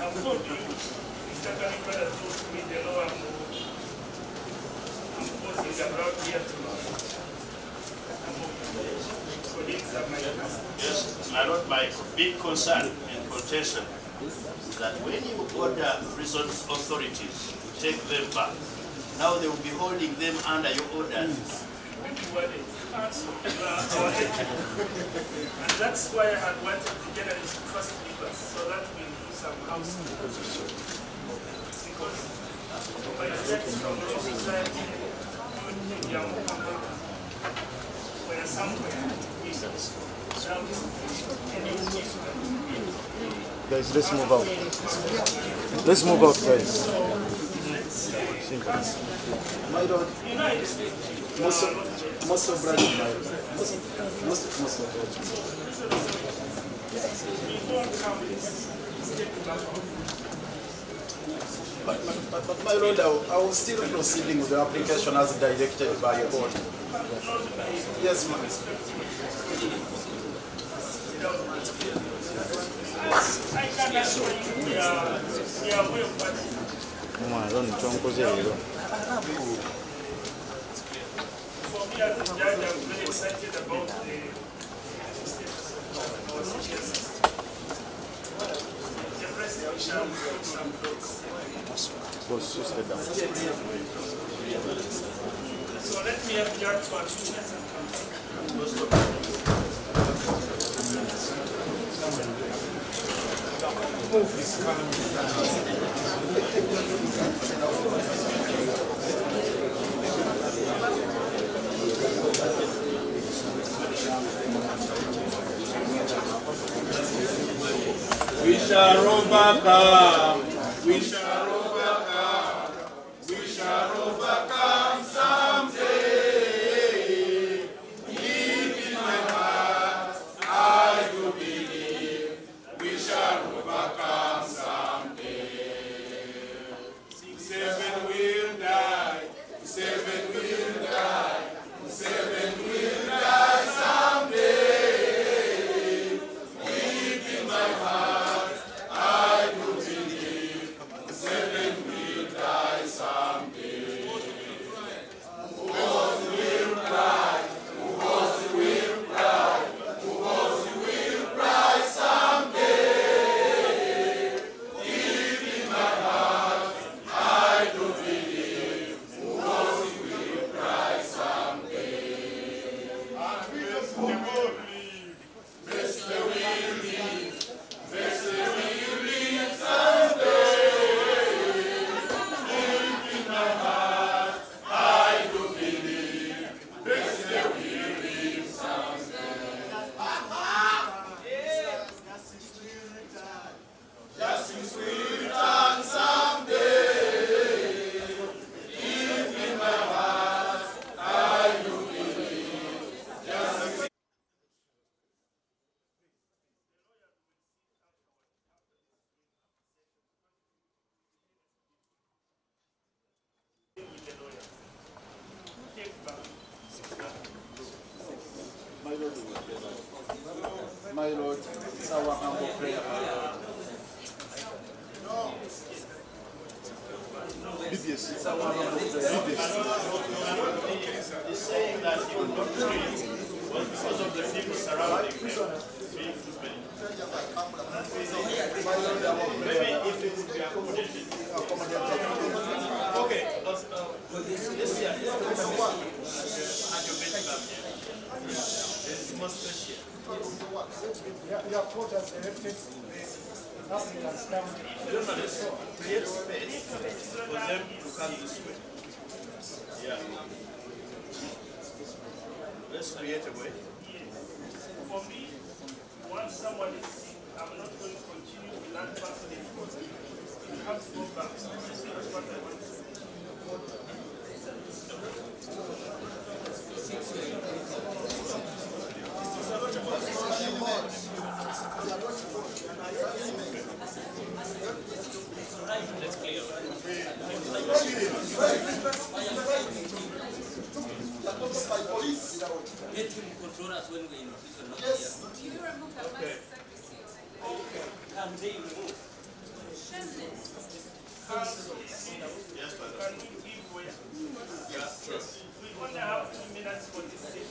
I've told you, Mr. Kalibada told me the law I'm posting about here tomorrow. Yes, my Lord, my big concern and contention is that when you order prison authorities to take them back, now they will be holding them under your orders. And that's why I had wanted to get a first with us, so that we do some house. Because my friends from the society, were somewhere. Guys, let's move out. Let's move out, guys. My Lord, most of brothers, my Lord. Most of brothers. But my Lord, I will still proceeding with the application as directed by your court. Yes, ma'am. I don't know. For me as a judge, I'm very excited about the president shall put some blocks. So let me have judge for 2 minutes and come back. We shall overcome. We shall overcome. We shall overcome someday. Deep in my heart, I do believe we shall overcome someday. 7 will die. 7 will die. 7 will die someday. Deep in my heart, I do believe 7 will die someday. Who will cry? Who will cry? Who will cry someday? Deep in my heart, I do believe who will cry someday. And Blessed will live. Blessed will live. Blessed will live someday. Deep in my heart, I do believe. Blessed will live someday. Justice will return someday. Deep in my heart, I do believe. Justice. My Lord, it's our humble prayer, my Lord. It's our humble prayer. He's saying that he will not treat was because of the people surrounding him. Maybe if it would be accommodated. Okay, this year, it's more special. Your court has elected Africans down. Journalists create space for them to come this way. Yeah. Let's create a way. For me, once someone is sick, I'm not going to continue with that person in court. You have to go back. That's what I want to say. Let's clear. Let him control us when we're in prison. Yes. Okay. Can they remove? can we give way? Yes. We only have 2 minutes for this thing.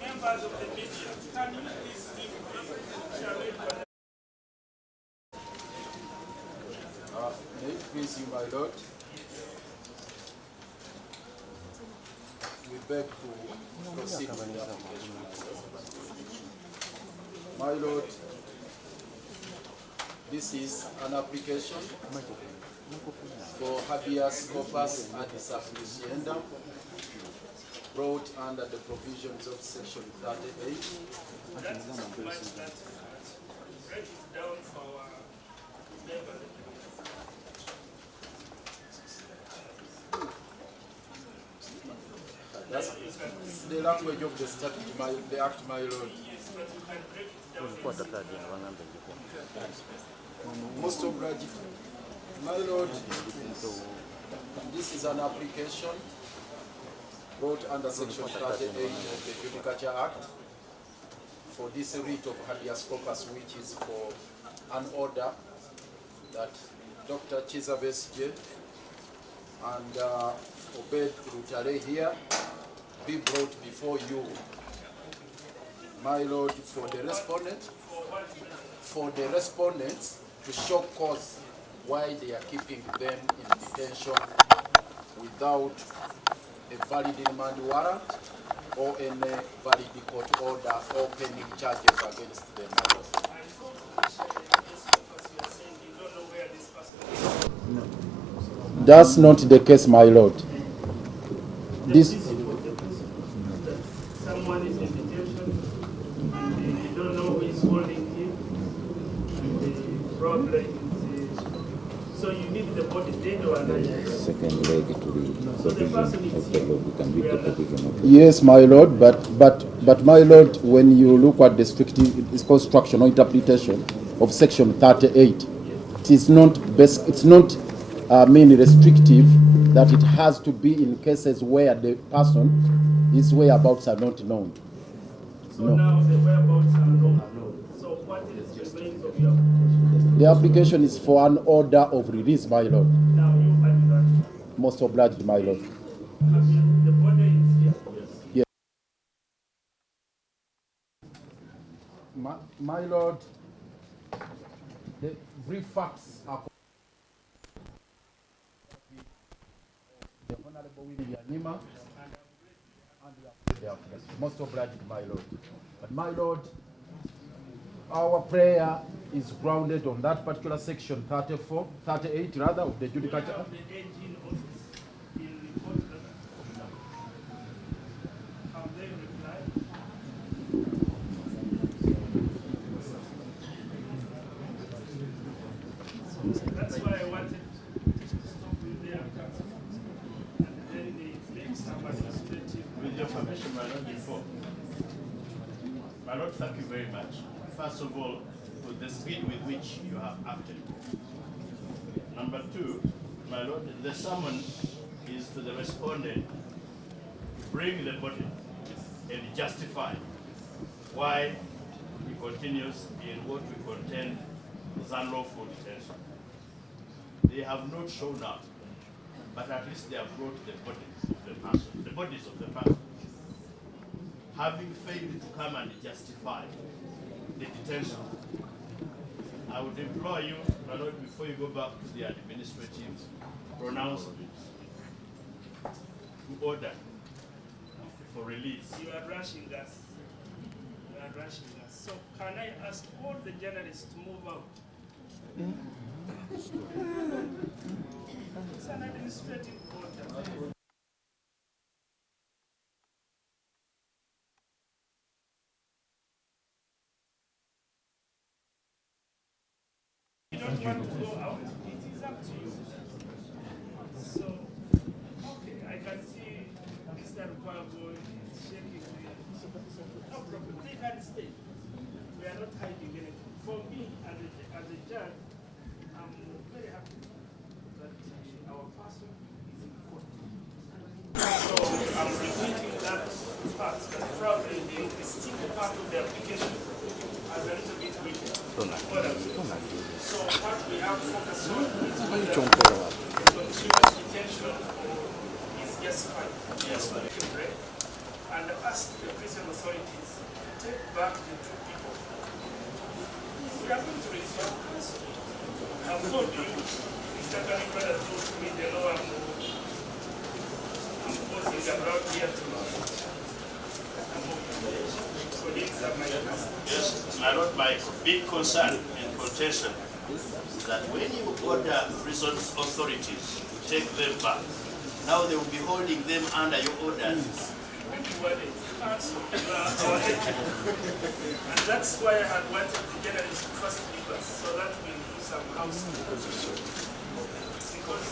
Members of the media, can you please give me May it please you, my Lord, we beg to proceed with the application. My Lord, this is an application for habeas corpus adis affluendum brought under the provisions of Section 38. break it down for our members? That's the language of the statute, the act, my Lord. Yes, but we can break it down. Most obliged, my Lord, this is an application brought under Section 38 of the Judicature Act for this writ of habeas corpus, which is for an order that Dr. Kizza Besigye and Obedi Lutale here be brought before you, my Lord, for the respondents to show cause why they are keeping them in detention without a valid remand warrant or any valid court order or pending charges against them. That's not the case, my Lord. This Someone is in detention and they don't know who is holding him. And the problem is, so you need the body dead or alive. Second leg to the provision of the law. We can read the provision of the law. yes, my Lord, but my Lord, when you look at the strict construction or interpretation of Section 38, it is not restrictive that it has to be in cases where the person, his whereabouts are not known. So now the whereabouts are known. So what is the means of your application? The application is for an order of release, my Lord. Now you add that. Most obliged, my Lord. The body is here. Yes. My Lord, the brief facts are the Honorable William Nima and the most obliged, my Lord. But my Lord, our prayer is grounded on that particular section 38 rather of the Judicature Act. The engine office in report that have they replied? So that's why I wanted to stop with their counsel. And then they make some administrative. With your permission, my Lord, before. My Lord, thank you very much. First of all, for the speed with which you have acted. Number two, my Lord, the summon is to the respondent to bring the body and justify why he continues in what we contend is unlawful detention. They have not shown up, but at least they have brought the bodies of the person, the bodies of the person. Having failed to come and justify the detention, I would implore you, my Lord, before you go back to the administrative pronouncements, to order for release. You are rushing us. You are rushing us. So can I ask all the journalists to move out? It's an administrative order. You don't want to go out, it is up to you. So, okay, I can see Mr. Rukwago shaking the They can't stay. We are not hiding anything. For me, as a judge, I'm very happy that our person is in court. So I'm repeating that part, that probably the sticky part of the application as a little bit weak. So what we have focused on is whether continuous detention is justified. Yes, right? And ask the prison authorities to take back the two people. We are going to resume custody. I've told you, Mr. Kanipara told me the law I'm posing about here to Yes, my Lord, my big concern and contention is that when you order prison authorities to take them back, now they will be holding them under your orders. And that's why I had wanted the journalists to first leave us, so that we do some house. Because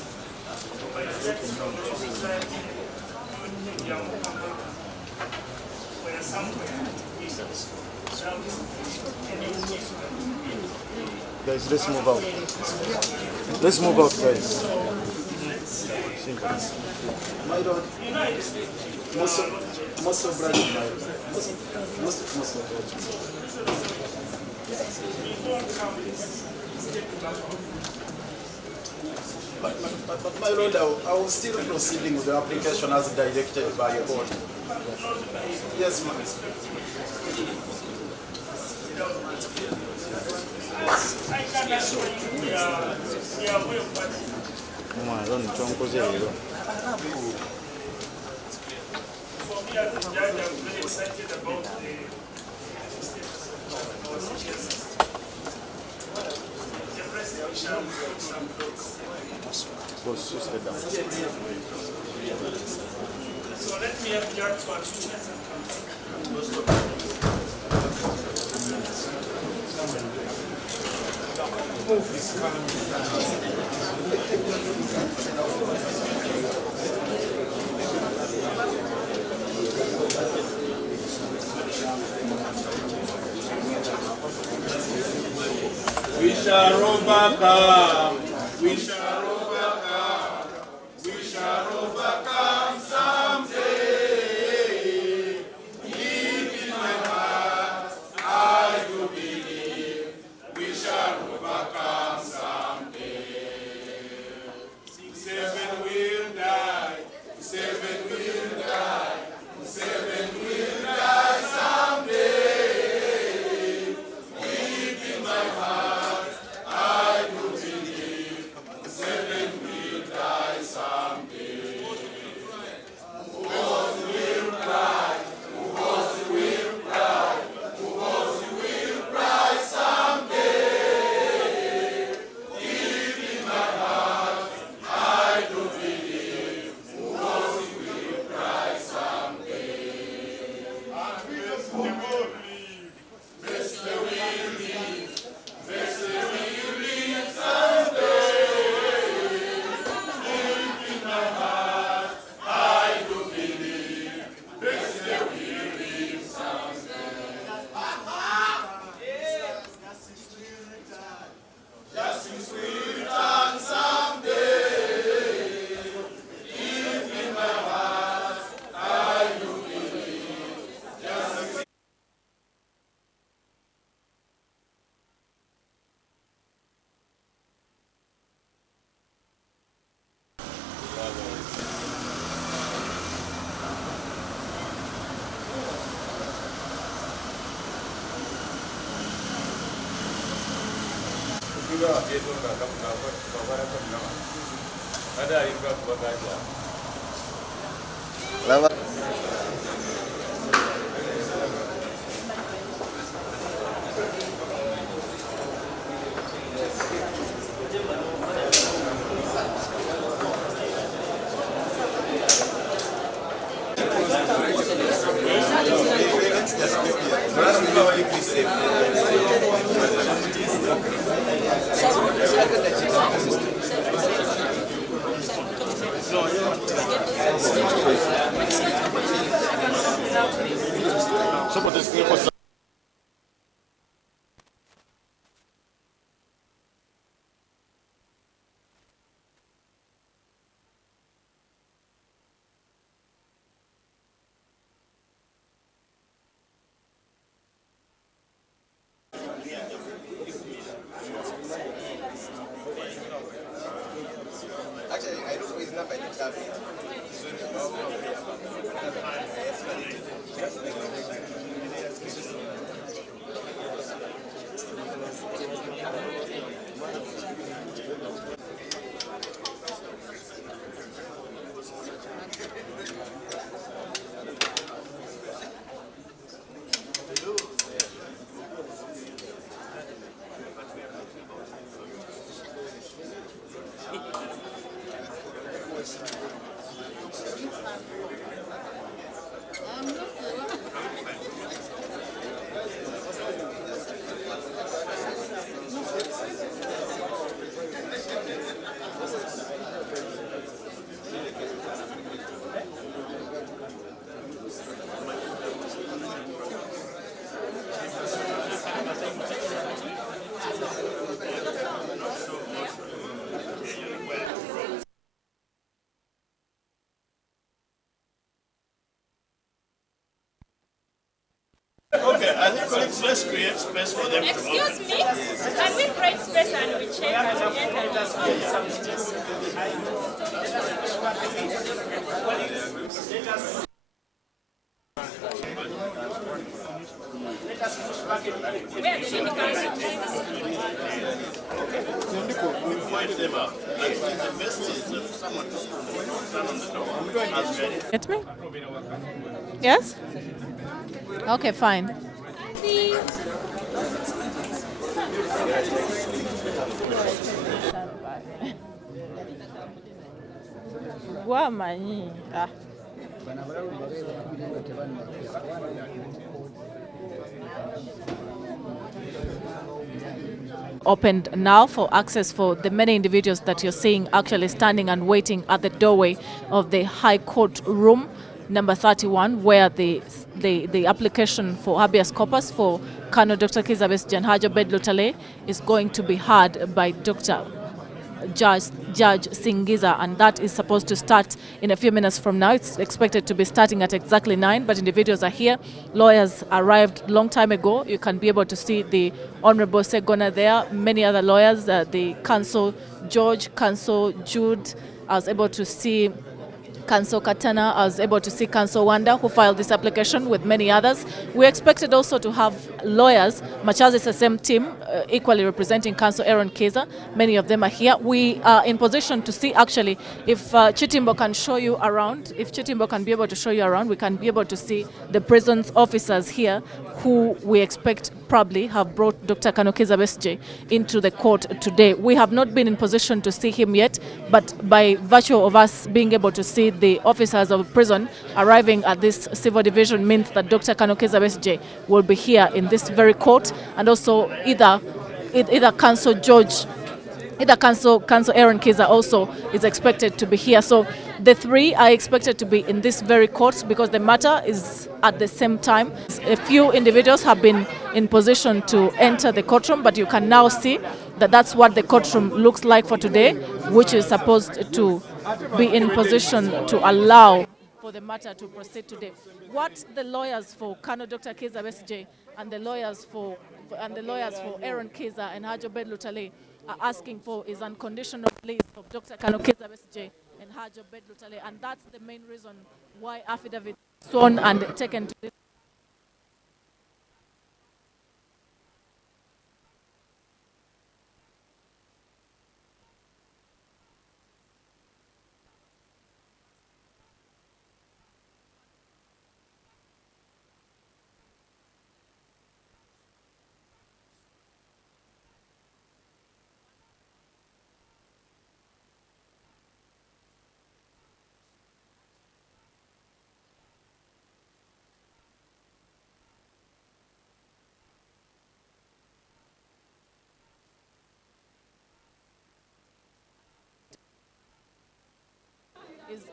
by friends from the society, where somewhere, Guys, let's move out. Let's move out, guys. My Lord, most of brother, my Lord. Most of But my Lord, I was still proceeding with the application as directed by your court. Yes, ma'am. I can assure you we are well party. For me as a judge, I'm very excited about the status of our citizens. The president shall put some thoughts. So let me have judge for a few minutes and come. We shall overcome. We shall overcome. We shall overcome someday. Deep in my heart, I do believe we shall overcome someday. 7 will die. 7 will die. 7 will die someday. Deep in my heart, I do believe 7 will die someday. Who will cry? Who will cry? Who will cry someday? Deep in my heart, I do believe who will cry someday. And Mr. will live. Mr. will live. Mr. will live someday. Deep in my heart, I do believe Mr. will live someday. Justice will return someday. Deep in my heart, I do believe justice. Actually, I look for his number in the tablet. Okay, I think colleagues, let's create space for them to Excuse me, can we create space and we check and we enter? Where did it point them out. I think the best is if someone stand on the door. As ready. Get me? Yes? Okay, fine. Guamanyi. Ah. Opened now for access for the many individuals that you're seeing actually standing and waiting at the doorway of the High Court room number 31, where the application for habeas corpus for Colonel Dr. Kizza Besigye and Hajji Lutale is going to be heard by Judge Singiza, and that is supposed to start in a few minutes from now. It's expected to be starting at exactly 9, but individuals are here. Lawyers arrived long time ago. You can be able to see the Honorable Segona there, many other lawyers, the Counsel George, Counsel Jude. I was able to see Counsel Katana, I was able to see Counsel Wanda, who filed this application with many others. We expected also to have lawyers, much as it's the same team, equally representing Counsel Aaron Kizza. Many of them are here. We are in position to see actually if Chitimbo can show you around, if Chitimbo can be able to show you around, we can be able to see the prison's officers here who we expect probably have brought Dr. Colonel Kizza Besigye into the court today. We have not been in position to see him yet, but by virtue of us being able to see the officers of prison arriving at this civil division means that Dr. Colonel Kizza Besigye will be here in this very court, and also either Counsel George, either Counsel Aaron Kizza also is expected to be here. So the three are expected to be in this very court because the matter is at the same time. A few individuals have been in position to enter the courtroom, but you can now see that that's what the courtroom looks like for today, which is supposed to be in position to allow for the matter to proceed today. What the lawyers for Colonel Dr. Kizza Besigye and the lawyers for Aaron Kizza and Hajji Lutale are asking for is unconditional release of Dr. Colonel Kizza Besigye and Hajji Lutale, and that's the main reason why affidavit sworn and taken to this. Is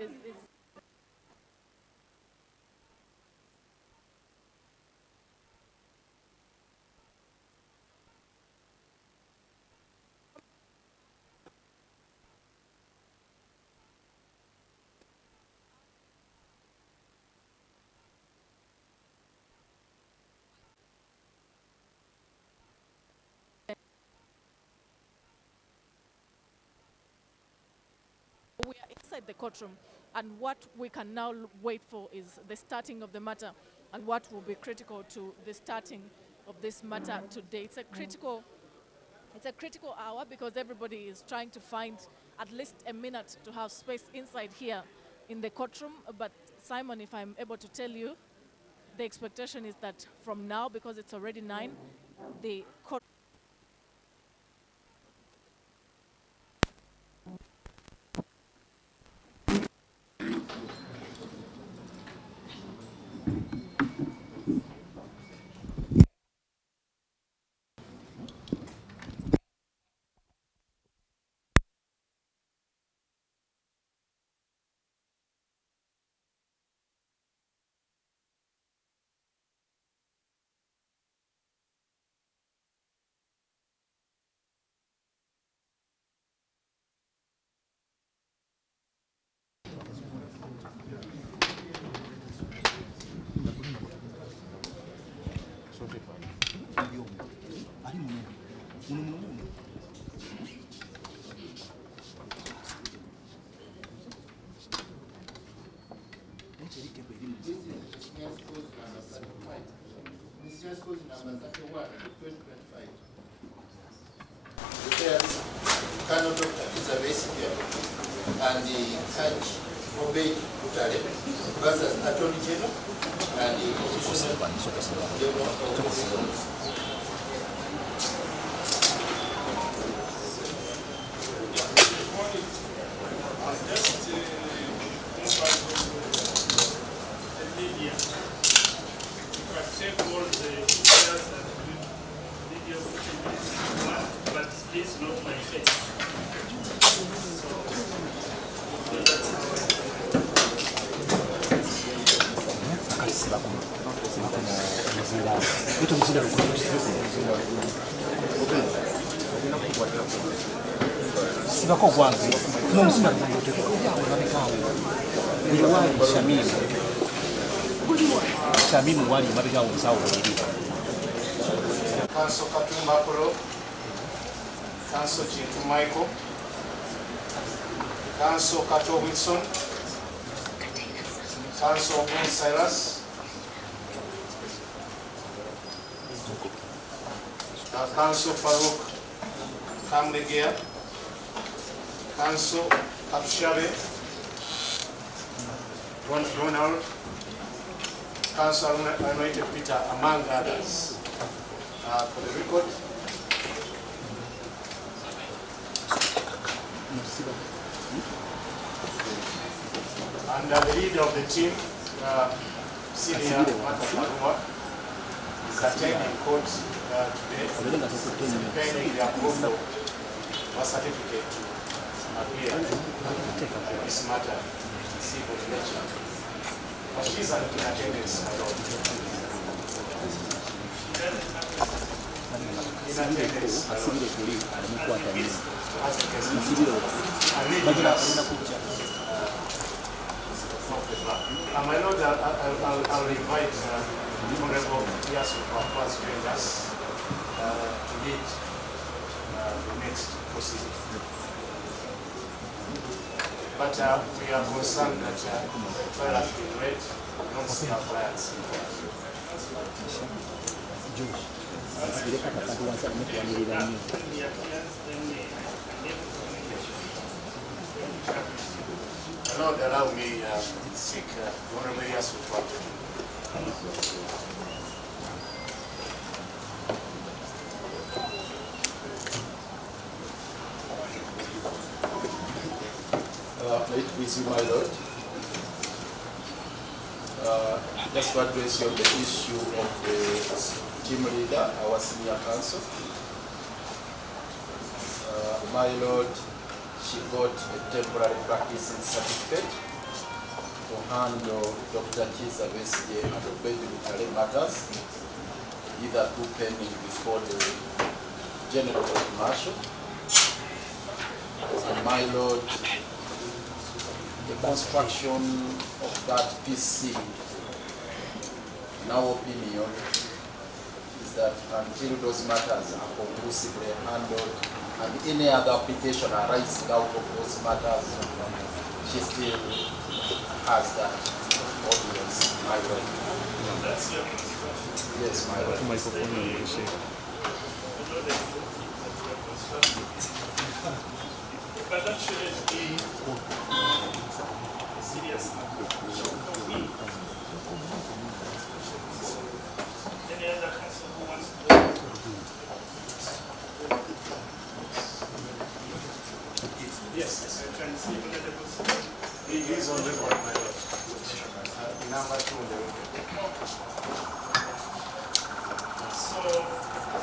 inside the courtroom. And what we can now wait for is the starting of the matter and what will be critical to the starting of this matter today. It's a critical hour because everybody is trying to find at least a minute to have space inside here in the courtroom. But Simon, if I'm able to tell you, the expectation is that from now, because it's already 9, the court Colonel Dr. Kizza Besigye and the Hajji Obedi Lutale versus Attorney General and the Constitutional General of the but please not my face. Sibako kwanza n'omusina n'omuteeka buli wali Shamimu wali mabega omusawo eri Council Katumba Apollo, Council Chintu Michael, Council Kato Wilson, Council Bon Silas, Council Farouk Kamlegea, Council Kapshabe, Ronald, Council Anointed Peter, among others. For the record, and the leader of the team, Senior Matafarua, is attending court today, pending the approval of a certificate to appear in this matter, civil lecture. But she's in attendance, my lord. My lord, I'll invite the Honorable Yasu Papa to join us to lead the next proceeding. But we are concerned that the file has been read, don't see our clients. Lord, allow me seek Honorable Yasu Papa. May it please you, my lord. Just to address you on the issue of the team leader, our senior counsel. My lord, she got a temporary practicing certificate to handle Dr. Kizza Besigye and Obedi Lutale matters, either through pending before the General Court Martial. And my lord, the construction of that PC, in our opinion, is that until those matters are conclusively handled and any other application arising out of those matters she still has that audience, my lord. Yes, my lord. But that shouldn't be a serious application for me. Any other person who wants to go? Yes, I'm trying to see whether the person is on record, my lord. Number 2 on the record. So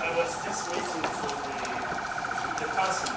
I was just waiting for the person.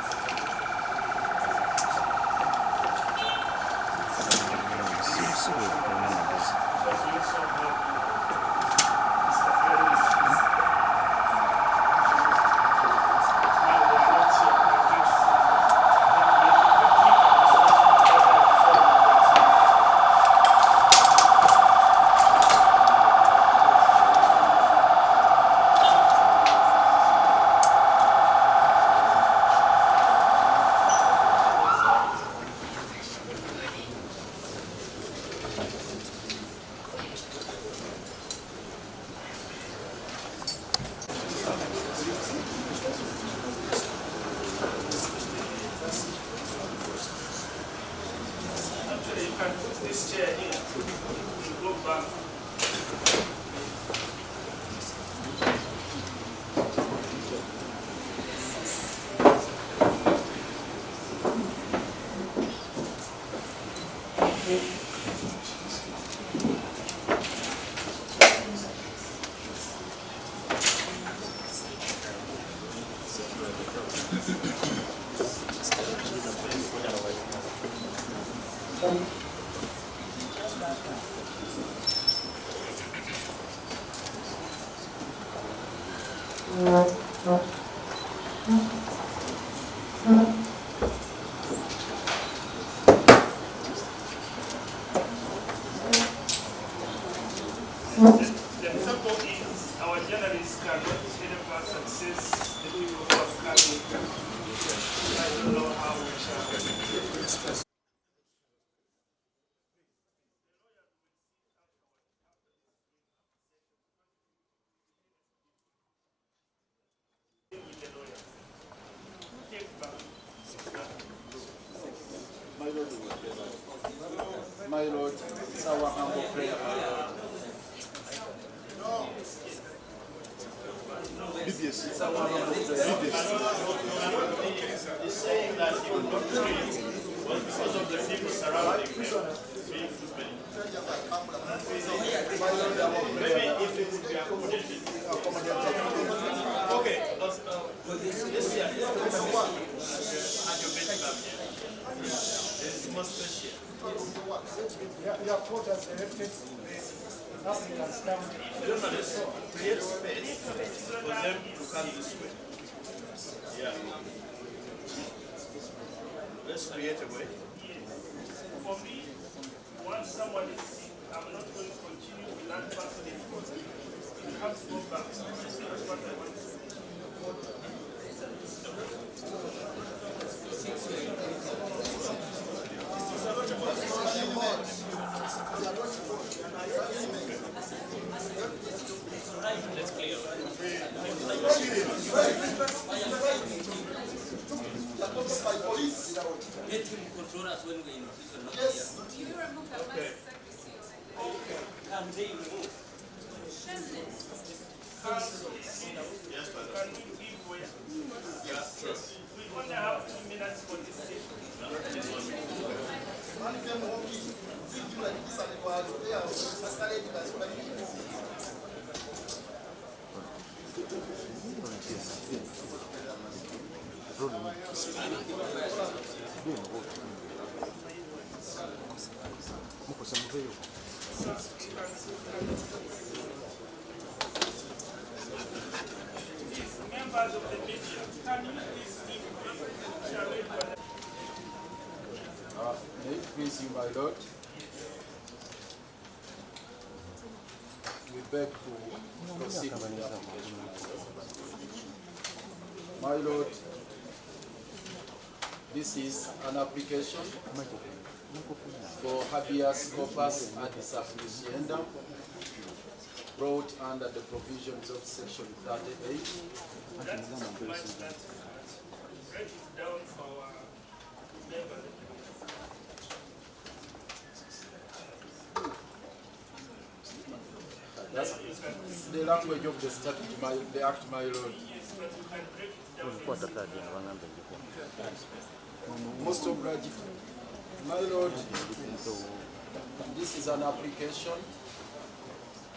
This chair here will go back. The example is our journalists cannot deliver success the people who are coming. I don't know how we shall. My Lord, it's our humble prayer, my Lord. It's our humble prayer. He's saying that he would not pray was because of the people surrounding him being footmen. Maybe if it would be accommodated. Okay, this year, at your bedtime here, it's more special. Your court has elected, nothing can stand. Journalists create space for them to come this way. Yeah. Let's create a way. For me, once someone is sick, I'm not going to continue with that person in court. You have to go back. That's what I want to say. Let's clear. Let him control us when we're in prison. Yes. Okay. And they move. Yes, Father. Can we give way? Yeah, sure. We only have 2 minutes for this session. Members of the media, can you please give May it please you, my Lord. We beg to proceed with the application. My Lord, this is an application for habeas corpus ad supplicaendum brought under the provisions of section 38. That's much that break it down for our members. That's the language of the statute, the act, my lord. Yes, but you can break it down. Most obliged, my lord, this is an application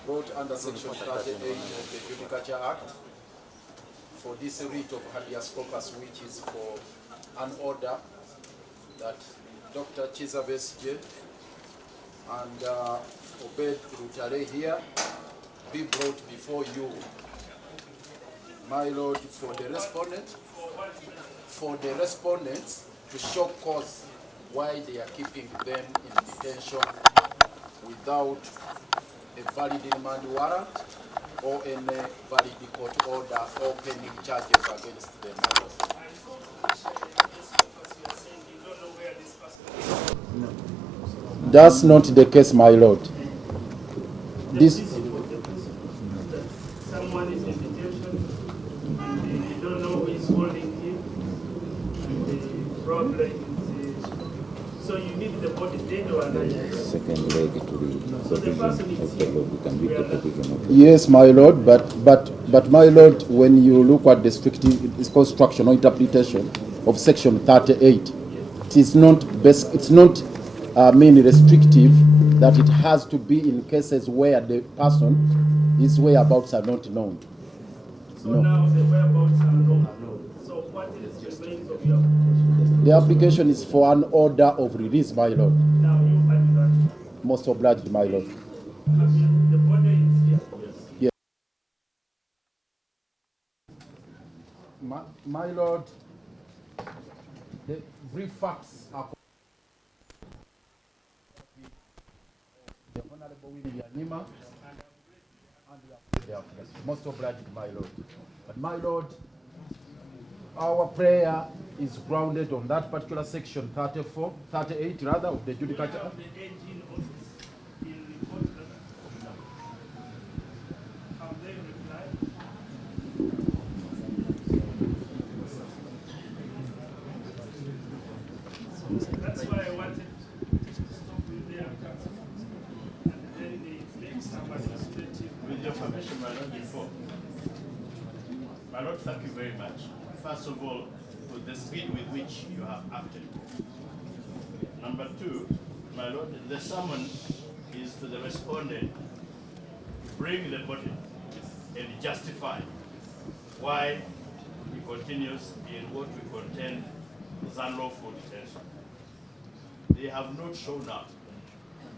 brought under section 38 of the Judicature Act for this writ of habeas corpus, which is for an order that Dr. Kizza Besigye and Obedi Lutale here be brought before you, my lord, for the respondents to show cause why they are keeping them in detention without a valid remand warrant or any valid court order or pending charges against them. That's not the case, my lord. This someone is in detention and they don't know who is holding him. And the problem is, so you need the body dead or alive. Second leg to the provision of the law, we can read the provision of the yes, my lord, but my lord, when you look at the strict construction or interpretation of section 38, it is not mainly restrictive that it has to be in cases where the person, his whereabouts are not known. So now the whereabouts are known. So what is the basis of your application? The application is for an order of release, my lord. Now you add that. Most obliged, my lord. The body is here. Yes. My lord, the brief facts are the Honorable William Nima and most obliged, my lord. But my lord, our prayer is grounded on that particular section 38 rather of the Judicature Act. That's why I wanted to stop with their counsel. And then they make some administrative. With your permission, my lord, my lord, thank you very much. First of all, for the speed with which you have acted. Number two, my lord, the summon is to the respondent to bring the body and justify why he continues in what we contend is unlawful detention. They have not shown up,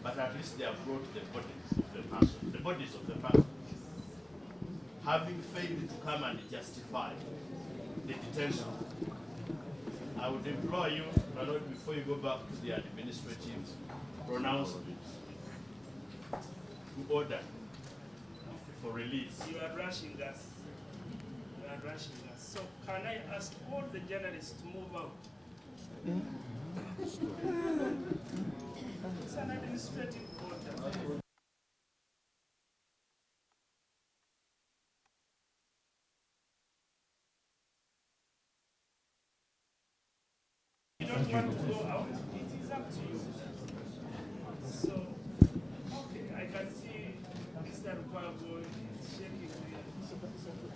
but at least they have brought the bodies of the person, the bodies of the person. Having failed to come and justify the detention, I would implore you, my lord, before you go back to the administrative pronouncements, to order for release. You are rushing us. You are rushing us. So can I ask all the journalists to move out? It's an administrative order. You don't want to go out, it is up to you. So, okay, I can see Mr. Rukwago shaking the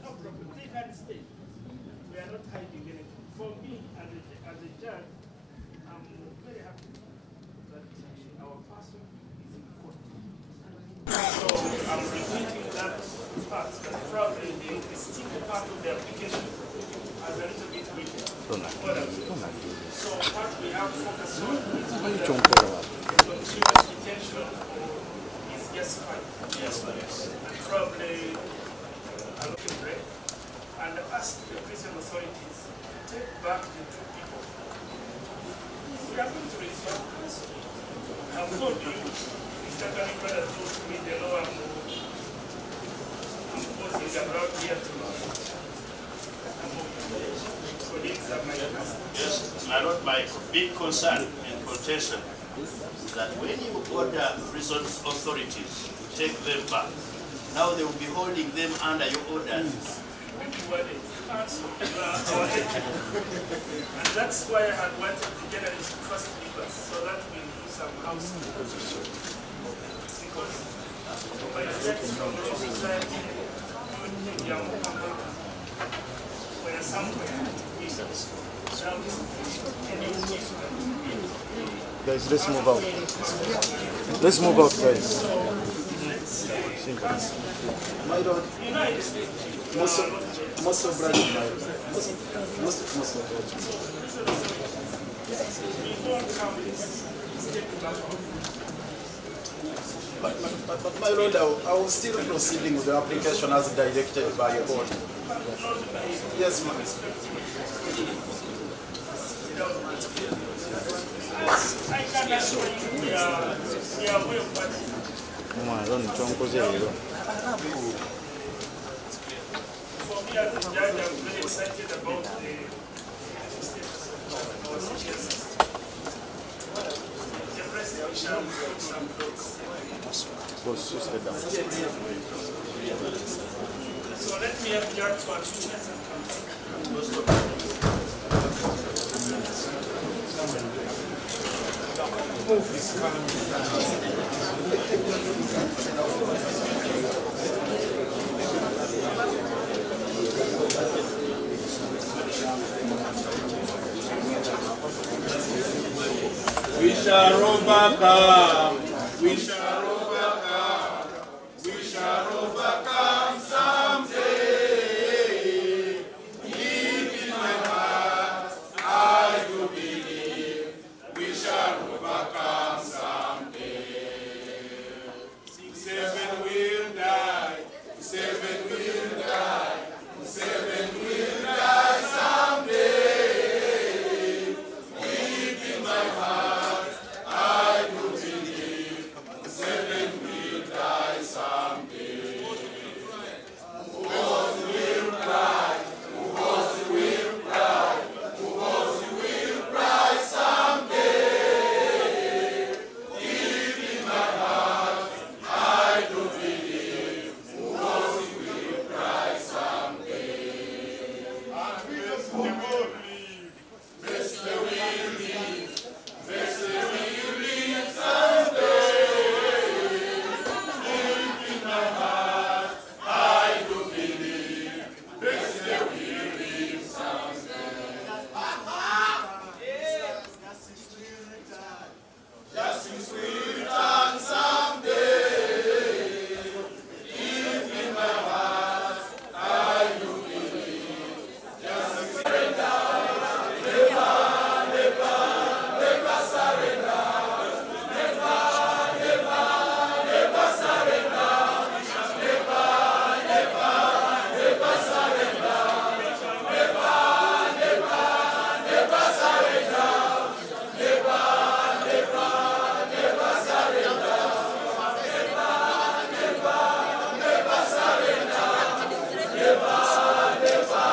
no problem, they can stay. We are not hiding anything. For me, as a judge, I'm very happy that our person is in court. So I'm repeating that part, that probably the sticky part of the application as a little bit weak. So what we have focused on is whether continuous detention is justified. Yes, and probably a look at break and ask the prison authorities to take back the two people. We are going to resolve this. I've told you, Mr. Kanibada told me the law I'm posing about here tomorrow. Yes, my lord, my big concern and contention is that when you order prison authorities to take them back, now they will be holding them under your orders. And that's why I had wanted the journalists to first leave us, so that we do some housekeeping. Because by reflecting from the society, young people were somewhere. Guys, let's move out. Let's move out, guys. My lord, most of brother, my lord. Most of But my lord, I will still proceeding with the application as directed by your board. Yes, ma'am. I don't know. For me as a judge, I'm very excited about the president shall put some thoughts. So let me have judge for a few minutes and We shall overcome. We shall overcome. We shall overcome someday. Deep in my heart, I do believe we shall overcome someday. 7 will die. 7 will die. 7 will die someday. Deep in my heart, I do believe 7 will die someday. Who was will cry? Who was will cry? Who was will cry someday? Deep in my heart, I do believe who was will cry someday. And Mr. will live. Mr. will live. Mr. will live someday. Deep in my heart, I do believe Mr. will live someday. Justice will return someday. Deep in my heart, I do believe justice will return. Never, never, never surrender. Never, never, never surrender. Never, never, never surrender. Never, never, never surrender. Never, never, never surrender. Never, never, never surrender. Never, never,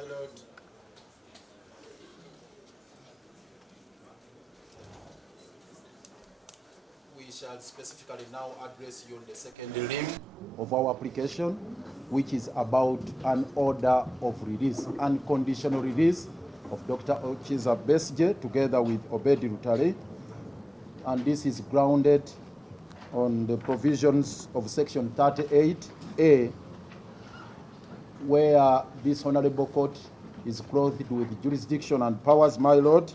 My Lord, we shall specifically now address you on the second limb of our application, which is about an order of release, unconditional release of Dr. Kizza Besigye together with Obedi Lutale. And this is grounded on the provisions of Section 38A, where this Honorable Court is clothed with jurisdiction and powers, my Lord,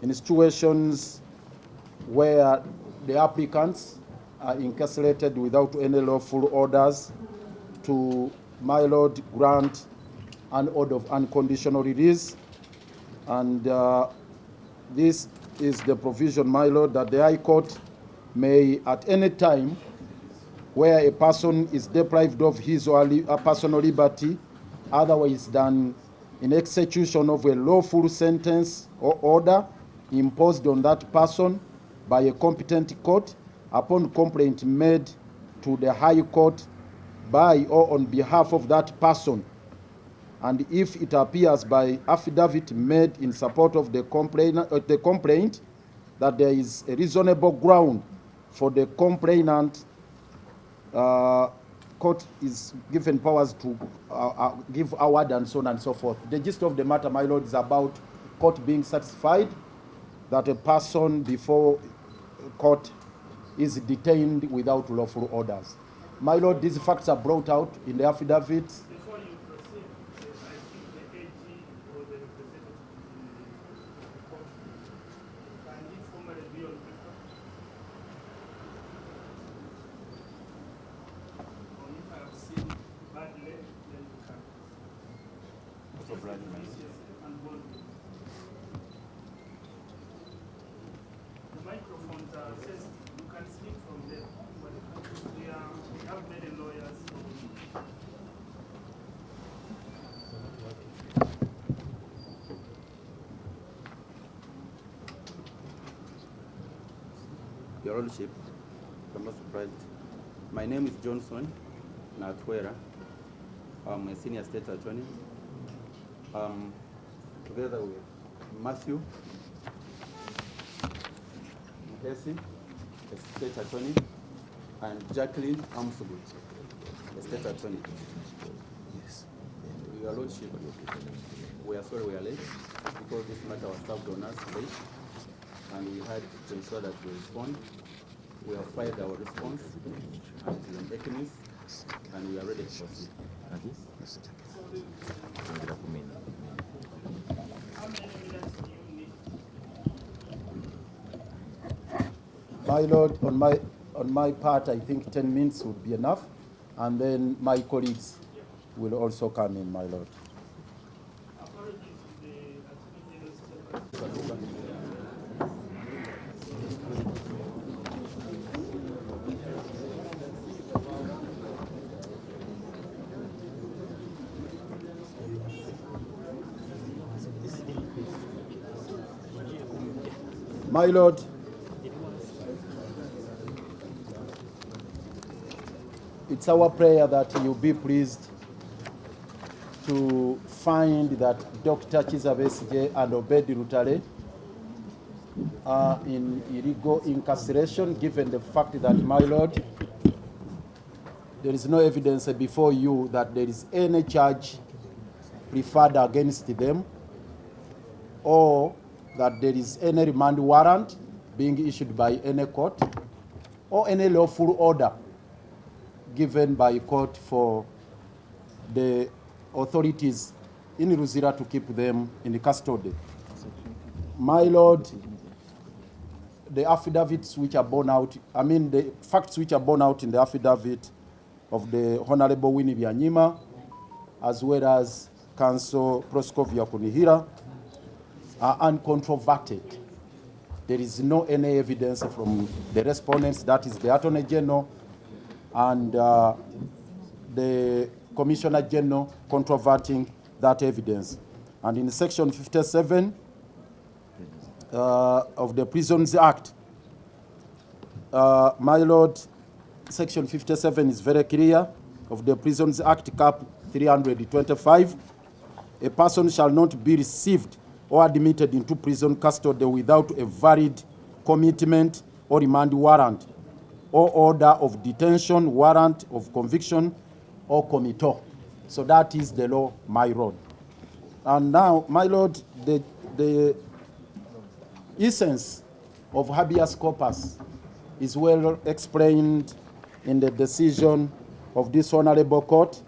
in situations where the applicants are incarcerated without any lawful orders to, my Lord, grant an order of unconditional release. And this is the provision, my Lord, that the High Court may at any time where a person is deprived of his or her personal liberty otherwise than in execution of a lawful sentence or order imposed on that person by a competent court upon complaint made to the High Court by or on behalf of that person, and if it appears by affidavit made in support of the complaint that there is a reasonable ground for the complainant, court is given powers to give award and so on and so forth. The gist of the matter, my Lord, is about court being satisfied that a person before court is detained without lawful orders. My Lord, these facts are brought out in the affidavit. Before you proceed, I think the AG or the representative in the court can he formally be on paper? Or if I have seen badly, then you can. And bold. The microphones are sensitive. You can speak from there. We have many lawyers. Your Lordship, I'm not surprised. My name is Johnson Natwera. I'm a senior state attorney. Together with Matthew Mhesi, a state attorney, and Jacqueline Amsugut, a state attorney. Yes. Your Lordship, we are sorry we are late because this matter was served on us late, and we had to ensure that we respond. We have filed our response and it is on Equinis, and we are ready to proceed. My Lord, on my part, I think 10 minutes would be enough, and then my colleagues will also come in, my Lord. My Lord, it's our prayer that you be pleased to find that Dr. Kizza Besigye and Obedi Lutale are in illegal incarceration, given the fact that, my Lord, there is no evidence before you that there is any charge preferred against them, or that there is any remand warrant being issued by any court, or any lawful order given by court for the authorities in Luzira to keep them in custody. My Lord, the affidavits which are borne out, the facts which are borne out in the affidavit of the Honorable Winnie Byanyima, as well as Counsel Proscovia Kunihira, are uncontroverted. There is no any evidence from the respondents, that is the Attorney General and the Commissioner General, controverting that evidence. And in Section 57 of the Prisons Act, my Lord, Section 57 is very clear of the Prisons Act, Cap 325, a person shall not be received or admitted into prison custody without a valid commitment or remand warrant or order of detention, warrant of conviction, or committal. So that is the law, my lord. And now, my lord, the essence of habeas corpus is well explained in the decision of this honorable court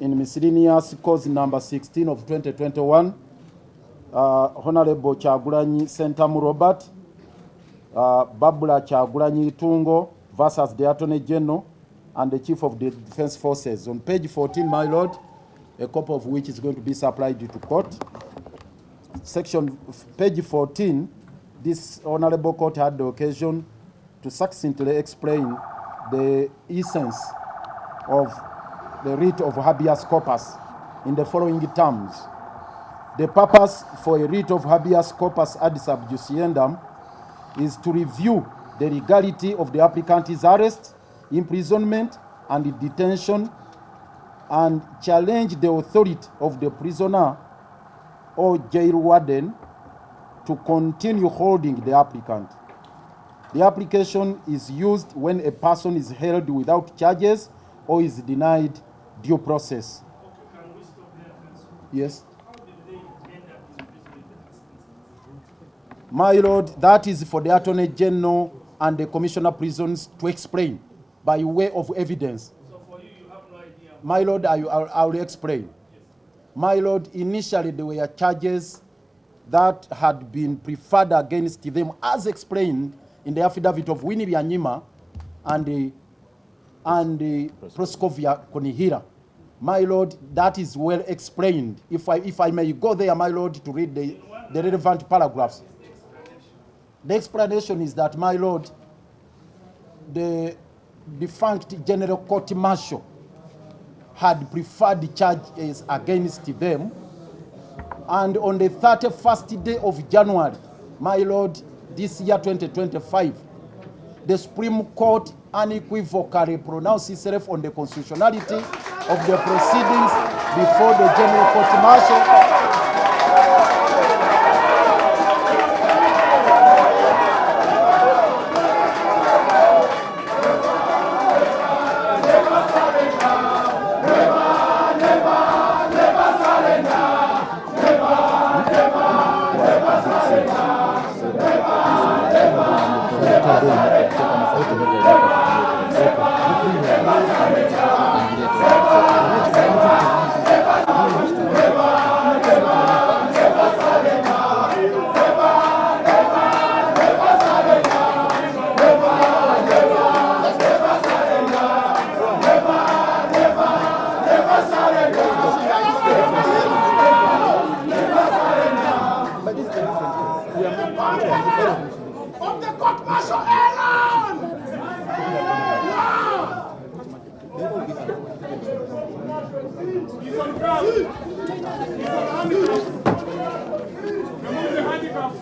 in miscellaneous cause number 16 of 2021. Honorable Chagulanyi Sentamu Robert, Babula Chagulanyi Tungo versus the Attorney General and the Chief of the Defense Forces. On page 14, my lord, a copy of which is going to be supplied to court. Page 14, this honorable court had the occasion to succinctly explain the essence of the writ of habeas corpus in the following terms. The purpose for a writ of habeas corpus ad sub judiendum is to review the legality of the applicant's arrest, imprisonment, and detention, and challenge the authority of the prisoner or jail warden to continue holding the applicant. The application is used when a person is held without charges or is denied due process. Okay, can we stop there, counsel? Yes. How did they end up in prison in the first instance? My lord, that is for the Attorney General and the Commissioner of Prisons to explain by way of evidence. So for you, you have no idea. My lord, I will explain. Yes. My lord, initially there were charges that had been preferred against them as explained in the affidavit of Winnie Byanyima and Proscovia Konihira. My lord, that is well explained. If I may go there, my lord, to read the relevant paragraphs. The explanation is that, my lord, the defunct General Court Martial had preferred the charges against them, and on the 31st day of January, my lord, this year 2025, the Supreme Court unequivocally pronounced itself on the constitutionality of the proceedings before the General Court Martial. Of the court martial alone! He's on ground. He's on handicap.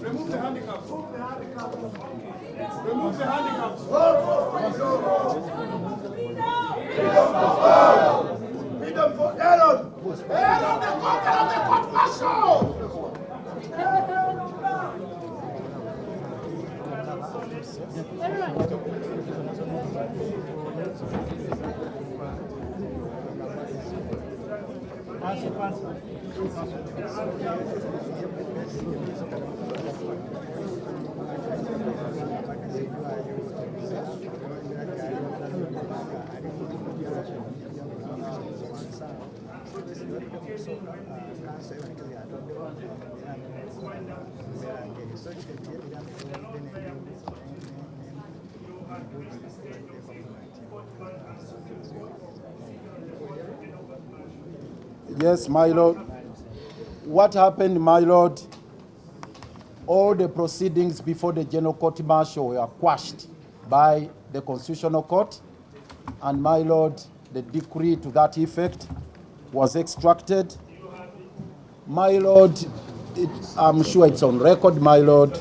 Remove the handicap. Remove the handicap. Remove the handicap. Freedom for Aaron. Aaron, the conqueror of the court martial. Yes, my lord. What happened, my lord? All the proceedings before the General Court Martial were quashed by the Constitutional Court, and my lord, the decree to that effect was extracted. My lord, I'm sure it's on record, my lord.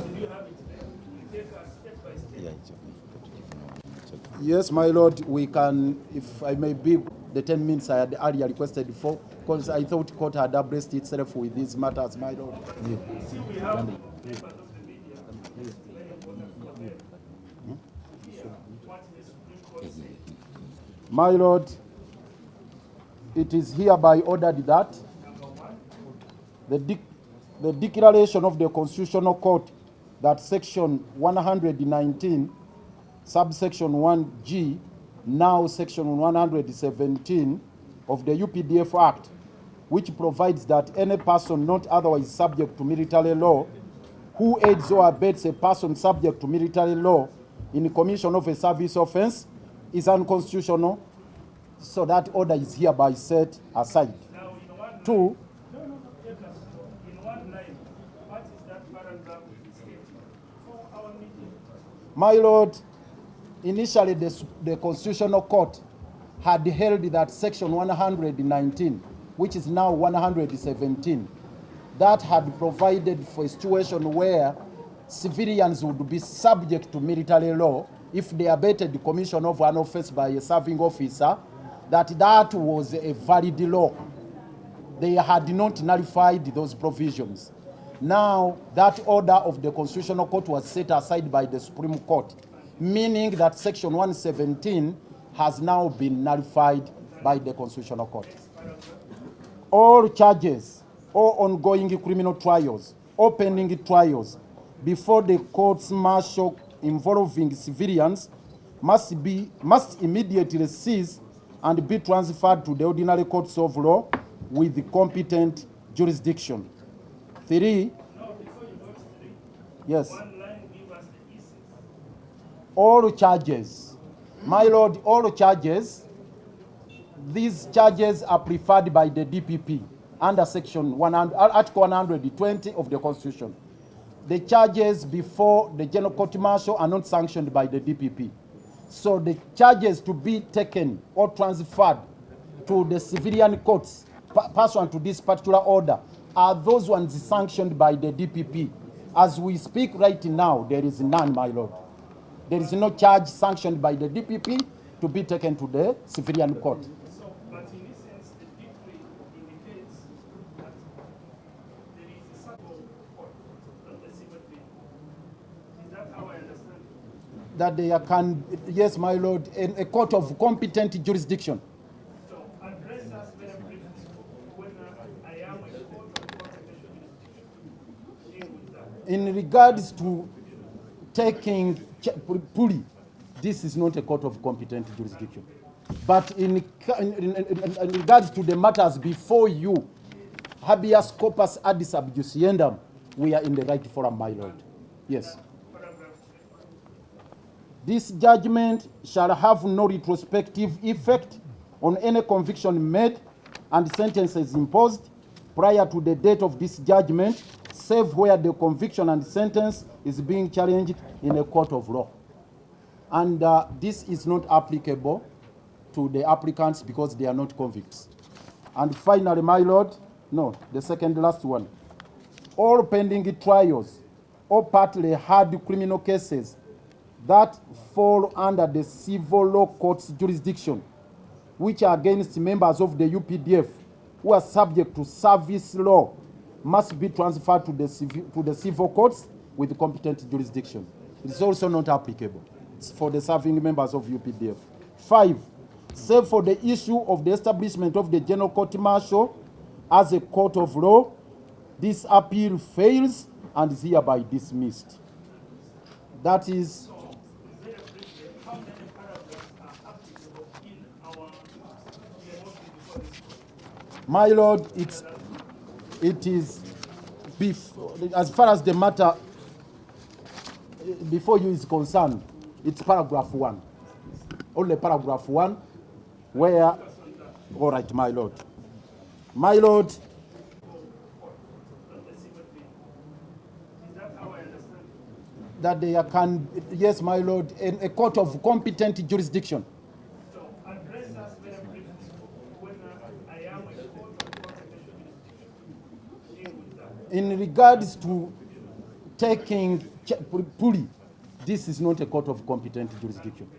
Yes, my lord, we can, if I may be the 10 minutes I had earlier requested for, because I thought court had abreast itself with these matters, my lord. See, we have members of the media, very important for them. Here, what the Supreme Court said. My lord, it is hereby ordered that the declaration of the Constitutional Court that section 119, subsection 1G, now section 117 of the UPDF Act, which provides that any person not otherwise subject to military law who aids or abets a person subject to military law in the commission of a service offense is unconstitutional, so that order is hereby set aside. Now, in one Two, line, in one line, what is that paragraph stating for our meeting? my lord, initially the Constitutional Court had held that section 119, which is now 117, that had provided for a situation where civilians would be subject to military law if they abetted the commission of an offense by a serving officer, that was a valid law. They had not nullified those provisions. Now, that order of the Constitutional Court was set aside by the Supreme Court, meaning that section 117 has now been nullified by the Constitutional Court. All charges, all ongoing criminal trials, or pending trials before the courts martial involving civilians must immediately cease and be transferred to the ordinary courts of law with the competent jurisdiction. 3. Yes. All charges, my lord, all charges, these charges are preferred by the DPP under section 100, Article 120 of the Constitution. The charges before the General Court Martial are not sanctioned by the DPP. So the charges to be taken or transferred to the civilian courts pursuant to this particular order are those ones sanctioned by the DPP. As we speak right now, there is none, my lord. There is no charge sanctioned by the DPP to be taken to the civilian court. So, but in this sense, the decree indicates that there is a civil court, not a civil thing. Is that how I understand it? That they can, yes, my lord, a court of competent jurisdiction. So, address us very briefly whether I am a court of competent jurisdiction. Deal with that. In regards to taking Puri, this is not a court of competent jurisdiction. But in regards to the matters before you, habeas corpus ad sub judiendum, we are in the right forum, my lord. Yes. This judgment shall have no retrospective effect on any conviction made and sentences imposed prior to the date of this judgment, save where the conviction and sentence is being challenged in a court of law. And this is not applicable to the applicants because they are not convicts. And finally, my lord, no, the second last one. All pending trials or partly hard criminal cases that fall under the civil law court's jurisdiction, which are against members of the UPDF who are subject to service law, must be transferred to the civil courts with competent jurisdiction. It is also not applicable. It's for the serving members of UPDF. 5, save for the issue of the establishment of the General Court Martial as a court of law, this appeal fails and is hereby dismissed. That is, my lord, it is, as far as the matter before you is concerned, it's paragraph 1. Only paragraph 1, where, all right, my lord. My lord, that they can, yes, my lord, a court of competent jurisdiction. So, address us very briefly whether I am a court of competent jurisdiction. Deal with that. In regards to taking Puri, this is not a court of competent jurisdiction.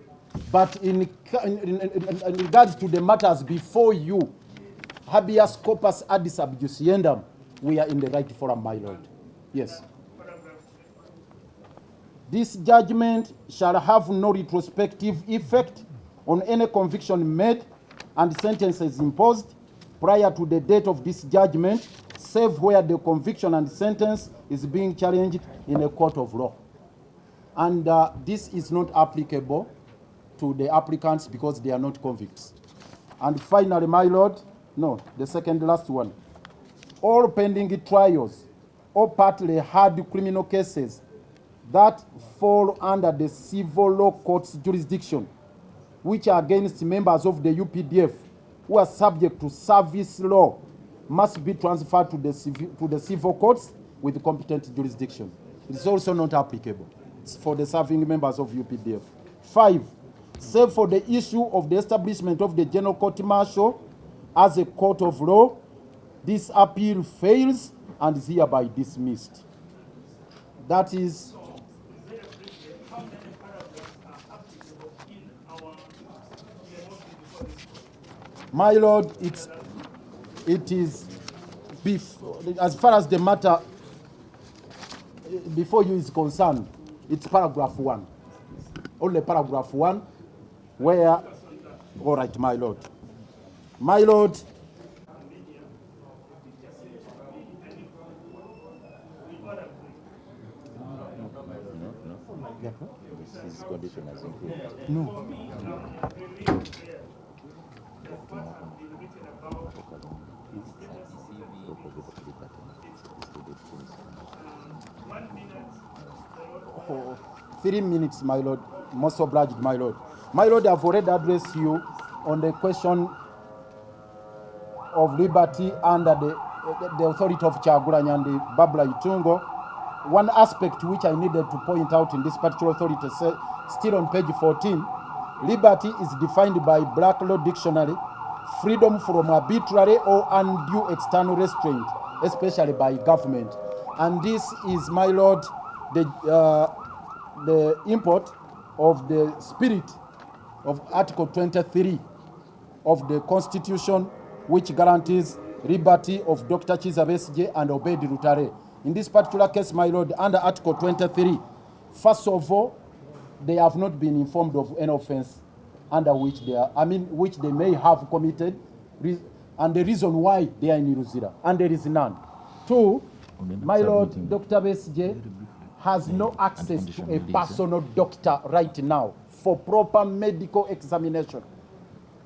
But in regards to the matters before you, habeas corpus addis abjusiendam, we are in the right forum, my lord. Yes. This judgment shall have no retrospective effect on any conviction made and sentences imposed prior to the date of this judgment, save where the conviction and sentence is being challenged in a court of law. And this is not applicable to the applicants because they are not convicts. And finally, my lord, no, the second last one. All pending trials or partly hard criminal cases that fall under the civil law court's jurisdiction, which are against members of the UPDF who are subject to service law, must be transferred to the civil courts with competent jurisdiction. It is also not applicable for the serving members of UPDF. 5, save for the issue of the establishment of the General Court Martial as a court of law, this appeal fails and is hereby dismissed. That is my lord, it is as far as the matter before you is concerned, it's paragraph 1. Only paragraph 1 where, all right, my lord. My lord, His condition has improved. no. Oh, 3 minutes, my lord. Most obliged, my lord. My lord, I've already addressed you on the question of liberty under the authority of Kyagulanyi and the Babla Itungo. One aspect which I needed to point out in this particular authority, still on page 14, liberty is defined by Black Law Dictionary, freedom from arbitrary or undue external restraint, especially by government. And this is, my lord, the import of the spirit of Article 23 of the Constitution, which guarantees liberty of Dr. Kizza Besigye and Obedi Lutale. In this particular case, my lord, under Article 23, first of all, they have not been informed of any offense under which they are, which they may have committed, and the reason why they are in Luzira, and there is none. 2, my lord, Dr. Besigye has no access to a personal doctor right now for proper medical examination.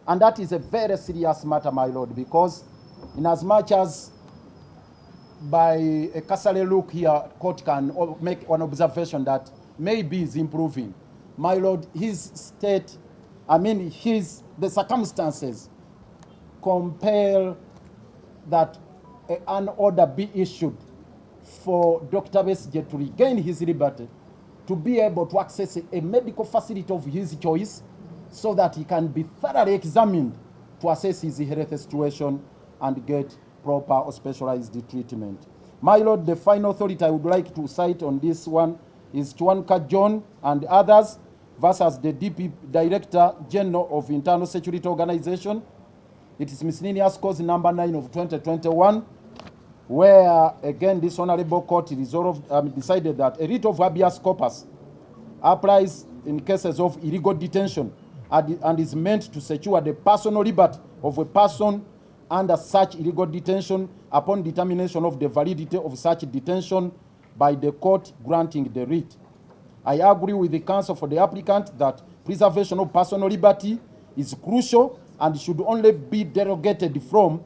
And that is a very serious matter, my lord, because in as much as by a cursory look here, court can make one observation that maybe is improving. My lord, his state, the circumstances compel that an order be issued for Dr. Besigye to regain his liberty, to be able to access a medical facility of his choice so that he can be thoroughly examined to assess his health situation and get proper or specialized treatment. My lord, the final authority I would like to cite on this one is Chwanka John and others versus the DP Director General of Internal Security Organization. It is miscellaneous cause number 9 of 2021, where again this honorable court decided that a writ of habeas corpus applies in cases of illegal detention and is meant to secure the personal liberty of a person under such illegal detention upon determination of the validity of such detention by the court granting the writ. I agree with the counsel for the applicant that preservation of personal liberty is crucial and should only be derogated from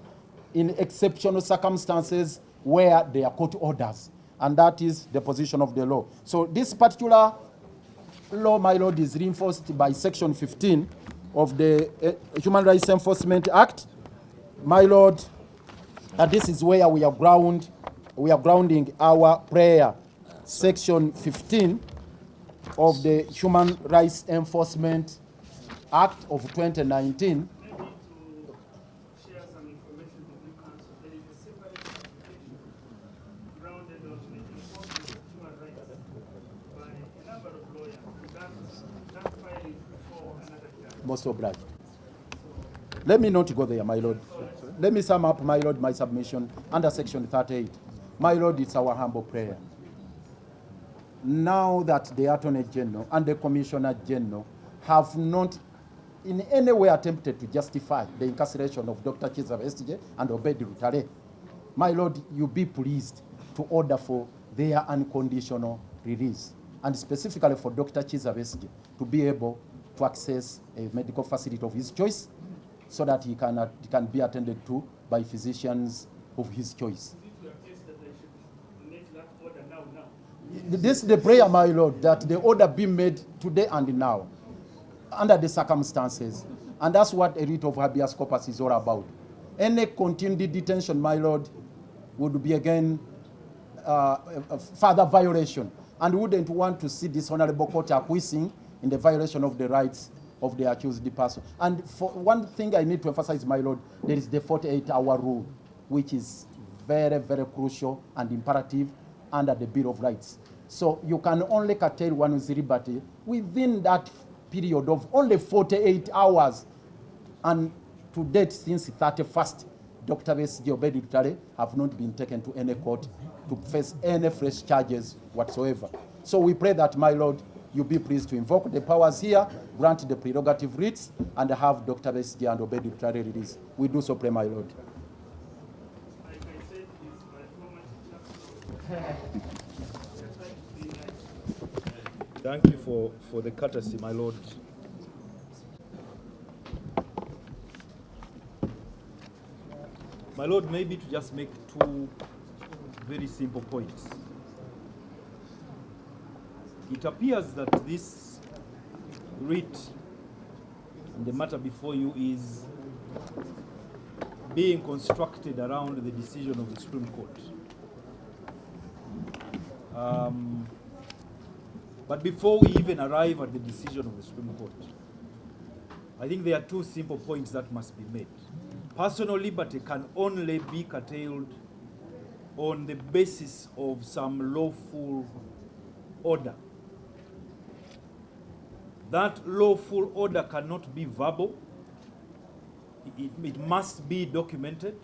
in exceptional circumstances where there are court orders. And that is the position of the law. So this particular law, my lord, is reinforced by Section 15 of the Human Rights Enforcement Act. My lord, and this is where we are grounding our prayer. Section 15 of the Human Rights Enforcement Act of 2019. That filing before another Most obliged. Let me not go there, my Lord. Let me sum up, my Lord, my submission under Section 38. My Lord, it's our humble prayer. Now that the Attorney General and the Commissioner General have not in any way attempted to justify the incarceration of Dr. Kizza Besigye and Obedi Lutale, my Lord, you be pleased to order for their unconditional release, and specifically for Dr. Kizza Besigye to be able to access a medical facility of his choice so that he can be attended to by physicians of his choice. This is the prayer, my Lord, that the order be made today and now, under the circumstances. And that's what a writ of habeas corpus is all about. Any continued detention, my Lord, would be again a further violation. And we wouldn't want to see this honorable court acquiescing in the violation of the rights of the accused person. And for one thing I need to emphasize, my Lord, there is the 48-hour rule, which is very, very crucial and imperative under the Bill of Rights. So you can only curtail one's liberty within that period of only 48 hours. And to date, since 31st, Dr. Besigye, Obedi Lutale have not been taken to any court to face any fresh charges whatsoever. So we pray that, my Lord, you be pleased to invoke the powers here, grant the prerogative writs, and have Dr. Besigye and Obedi Lutale released. We do so pray, my Lord. Thank you for the courtesy, my Lord. My Lord, maybe to just make two very simple points. It appears that this writ and the matter before you is being constructed around the decision of the Supreme Court. But before we even arrive at the decision of the Supreme Court, I think there are two simple points that must be made. Personal liberty can only be curtailed on the basis of some lawful order. That lawful order cannot be verbal. It must be documented.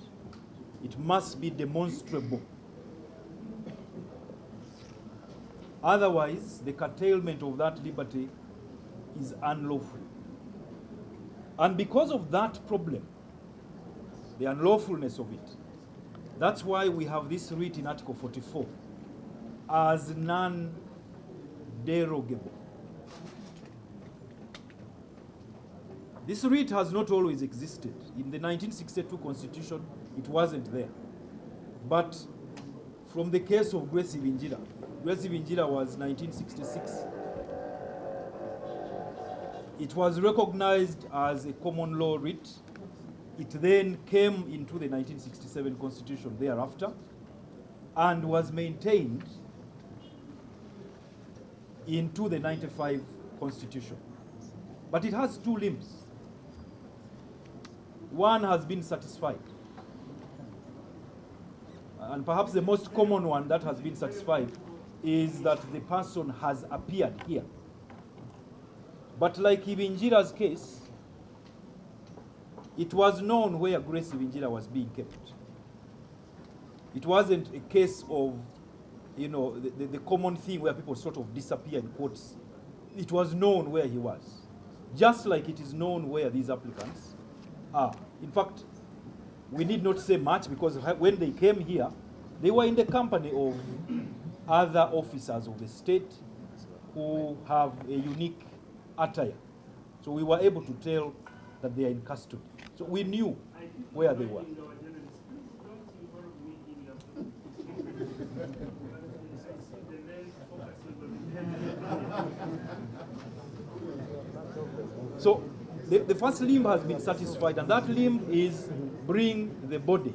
It must be demonstrable. Otherwise, the curtailment of that liberty is unlawful. And because of that problem, the unlawfulness of it, that's why we have this writ in Article 44 as non-derogable. This writ has not always existed. In the 1962 Constitution, it wasn't there. But from the case of Grace Vinjira was 1966. It was recognized as a common law writ. It then came into the 1967 Constitution thereafter and was maintained into the 95 Constitution. But it has two limbs. One has been satisfied. And perhaps the most common one that has been satisfied is that the person has appeared here. But like Vinjira's case, it was known where Grace Vinjira was being kept. It wasn't a case of, the common thing where people sort of disappear in courts. It was known where he was, just like it is known where these applicants are. In fact, we need not say much because when they came here, they were in the company of other officers of the state who have a unique attire. So we were able to tell that they are in custody. So we knew where they were. So the first limb has been satisfied, and that limb is bring the body.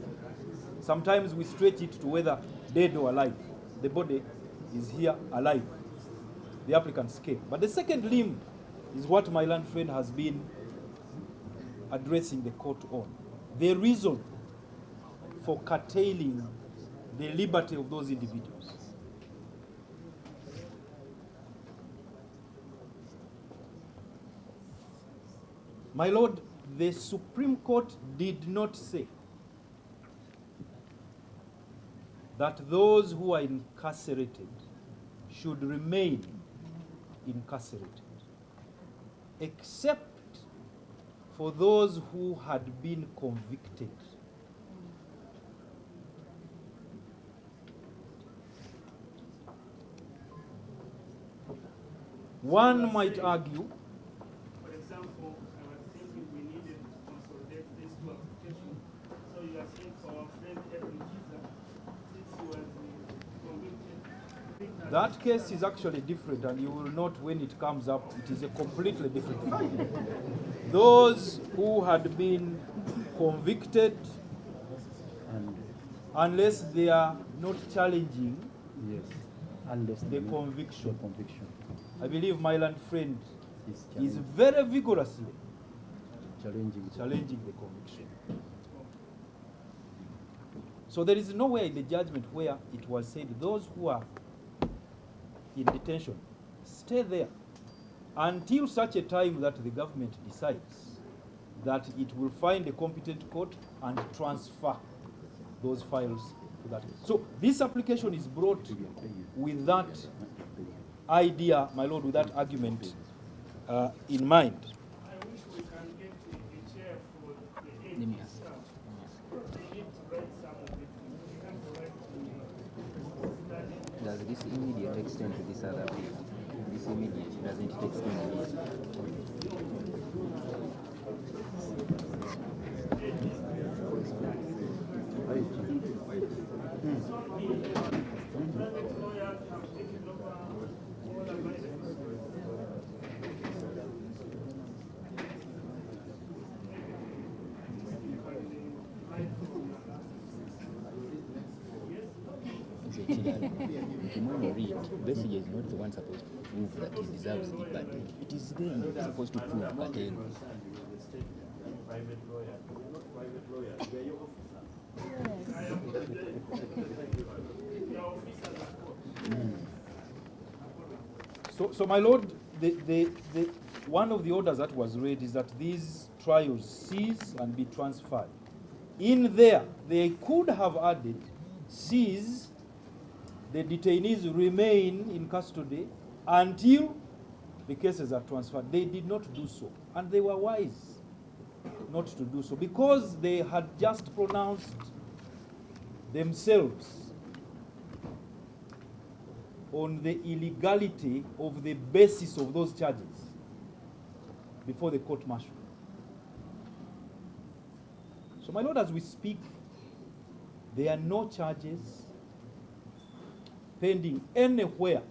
Sometimes we stretch it to whether dead or alive. The body is here alive. The applicants came. But the second limb is what my learned friend has been addressing the court on. The reason for curtailing the liberty of those individuals. My Lord, the Supreme Court did not say that those who are incarcerated should remain incarcerated, except for those who had been convicted. One might argue, for example, I was thinking we needed to consolidate these two applications. So you are saying for our friend Kizza, since he was convicted. that case is actually different, and you will note when it comes up, it is a completely different thing. Those who had been convicted, unless they are not challenging the conviction. I believe my land friend is very vigorously challenging the conviction. So there is nowhere in the judgment where it was said those who are in detention stay there until such a time that the government decides that it will find a competent court and transfer those files to that. So this application is brought with that idea, my Lord, with that argument in mind. I wish we can get a chair for the AG staff. They need to write some of it. We can't write to Does this immediate extend to this other bit? This immediate, doesn't it extend to this? If you want to read, Besigye is not the one supposed to prove that he deserves the burden. It is them who are supposed to prove category. Private lawyer, you're not private lawyer, they're your officer. So my Lord, the one of the orders that was read is that these trials cease and be transferred. In there, they could have added, cease, the detainees remain in custody until the cases are transferred. They did not do so, and they were wise not to do so, because they had just pronounced themselves on the illegality of the basis of those charges before the court martial. So my Lord, as we speak, there are no charges pending anywhere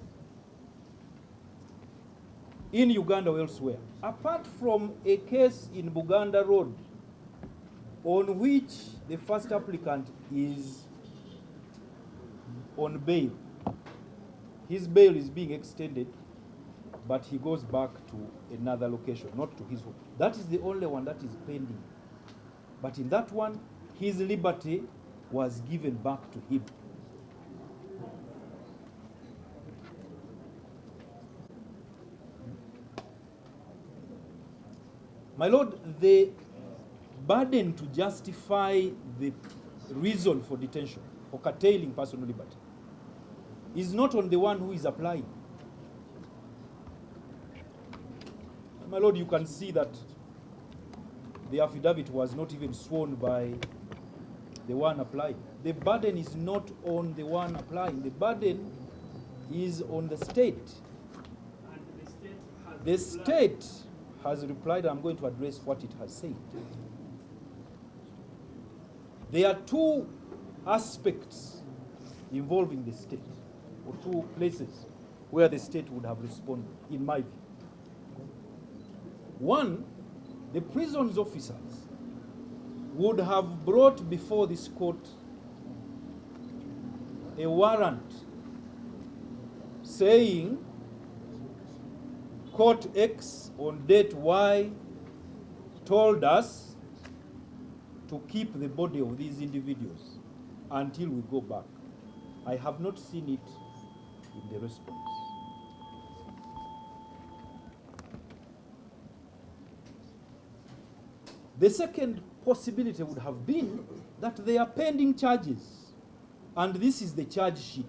in Uganda or elsewhere, apart from a case in Buganda Road on which the first applicant is on bail. His bail is being extended, but he goes back to another location, not to his home. That is the only one that is pending. But in that one, his liberty was given back to him. My Lord, the burden to justify the reason for detention, for curtailing personal liberty, is not on the one who is applying. My Lord, you can see that the affidavit was not even sworn by the one applying. The burden is not on the one applying. The burden is on the state. And the state has replied. I'm going to address what it has said. There are two aspects involving the state, or two places where the state would have responded, in my view. One, the prisons officers would have brought before this court a warrant saying Court X on date Y told us to keep the body of these individuals until we go back. I have not seen it in the response. The second possibility would have been that they are pending charges, and this is the charge sheet.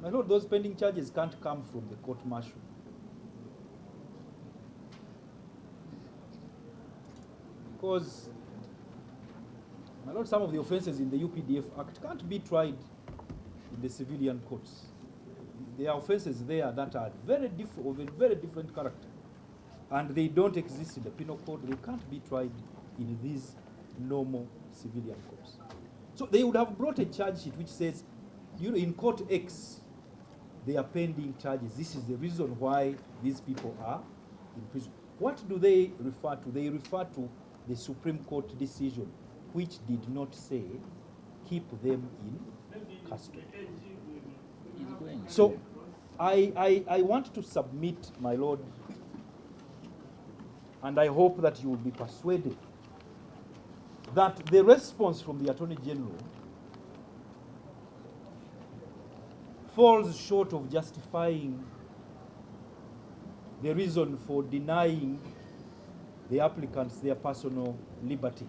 My lord, those pending charges can't come from the court martial. Because, my lord, some of the offenses in the UPDF Act can't be tried in the civilian courts. There are offenses there that are of a very different character, and they don't exist in the penal code. They can't be tried in these normal civilian courts. So they would have brought a charge sheet which says, you know, in court X, they are pending charges. This is the reason why these people are in prison. What do they refer to? They refer to the Supreme Court decision, which did not say keep them in custody. So I want to submit, my lord, and I hope that you will be persuaded that the response from the Attorney General falls short of justifying the reason for denying the applicants their personal liberty.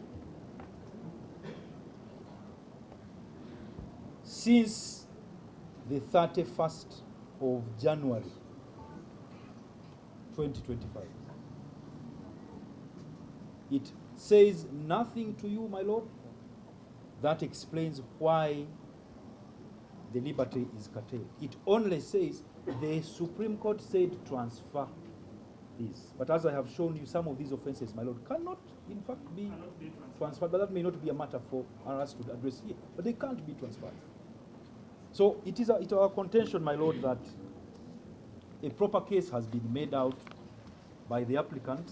Since the 31st of January 2025. It says nothing to you, my lord, that explains why the liberty is curtailed. It only says the Supreme Court said transfer this. But as I have shown you, some of these offenses, my lord, cannot in fact be transferred, but that may not be a matter for us to address here, but they can't be transferred. So it is our contention, my lord, that a proper case has been made out by the applicants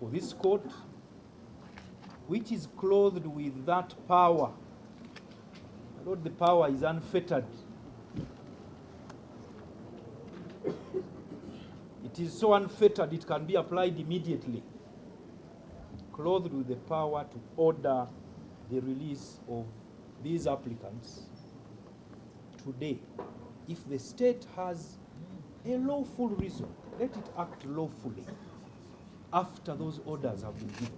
for this court, which is clothed with that power. My lord, the power is unfettered. It is so unfettered it can be applied immediately. Clothed with the power to order the release of these applicants today. If the state has a lawful reason, let it act lawfully after those orders have been given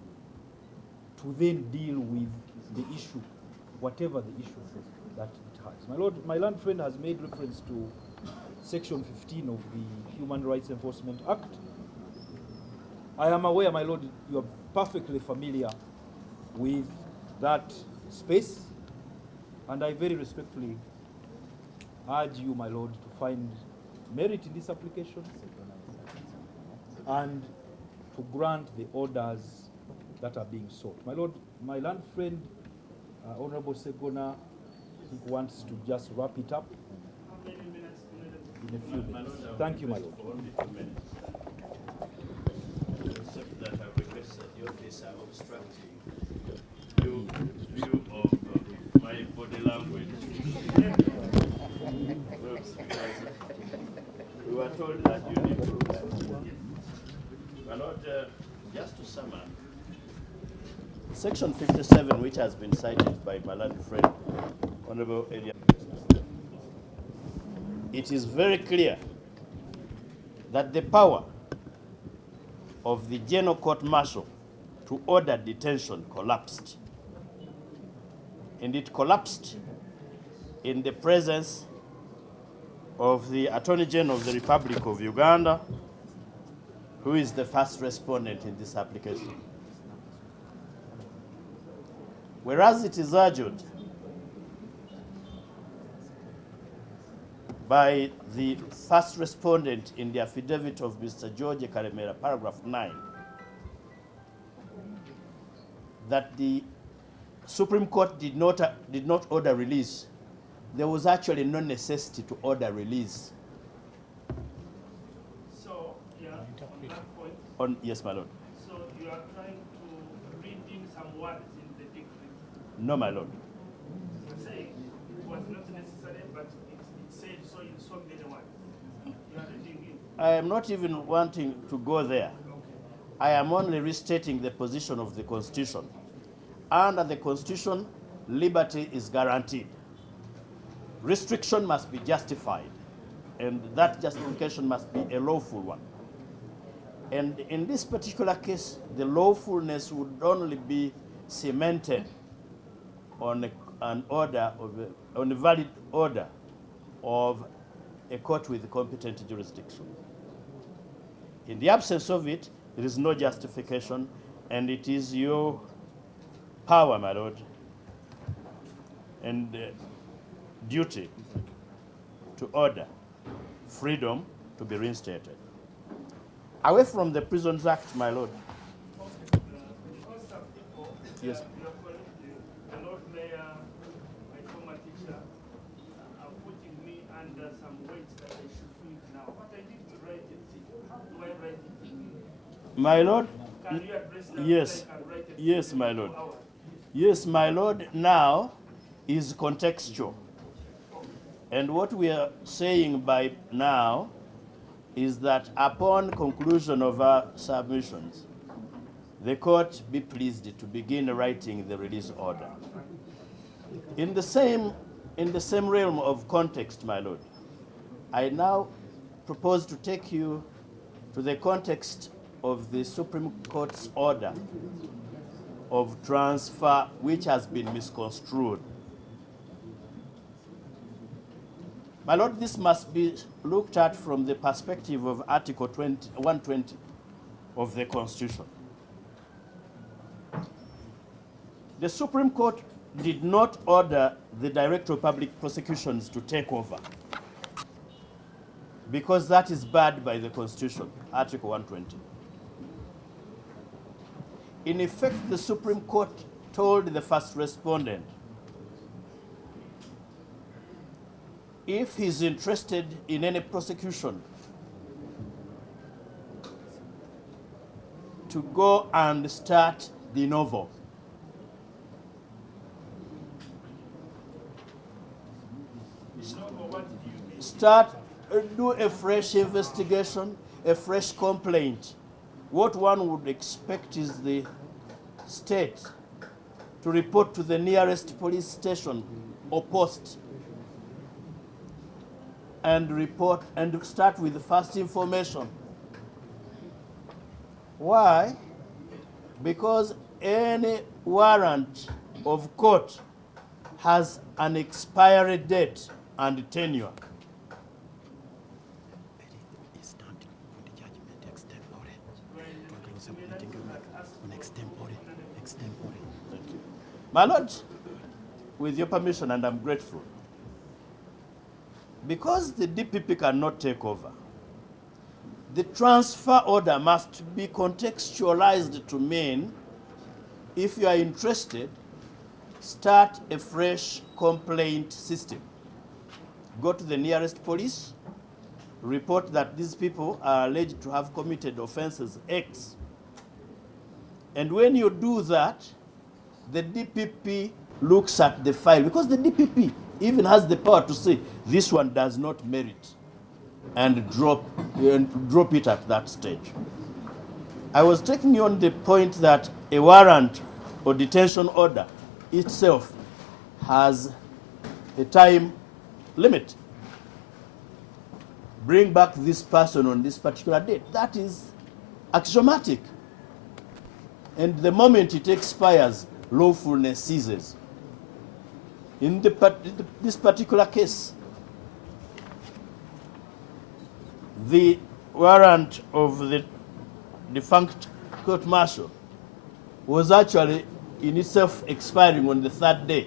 to then deal with the issue, whatever the issue that it has. My lord, my learned friend has made reference to Section 15 of the Human Rights Enforcement Act. I am aware, my lord, you are perfectly familiar with that space, and I very respectfully urge you, my lord, to find merit in this application and to grant the orders that are being sought. My lord, my learned friend, Honorable Segona, I think wants to just wrap it up in a few minutes. Thank you, my lord. Except that I request that the officer obstructing view of my body language. We were told that you need to. My lord, just to sum up, Section 57, which has been cited by my learned friend, Honorable MEADIA, it is very clear that the power of the General Court Martial to order detention collapsed. And it collapsed in the presence of the Attorney General of the Republic of Uganda, who is the first respondent in this application. Whereas it is urged by the first respondent in the affidavit of Mr. George Karemera, paragraph 9, that the Supreme Court did not order release, there was actually no necessity to order release. So, yeah, on that point. Yes, my lord. So you are trying to read in some words in the decree? No, my lord. You're saying it was not necessary, but it said so in so many words. You are reading in. I am not even wanting to go there. I am only restating the position of the Constitution. Under the Constitution, liberty is guaranteed. Restriction must be justified, and that justification must be a lawful one. And in this particular case, the lawfulness would only be cemented on an order on a valid order of a court with competent jurisdiction. In the absence of it, there is no justification, and it is your power, my lord, and duty to order freedom to be reinstated. Away from the Prisons Act, my lord. Yes. The Lord Mayor, my former teacher, are putting me under some weight that I should do it now. What I need to write it, how do I write it? My lord? Can you address that? Yes. I can write it Yes, my in lord. 2 hours? Yes, my lord, now is contextual. And what we are saying by now is that upon conclusion of our submissions, the court be pleased to begin writing the release order. In the same realm of context, my lord, I now propose to take you to the context of the Supreme Court's order of transfer, which has been misconstrued. My lord, this must be looked at from the perspective of Article 120 of the Constitution. The Supreme Court did not order the Director of Public Prosecutions to take over, because that is barred by the Constitution, Article 120. In effect, the Supreme Court told the first respondent, if he's interested in any prosecution, to go and start de novo. Do a fresh investigation, a fresh complaint. What one would expect is the state to report to the nearest police station or post and report and start with the first information. Why? Because any warrant of court has an expiry date and tenure. My lord, with your permission, and I'm grateful, because the DPP cannot take over, the transfer order must be contextualized to mean, if you are interested, start a fresh complaint system. Go to the nearest police, report that these people are alleged to have committed offenses X. And when you do that, the DPP looks at the file, because the DPP even has the power to say, this one does not merit, and drop it at that stage. I was taking you on the point that a warrant or detention order itself has a time limit. Bring back this person on this particular date. That is axiomatic. And the moment it expires, lawfulness ceases. In this particular case, the warrant of the defunct court-martial was actually in itself expiring on the 3rd day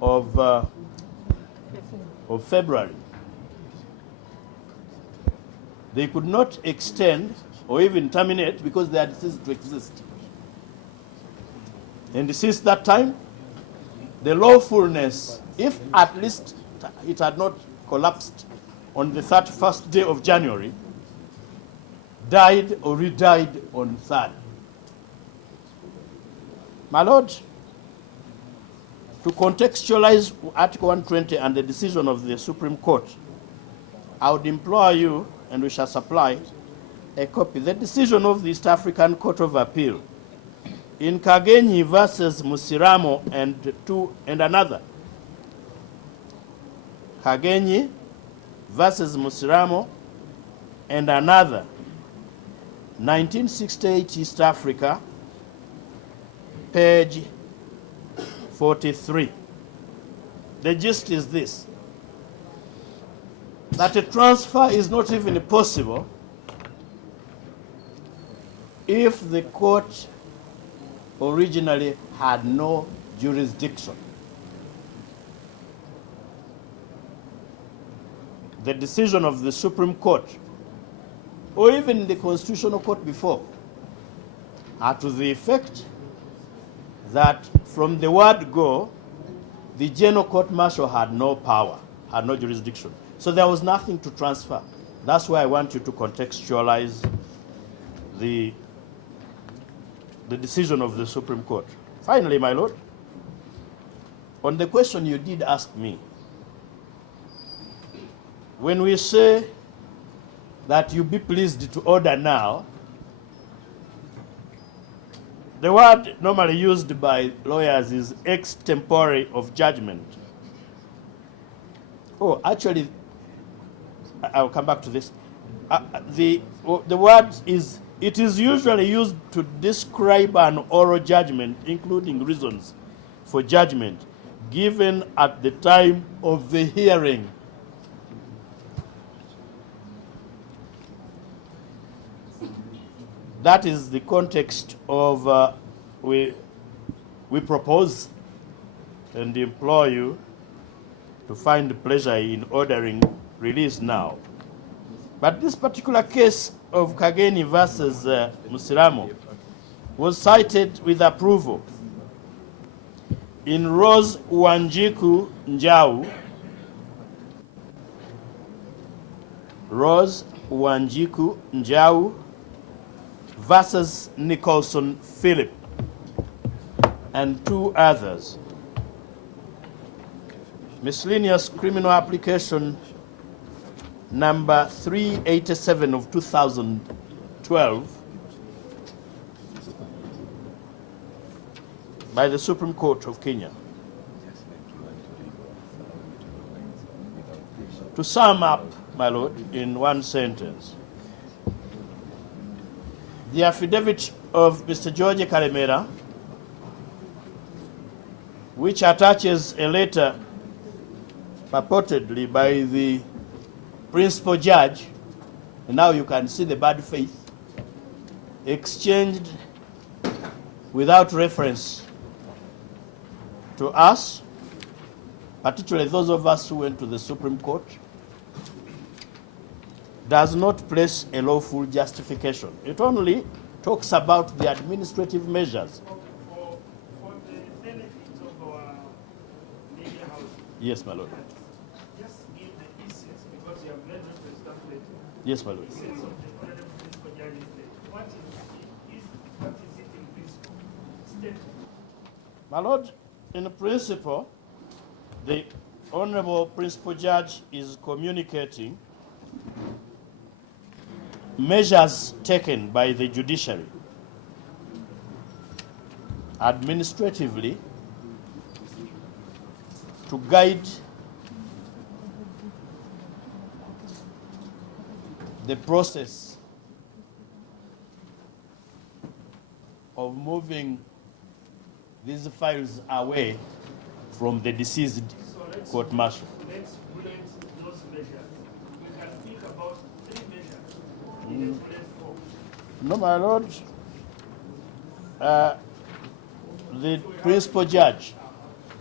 of February. They could not extend or even terminate because they had ceased to exist. And since that time, the lawfulness, if at least it had not collapsed on the 31st day of January, died or re-died on 3rd. My lord, to contextualize Article 120 and the decision of the Supreme Court, I would implore you, and we shall supply a copy, the decision of the East African Court of Appeal in Kagenyi versus Musiramo and another. Kagenyi versus Musiramo and another. 1968 East Africa, page 43. The gist is this, that a transfer is not even possible if the court originally had no jurisdiction. The decision of the Supreme Court, or even the Constitutional Court before, are to the effect that from the word go, the General Court Martial had no power, had no jurisdiction. So there was nothing to transfer. That's why I want you to contextualize the decision of the Supreme Court. Finally, my Lord, on the question you did ask me, when we say that you be pleased to order now, the word normally used by lawyers is ex tempore of judgment. Oh, actually, I'll come back to this. The word is, it is usually used to describe an oral judgment, including reasons for judgment, given at the time of the hearing. That is the context of we propose and implore you to find pleasure in ordering release now. But this particular case of Kageni versus Musiramo was cited with approval in Rose Wanjiku Njau, Rose Wanjiku Njau versus Nicholson Philip and two others. Miscellaneous criminal application number 387 of 2012 by the Supreme Court of Kenya. To sum up, my Lord, in one sentence, the affidavit of Mr. George Kalemera, which attaches a letter purportedly by the principal judge, and now you can see the bad faith, exchanged without reference to us, particularly those of us who went to the Supreme Court, does not place a lawful justification. It only talks about the administrative measures. For the benefit of our media house. Yes, my Lord. Just give the essence, because you have read the stuff later. Yes, my Lord. Essence of the Honorable Principal Judge's letter. What is it in principle? State. My Lord, in principle, the Honorable Principal Judge is communicating measures taken by the judiciary administratively to guide the process of moving these files away from the deceased court martial. Let's bullet those measures. We can speak about 3 measures in the bullet form. No, my Lord. The principal judge,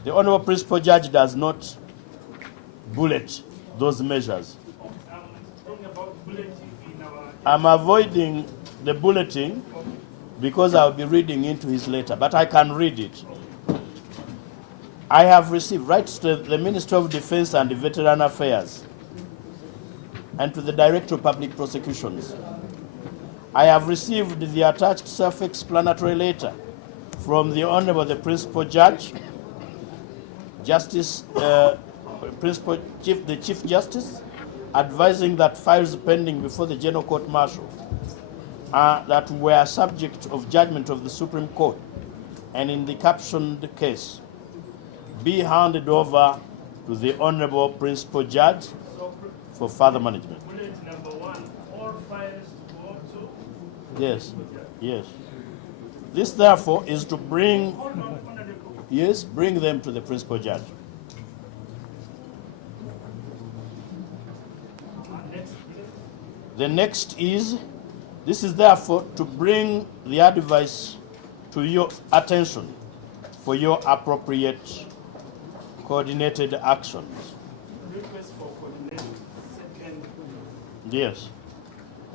the Honorable Principal Judge, does not bullet those measures. I'm talking about bulleting in our... I'm avoiding the bulleting because I'll be reading into his letter, but I can read it. I have received rights to the Minister of Defense and Veteran Affairs and to the Director of Public Prosecutions. I have received the attached self-explanatory letter from the Honorable the Principal Judge, Justice, the Chief Justice, advising that files pending before the General Court Martial that were subject of judgment of the Supreme Court and in the captioned case be handed over to the Honorable Principal Judge for further management. Bullet number 1, all files to go to Yes, yes. This, therefore, is to bring, yes, bring them to the principal judge. The next is, this is therefore to bring the advice to your attention for your appropriate coordinated actions. Request for coordinated second. Yes.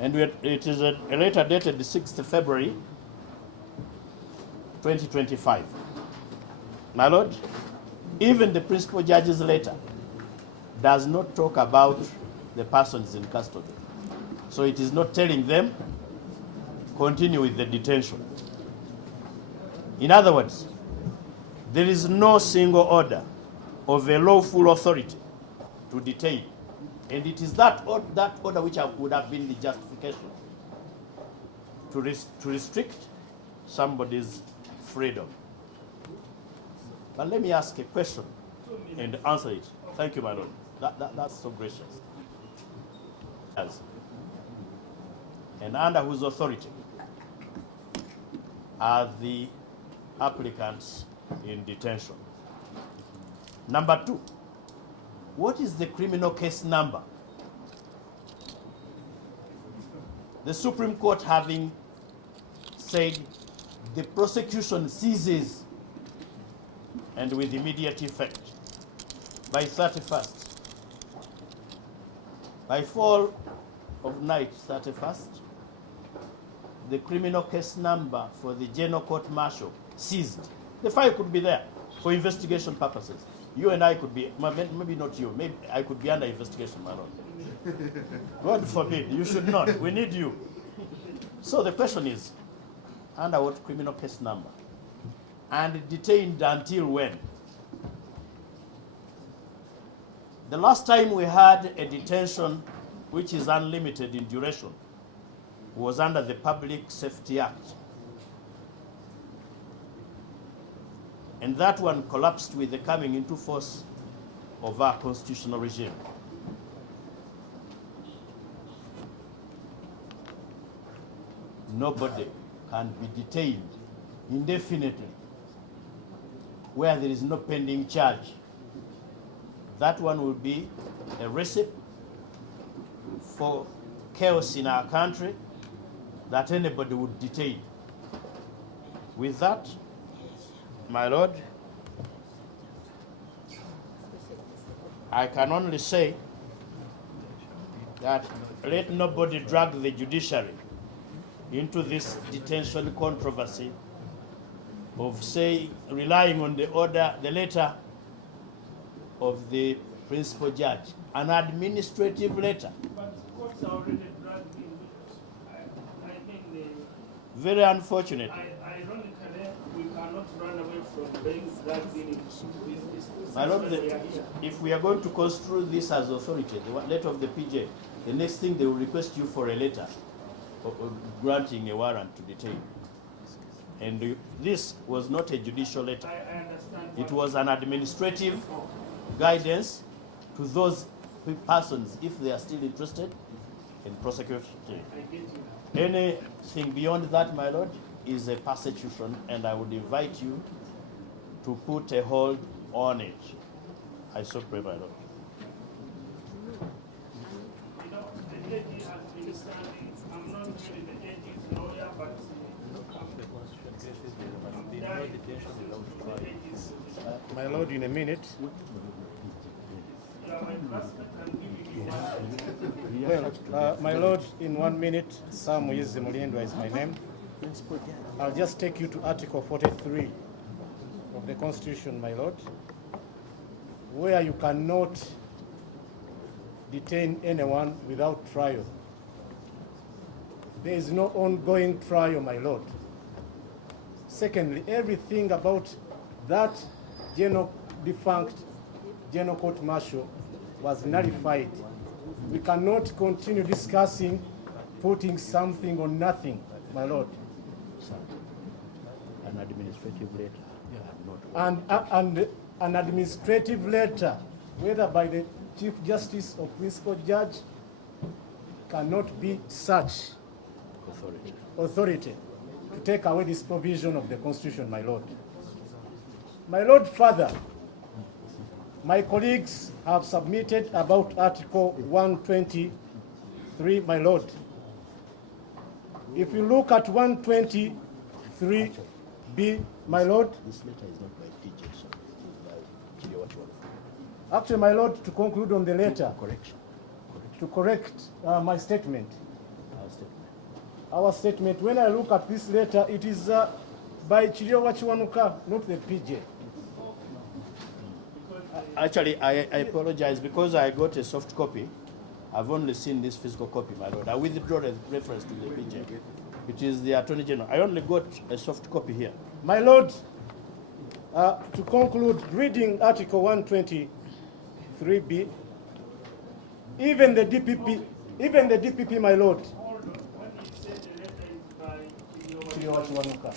And it is a letter dated the 6th February 2025. My Lord, even the principal judge's letter does not talk about the persons in custody. So it is not telling them, continue with the detention. In other words, there is no single order of a lawful authority to detain. And it is that order which would have been the justification to restrict somebody's freedom. But let me ask a question and answer it. Thank you, my Lord. That's so gracious. Yes. And under whose authority are the applicants in detention? Number two, what is the criminal case number? The Supreme Court having said the prosecution ceases and with immediate effect by 31st. By fall of night 31st, the criminal case number for the General Court Martial ceased. The file could be there for investigation purposes. You and I could be, maybe not you, maybe I could be under investigation, my Lord. God forbid, you should not. We need you. So the question is, under what criminal case number? And detained until when? The last time we had a detention which is unlimited in duration was under the Public Safety Act. And that one collapsed with the coming into force of our constitutional regime. Nobody can be detained indefinitely where there is no pending charge. That one will be a recipe for chaos in our country that anybody would detain. With that, my Lord, I can only say that let nobody drag the judiciary into this detention controversy of, say, relying on the order, the letter of the principal judge, an administrative letter. But courts are already dragged in. Very unfortunate. Ironically, we cannot run away from being dragged in. My Lord, if we are going to construe this as authority, the letter of the PJ, the next thing they will request you for a letter granting a warrant to detain. And this was not a judicial letter. I understand. It was an administrative guidance to those persons if they are still interested in prosecuting. Anything beyond that, my Lord, is a persecution, and I would invite you to put a hold on it. I so pray, my Lord. You know, the AG has been standing. I'm not really the AG's lawyer, but My Lord, in a minute. Well, my Lord, in 1 minute, Sam Muyizi Mulindwa is my name. I'll just take you to Article 43 of the Constitution, my Lord, where you cannot detain anyone without trial. There is no ongoing trial, my Lord. Secondly, everything about that defunct General Court Martial was nullified. We cannot continue discussing putting something on nothing, my Lord. An administrative letter. And an administrative letter, whether by the Chief Justice or Principal Judge, cannot be such authority. authority to take away this provision of the Constitution, my Lord. My Lord, further, my colleagues have submitted about Article 123, my Lord. If you look at 123B, my Lord. This letter is not by PJ, so it's by Chile. Actually, my Lord, to conclude on the letter, Correction. to correct my statement. Our statement. Our statement, when I look at this letter, it is by Chiriowa Chiwanuka, not the PJ. Actually, I apologize because I got a soft copy. I've only seen this physical copy, my Lord. I withdraw the reference to the PJ. It is the Attorney General. I only got a soft copy here. My Lord, to conclude, reading Article 123B, even the DPP, my Lord. Hold on. When you say the letter is by Chiriowa Chiwanuka.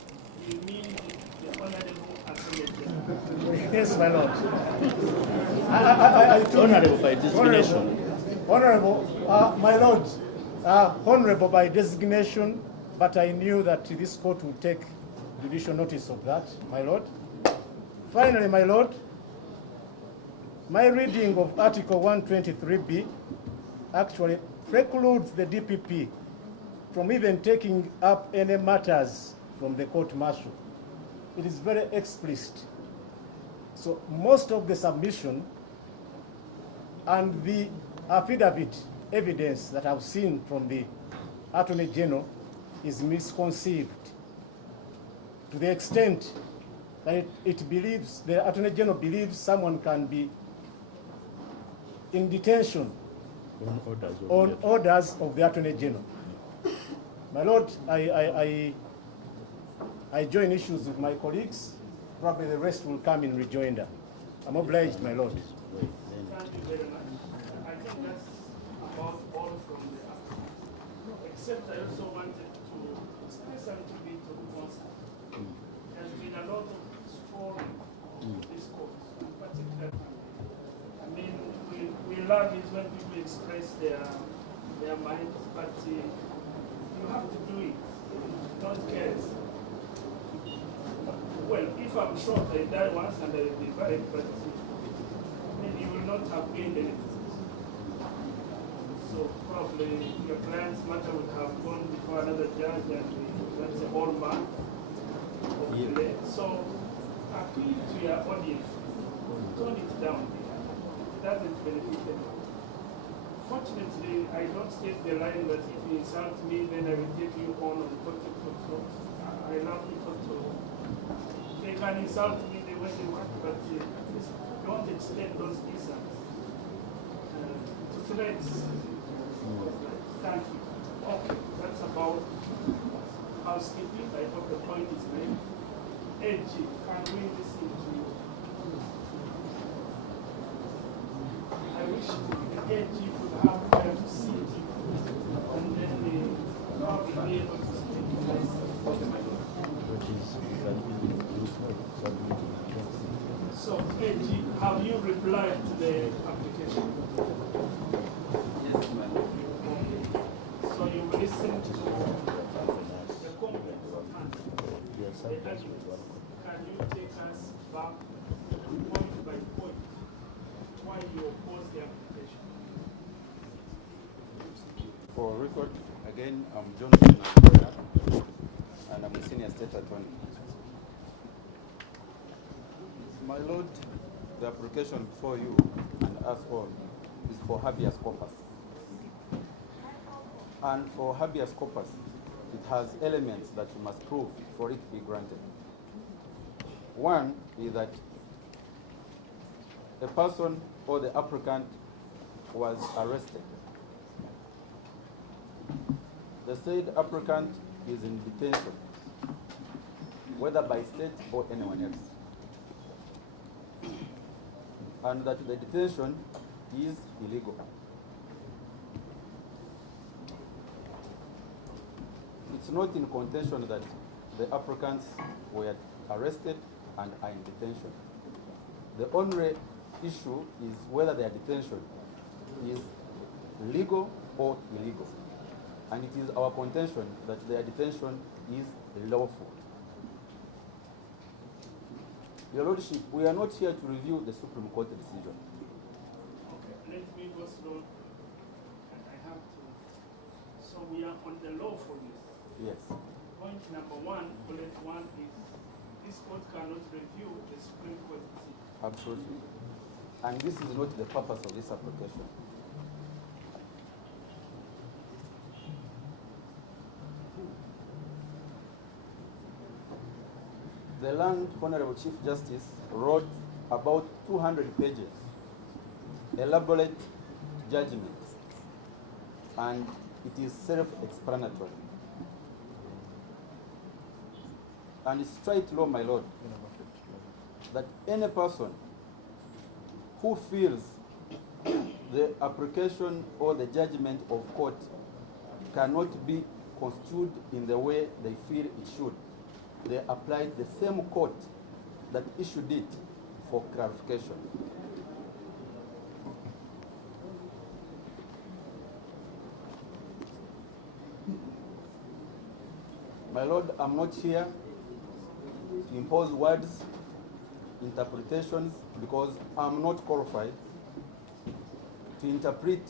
you mean the Honorable Attorney General? Yes, my Lord. Honorable by designation. Honorable, my Lord, honorable by designation, but I knew that this court would take judicial notice of that, my Lord. Finally, my Lord, my reading of Article 123B actually precludes the DPP from even taking up any matters from the court-martial. It is very explicit. So most of the submission and the affidavit evidence that I've seen from the Attorney General is misconceived to the extent that it believes, the Attorney General believes someone can be in detention on orders of the Attorney General. My Lord, I join issues with my colleagues. Probably the rest will come in rejoinder. I'm obliged, my Lord. Thank you very much. I think that's about all from the afternoon. Except I also wanted to express a little bit of concern. There's been a lot of scoring on this court, particularly. I mean, we love it when people express their minds, but you have to do it. Don't care. Well, if I'm short, I die once and I will be buried, but maybe you will not have gained anything. So probably your client's matter would have gone before another judge and that's a whole month of delay. So appeal to your audience, tone it down. It doesn't benefit anyone. Fortunately, I don't state the line that if you insult me, then I will take you on contempt of court. I allow people to, they can insult me the way they want, but at least don't extend those insults to threats. Thank you. Okay, that's about housekeeping. I hope the point is made. Hajji, can we listen to you? I wish Hajji could have time to see it, and then probably be able to speak to us. So, Hajji, have you replied to the application? Yes, ma'am. So you listen to the comments of hand. Can you take us back point by point why you oppose the application? For record, again, I'm Johnson Nagoya, and I'm a senior state attorney. My Lord, the application before you and us all is for habeas corpus. And for habeas corpus, it has elements that you must prove for it to be granted. One is that a person or the applicant was arrested. The said applicant is in detention, whether by state or anyone else. And that the detention is illegal. It's not in contention that the applicants were arrested and are in detention. The only issue is whether their detention is legal or illegal. And it is our contention that their detention is lawful. Your Lordship, we are not here to review the Supreme Court decision. Okay, let me go slow. And I have to. So we are on the lawfulness. Yes. Point number one, bullet one is this court cannot review the Supreme Court decision. Absolutely. And this is not the purpose of this application. The Land Honorable Chief Justice wrote about 200 pages, elaborate judgment, and it is self-explanatory. And it's straight law, my lord, that any person who feels the application or the judgment of court cannot be construed in the way they feel it should, they apply the same court that issued it for clarification. My lord, I'm not here to impose words, interpretations, because I'm not qualified to interpret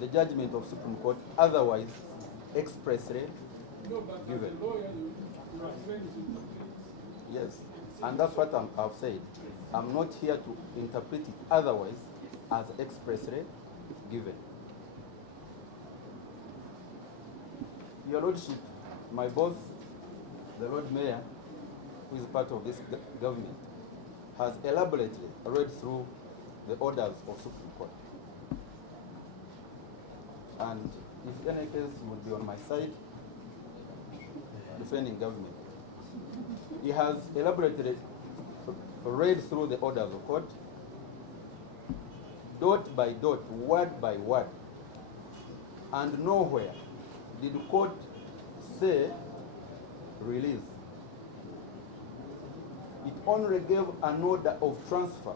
the judgment of Supreme Court otherwise expressly given. Yes, and that's what I've said. I'm not here to interpret it otherwise as expressly given. Your Lordship, my boss, the Lord Mayor, who is part of this government, has elaborately read through the orders of Supreme Court. And if any case, he would be on my side, defending government. He has elaborately read through the orders of court, dot by dot, word by word, and nowhere did the court say release. It only gave an order of transfer.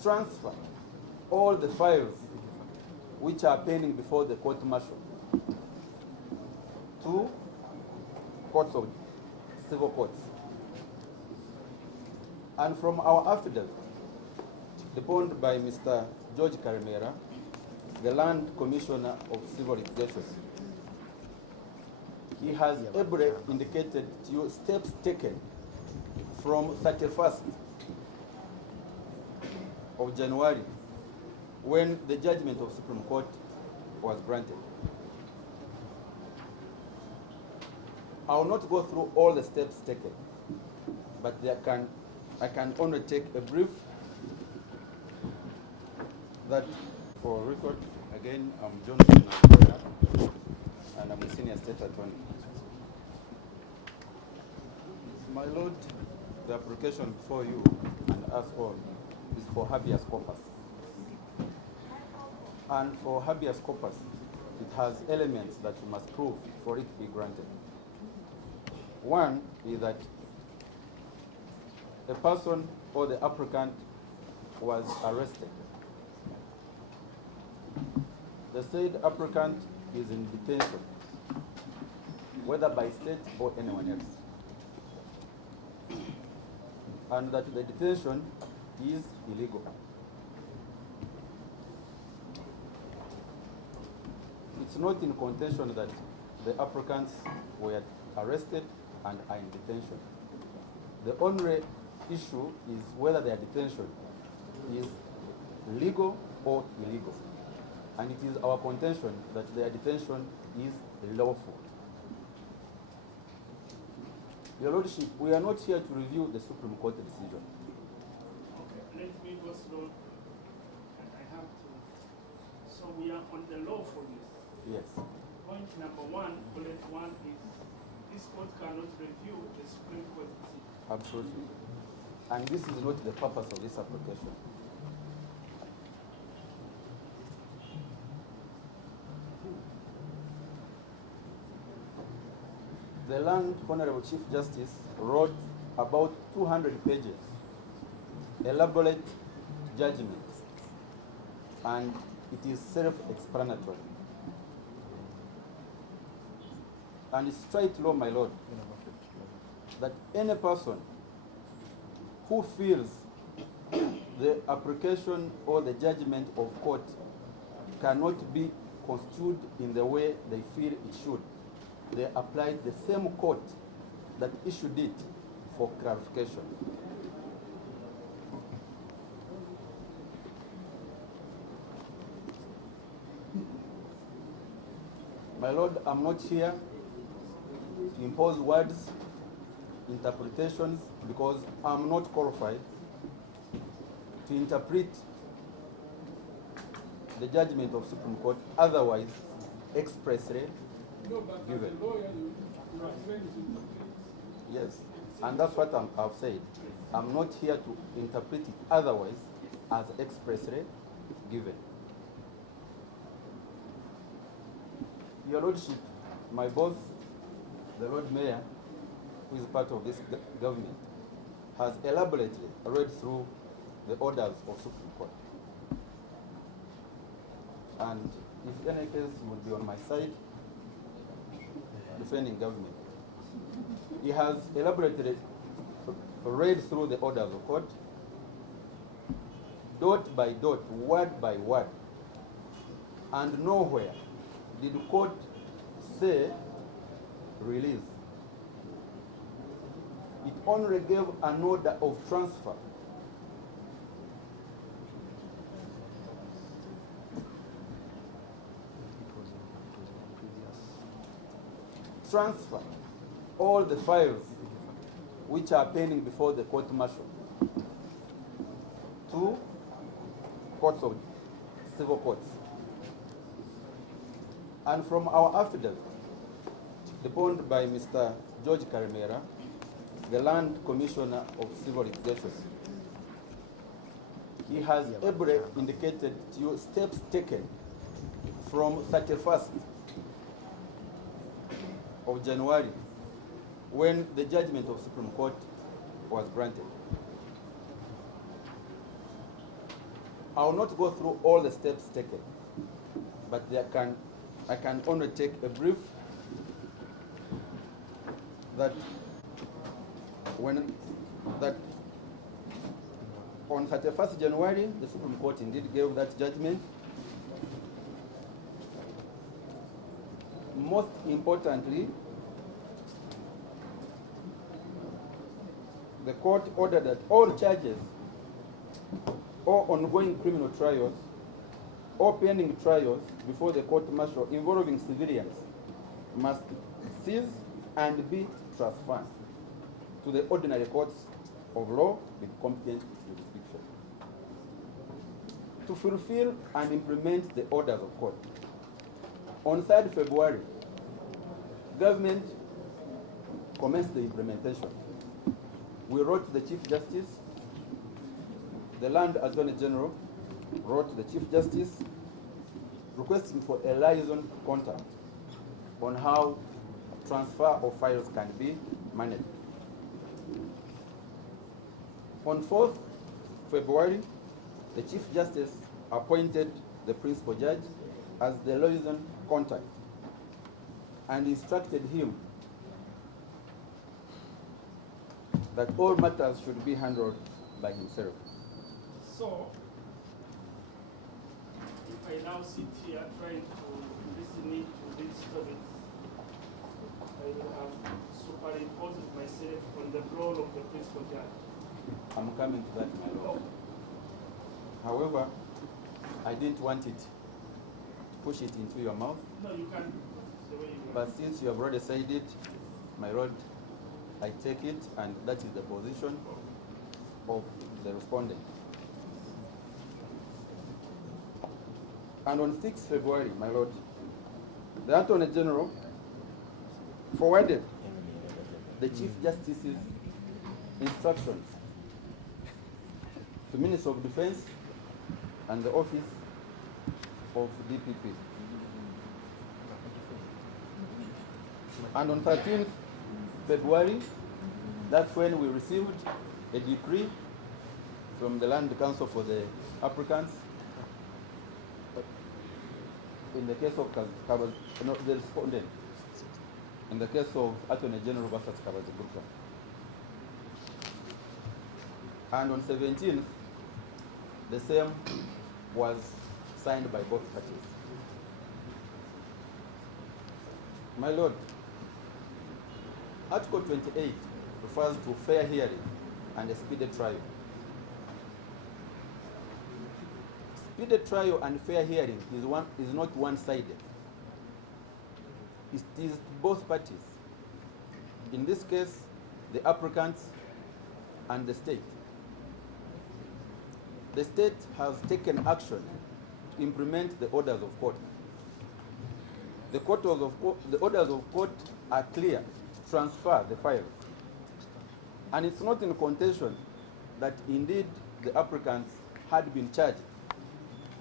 Transfer all the files which are pending before the court martial to courts of civil courts. And from our affidavit, deposed by Mr. George Karimera, the Land Commissioner of Civil Litigation, he has ably indicated to you steps taken from 31st of January, when the judgment of Supreme Court was granted. I will not go through all the steps taken, but I can only take a brief. That for record, again, I'm Johnson, and I'm a senior state attorney. My lord, the application before you and us all is for habeas corpus. And for habeas corpus, it has elements that you must prove for it to be granted. One is that a person or the applicant was arrested. The said applicant is in detention, whether by state or anyone else. And that the detention is illegal. It's not in contention that the applicants were arrested and are in detention. The only issue is whether their detention is legal or illegal. And it is our contention that their detention is lawful. Your Lordship, we are not here to review the Supreme Court decision. Okay, let me go slow. And I have to. So we are on the lawfulness. Yes. Point number one, bullet one is this court cannot review the Supreme Court decision. Absolutely. And this is not the purpose of this application. The Land Honorable Chief Justice wrote about 200 pages, elaborate judgment, and it is self-explanatory. And it's straight law, my lord, that any person who feels the application or the judgment of court cannot be construed in the way they feel it should, they apply the same court that issued it for clarification. My lord, I'm not here to impose words, interpretations, because I'm not qualified to interpret the judgment of Supreme Court otherwise expressly given. Yes, and that's what I've said. I'm not here to interpret it otherwise as expressly given. Your Lordship, my boss, the Lord Mayor, who is part of this government, has elaborately read through the orders of Supreme Court. And if any case, he would be on my side defending government. He has elaborately read through the orders of court, dot by dot, word by word, and nowhere did the court say release. It only gave an order of transfer. Transfer all the files which are pending before the court martial to courts of civil courts. And from our affidavit, deposed by Mr. George Karimera, the Land Commissioner of Civil Litigation, he has ably indicated to you steps taken from 31st of January, when the judgment of Supreme Court was granted. I will not go through all the steps taken, but I can only take a brief that on 31st January, the Supreme Court indeed gave that judgment. Most importantly, the court ordered that all charges or ongoing criminal trials or pending trials before the court martial involving civilians must cease and be transferred to the ordinary courts of law with competent jurisdiction. To fulfill and implement the orders of court, on 3rd February, government commenced the implementation. We wrote to the Chief Justice, the Land Attorney General wrote to the Chief Justice requesting for a liaison contact on how transfer of files can be managed. On 4th February, the Chief Justice appointed the Principal Judge as the liaison contact and instructed him that all matters should be handled by himself. So, if I now sit here trying to listen to these stories, I will have superimposed myself on the role of the principal judge. I'm coming to that, my lord. However, I didn't want it to push it into your mouth. No, you can. But since you have already said it, my lord, I take it, and that is the position of the respondent. And on 6th February, my lord, the Attorney General forwarded the Chief Justice's instructions to Minister of Defense and the Office of DPP. And on 13th February, That's when we received a decree from the Land Council for the Africans in the case of the respondent, in the case of Attorney General versus Kabaziguruka. And on 17th, the same was signed by both parties. My Lord, Article 28 refers to fair hearing and a speedy trial. Speedy trial and fair hearing is not one-sided. It is both parties. In this case, the applicants and the state. The state has taken action to implement the orders of court. The orders of court are clear to transfer the files. And it's not in contention that indeed the applicants had been charged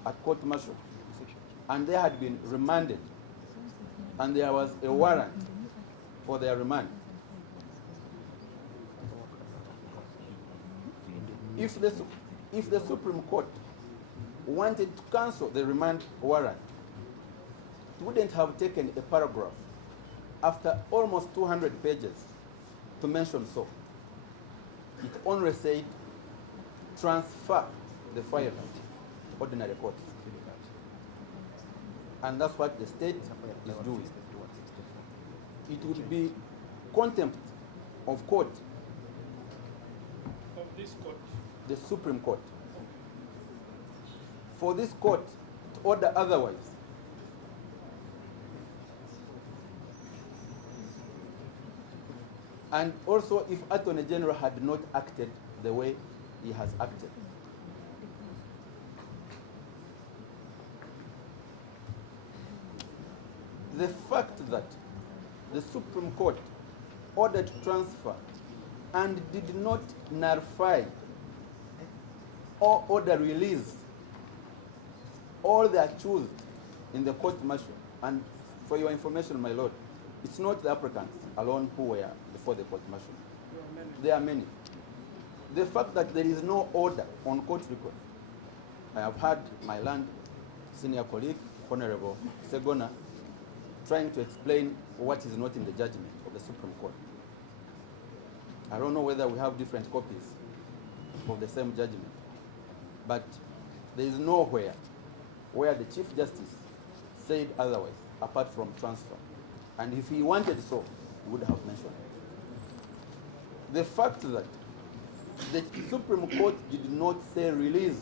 at court martial and they had been remanded and there was a warrant for their remand. If the Supreme Court wanted to cancel the remand warrant, it wouldn't have taken a paragraph after almost 200 pages to mention so. It only said transfer the file to ordinary courts. And that's what the state is doing. It would be contempt of court, Of this court. the Supreme Court, for this court to order otherwise. And also if Attorney General had not acted the way he has acted. The fact that the Supreme Court ordered transfer and did not nullify or order release all the accused in the court martial. And for your information, my Lord, it's not the applicants alone who were before the court martial. There are many. The fact that there is no order on court record. I have had my land senior colleague, Honorable Segona, trying to explain what is not in the judgment of the Supreme Court. I don't know whether we have different copies of the same judgment, but there is nowhere where the Chief Justice said otherwise, apart from transfer. And if he wanted so, he would have mentioned it. The fact that the Supreme Court did not say release,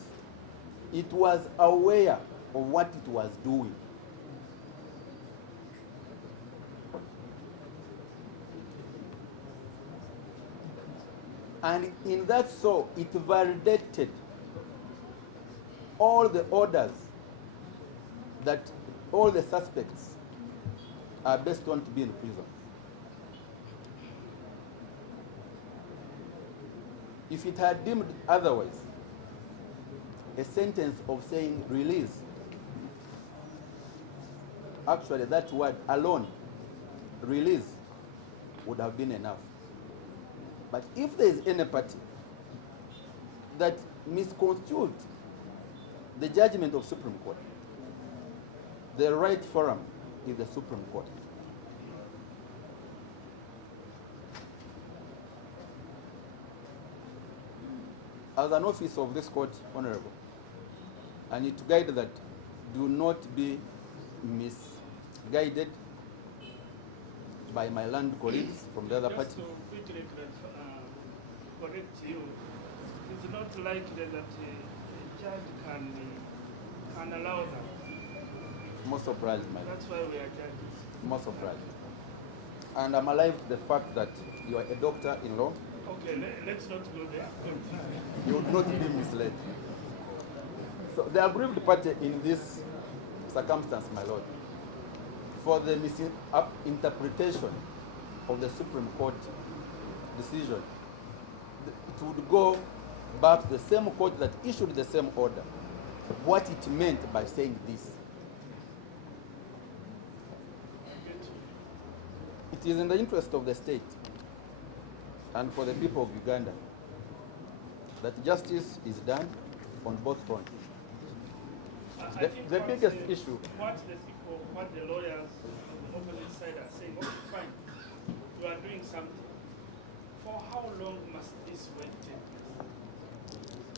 it was aware of what it was doing. And in that so, it validated all the orders that all the suspects are based on to be in prison. If it had deemed otherwise, a sentence of saying release, actually that word alone, release, would have been enough. But if there is any party that misconstrued the judgment of Supreme Court, the right forum is the Supreme Court. As an officer of this court, Honorable, I need to guide that do not be misguided by my land colleagues from the other party. Just to quickly correct you, it's not likely that a judge can allow that. Most surprised, my That's why we are judges. Most surprised. And I'm alive to the fact that you are a doctor-in-law. Okay, let's not go there. You would not be misled. So the aggrieved party in this circumstance, my Lord, for the misinterpretation of the Supreme Court decision, it would go back to the same court that issued the same order, what it meant by saying this. It is in the interest of the state and for the people of Uganda that justice is done on both fronts. The biggest issue. What the lawyers on the opposite side are saying, okay, fine, you are doing something. For how long must this wait take place?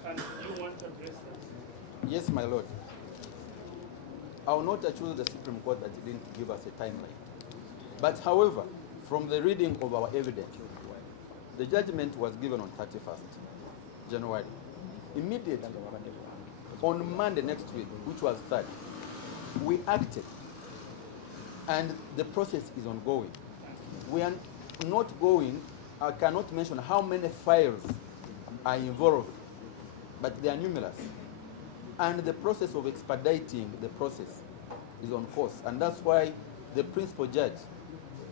And you want to address that? Yes, my lord. I will not accuse the Supreme Court that it didn't give us a timeline. But however, from the reading of our evidence, the judgment was given on 31st January. Immediately, on Monday next week, which was 3rd, we acted, and the process is ongoing. We are not going, I cannot mention how many files are involved, but they are numerous. And the process of expediting the process is on course, and that's why the principal judge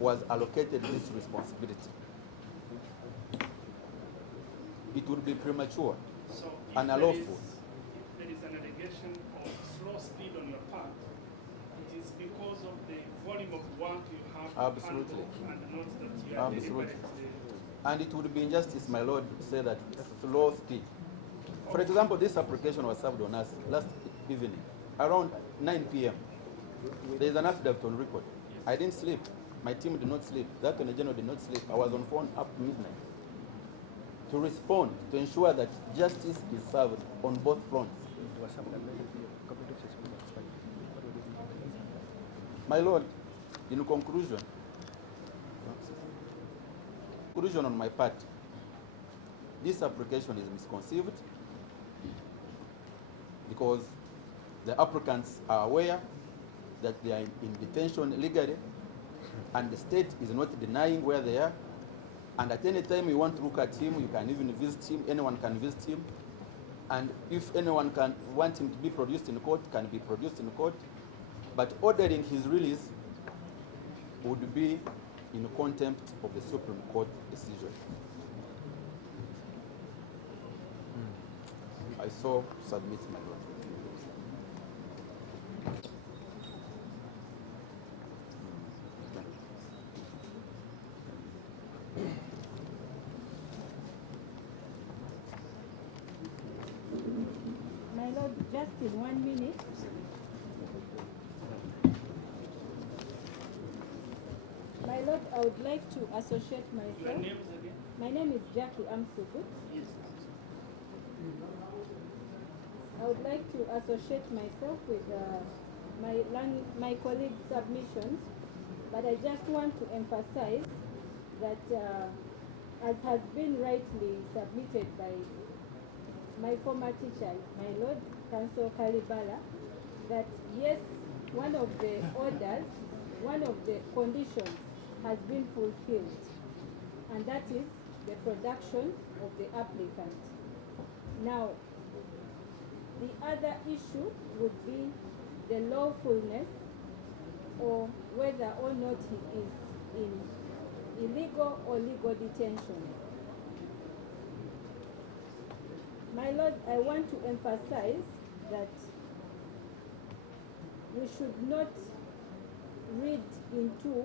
was allocated this responsibility. It would be premature and unlawful. If there is an allegation of slow speed on your part, it is because of the volume of work you have Absolutely. and not that you are Absolutely. deliberately. And it would be injustice, my lord, to say that slow speed. For example, this application was served on us last evening, around 9 p.m. There is an affidavit on record. I didn't sleep. My team did not sleep. The Attorney General did not sleep. I was on phone up to midnight to respond, to ensure that justice is served on both fronts. My lord, in conclusion on my part, this application is misconceived because the applicants are aware that they are in detention legally, and the state is not denying where they are. And at any time you want to look at him, you can even visit him, anyone can visit him. And if anyone can want him to be produced in court, can be produced in court. But ordering his release would be in contempt of the Supreme Court decision. I so submit my lord. My lord, just in 1 minute. My lord, I would like to associate myself. Your names again? My name is Jackie Amsugut. Yes. I would like to associate myself with my colleagues' submissions, but I just want to emphasize that as has been rightly submitted by my former teacher, my lord, Council Kalibala, that yes, one of the orders, one of the conditions has been fulfilled, and that is the production of the applicant. Now, the other issue would be the lawfulness, or whether or not he is in illegal or legal detention. My lord, I want to emphasize that we should not read into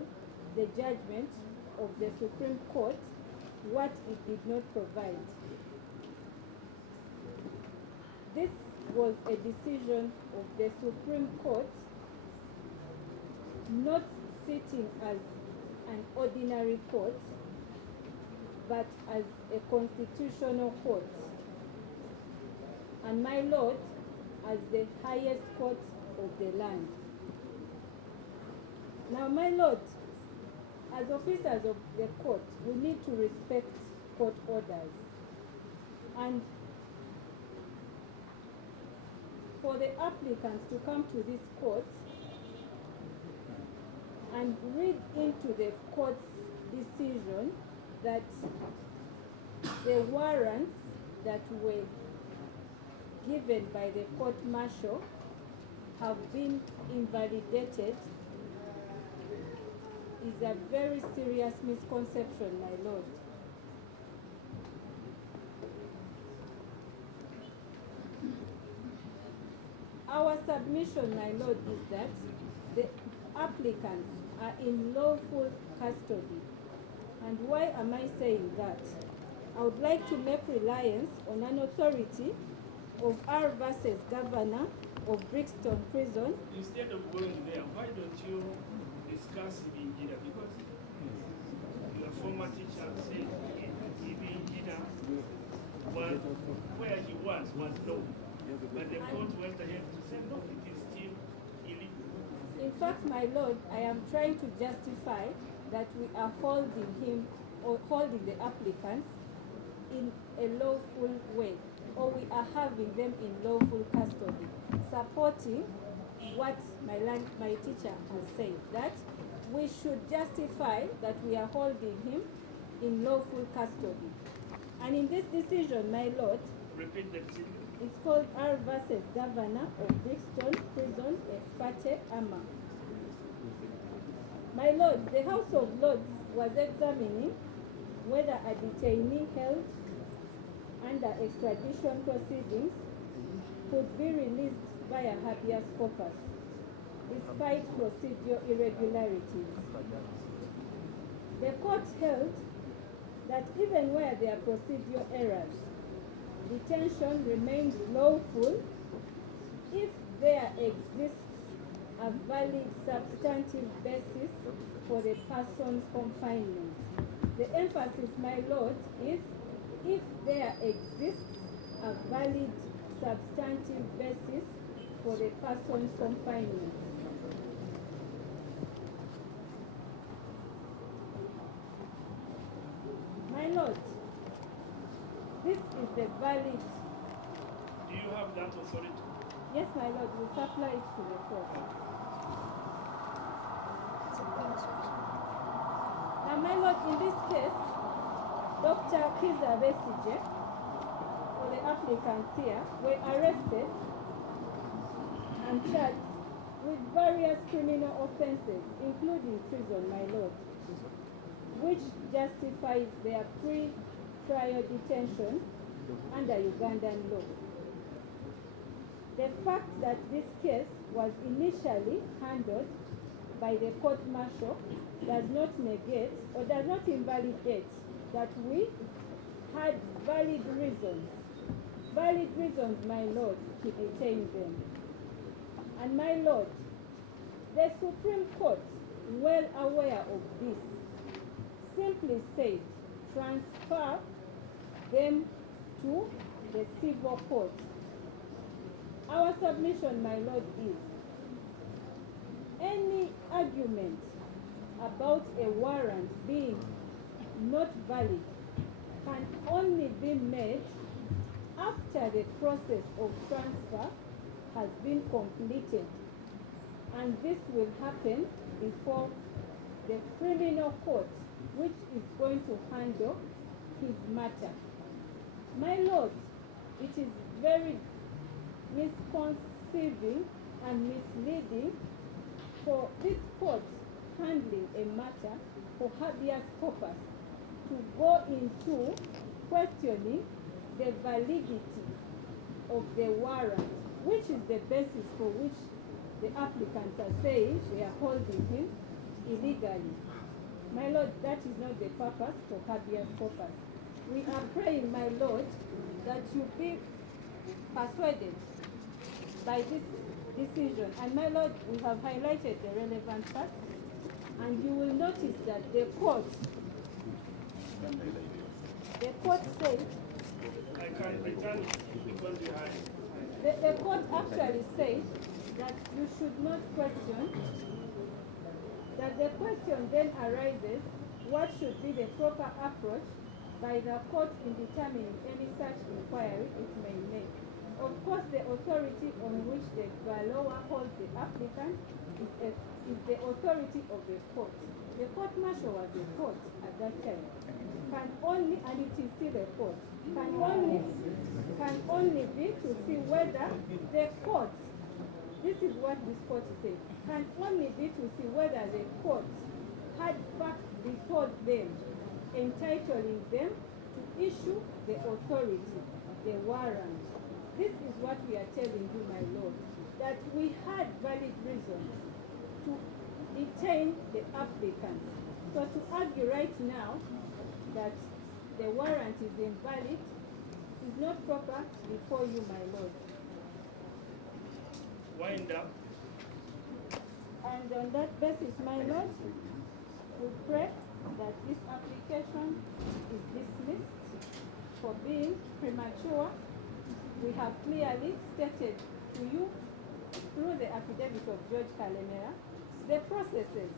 the judgment of the Supreme Court what it did not provide. This was a decision of the Supreme Court not sitting as an ordinary court, but as a constitutional court. And my lord, as the highest court of the land. Now, my lord, as officers of the court, we need to respect court orders. And for the applicants to come to this court and read into the court's decision that the warrants that were given by the court-martial have been invalidated is a very serious misconception, my lord. Our submission, my lord, is that the applicants are in lawful custody. And why am I saying that? I would like to make reliance on an authority of R versus Governor of Brixton Prison. Instead of going there, why don't you discuss Ibinjira? Because your former teacher said Ibinjira was where he was low. But the court went ahead to say, no, it is still illegal. In fact, my Lord, I am trying to justify that we are holding him or holding the applicants in a lawful way, or we are having them in lawful custody, supporting what my teacher has said, that we should justify that we are holding him in lawful custody. And in this decision, my Lord, repeat the decision. It's called R versus Governor of Brixton Prison, Espate Ama. My Lord, the House of Lords was examining whether a detainee held under extradition proceedings could be released via habeas corpus, despite procedural irregularities. The court held that even where there are procedural errors, detention remains lawful if there exists a valid substantive basis for the person's confinement. The emphasis, my Lord, is if there exists a valid substantive basis for the person's confinement. My Lord, this is the valid. Do you have that authority? Yes, my Lord, we supply it to the court. Now, my Lord, in this case, Dr. Kizza Besigye, or the applicants here, were arrested and charged with various criminal offenses, including treason, my Lord, which justifies their pre-trial detention under Ugandan law. The fact that this case was initially handled by the court-martial does not negate or does not invalidate that we had valid reasons, my Lord, to detain them. And my Lord, the Supreme Court, well aware of this, simply said, transfer them to the civil court. Our submission, my Lord, is any argument about a warrant being not valid can only be made after the process of transfer has been completed, and this will happen before the criminal court, which is going to handle his matter. My Lord, it is very misconceiving and misleading for this court handling a matter for habeas corpus to go into questioning the validity of the warrant, which is the basis for which the applicants are saying they are holding him illegally. My Lord, that is not the purpose for habeas corpus. We are praying, my Lord, that you be persuaded by this decision. And my Lord, we have highlighted the relevant facts, and you will notice that the court said, I can return it because you had it. the court actually said that you should not question, that the question then arises, what should be the proper approach by the court in determining any such inquiry it may make. Of course, the authority on which the Galoa holds the applicant is the authority of the court. The court-martial was a court at that time. Can only, and it is still a court, can only be to see whether the court, this is what this court says, can only be to see whether the court had facts before them entitling them to issue the authority, the warrant. This is what we are telling you, my Lord, that we had valid reasons to detain the applicant. So to argue right now that the warrant is invalid, is not proper before you, my lord. Wind up. And on that basis, my lord, we pray that this application is dismissed for being premature. We have clearly stated to you through the affidavit of George Kalemera the processes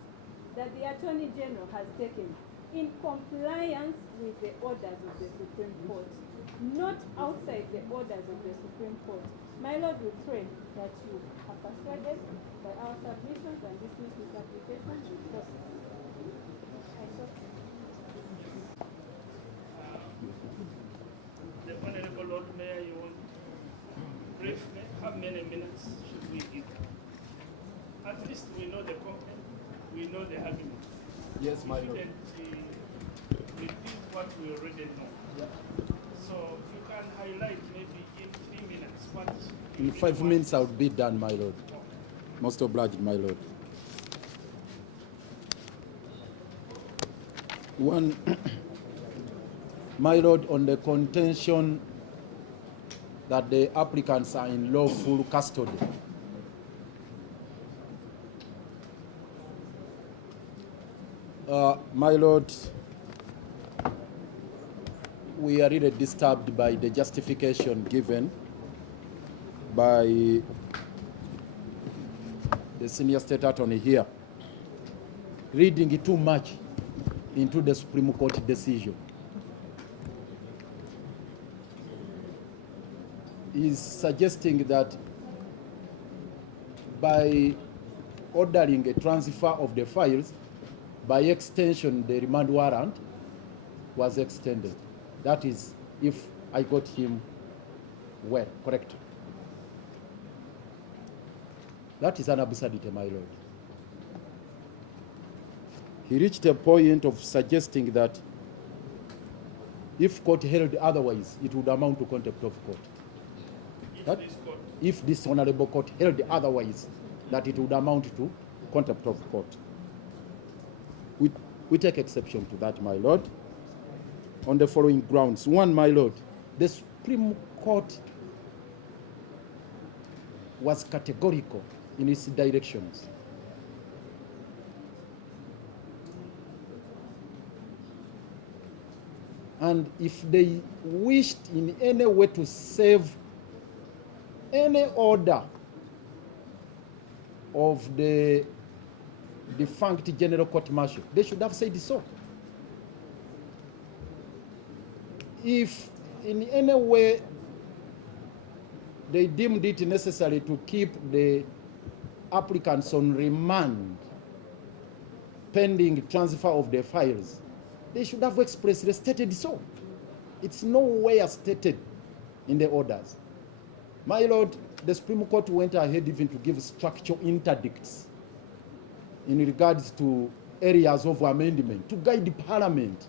that the Attorney General has taken in compliance with the orders of the Supreme Court, not outside the orders of the Supreme Court. My Lord, we pray that you are persuaded by our submissions and dismiss this application to process. The Honorable Lord Mayor, you want briefly, how many minutes should we give? At least we know the complaint, we know the argument. Yes, my lord. Repeat what we already know. So you can highlight maybe in 3 minutes what. In 5 minutes, I would be done, my lord. Most obliged, my lord. One, my lord, on the contention that the applicants are in lawful custody. My lord, we are really disturbed by the justification given by the senior state attorney here, reading too much into the Supreme Court decision. Is suggesting that by ordering a transfer of the files, by extension, the remand warrant was extended. That is, if I got him well, correct. That is an absurdity, my lord. He reached a point of suggesting that if court held otherwise, it would amount to contempt of court. That if this honorable court held otherwise, that it would amount to contempt of court. We take exception to that, my lord, on the following grounds. One, my lord, the Supreme Court was categorical in its directions. And if they wished in any way to save any order of the defunct General Court Martial, they should have said so. If in any way they deemed it necessary to keep the applicants on remand pending transfer of their files, they should have expressly stated so. It's nowhere stated in the orders. My lord, the Supreme Court went ahead even to give structural interdicts in regards to areas of amendment to guide the Parliament.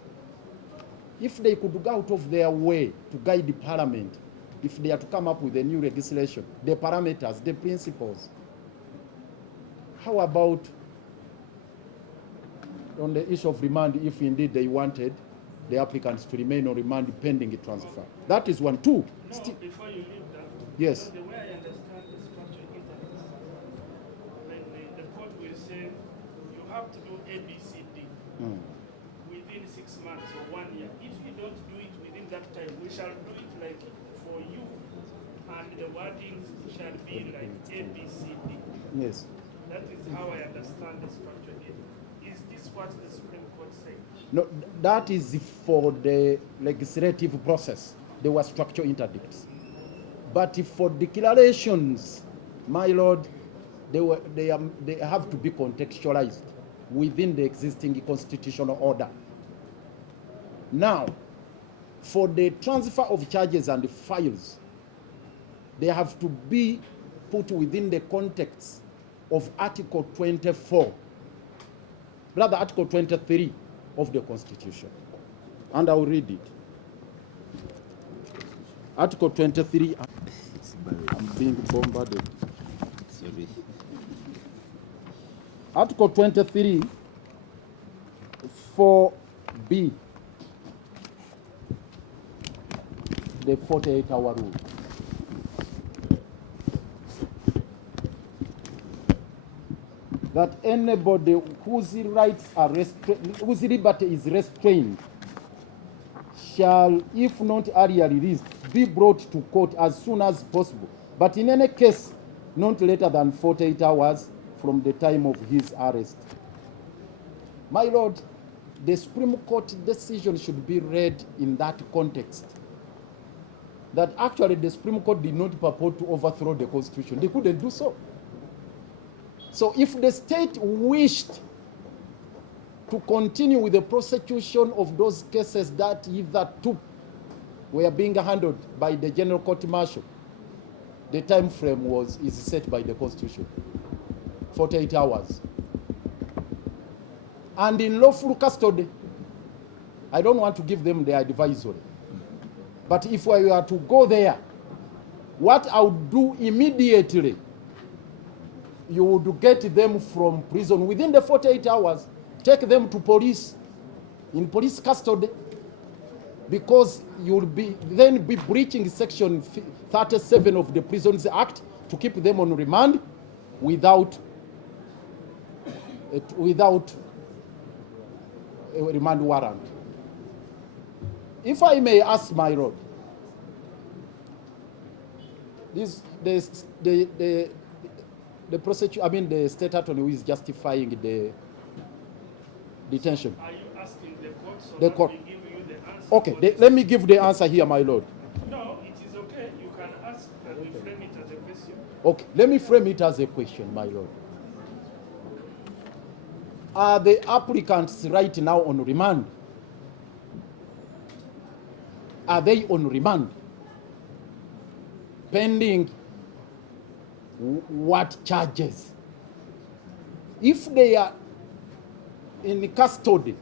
If they could go out of their way to guide the Parliament, if they are to come up with a new legislation, the parameters, the principles, how about on the issue of remand, if indeed they wanted the applicants to remain on remand pending a transfer? That is one. Two. No, before you leave that, yes. The way I understand the structure interest, the court will say you have to do A, B, C, D within 6 months or 1 year. If you don't do it within that time, we shall do it like for you, and the wordings shall be like A, B, C, D. Yes. That is how I understand the structure here. Is this what the Supreme Court said? No, that is for the legislative process. There were structural interdicts. But if for declarations, my lord, they have to be contextualized within the existing constitutional order. Now, for the transfer of charges and the files, they have to be put within the context of Article 24, rather Article 23 of the Constitution. And I will read it. Article 23, I'm being bombarded. Sorry. Article 23, 4B. the 48-hour rule. That anybody whose rights are whose liberty is restrained shall, if not earlier released, be brought to court as soon as possible, but in any case, not later than 48 hours from the time of his arrest. My Lord, the Supreme Court decision should be read in that context. That actually the Supreme Court did not purport to overthrow the Constitution. They couldn't do so. So if the state wished to continue with the prosecution of those cases that hitherto were being handled by the General Court Martial, the time frame is set by the Constitution, 48 hours. And in lawful custody, I don't want to give them the advisory, but if I were to go there, what I would do immediately, you would get them from prison within the 48 hours, take them to police, in police custody, because you'll then be breaching section 37 of the Prisons Act to keep them on remand without a remand warrant. If I may ask, my Lord, the prosecutor, the state attorney who is justifying the detention. Are you asking the court so the that court. we give you the answer? Okay, let me give the answer here, my Lord. No, it is okay. You can ask and we frame it as a question. Okay, let me frame it as a question, my Lord. Are the applicants right now on remand? Are they on remand? Pending what charges? If they are in custody,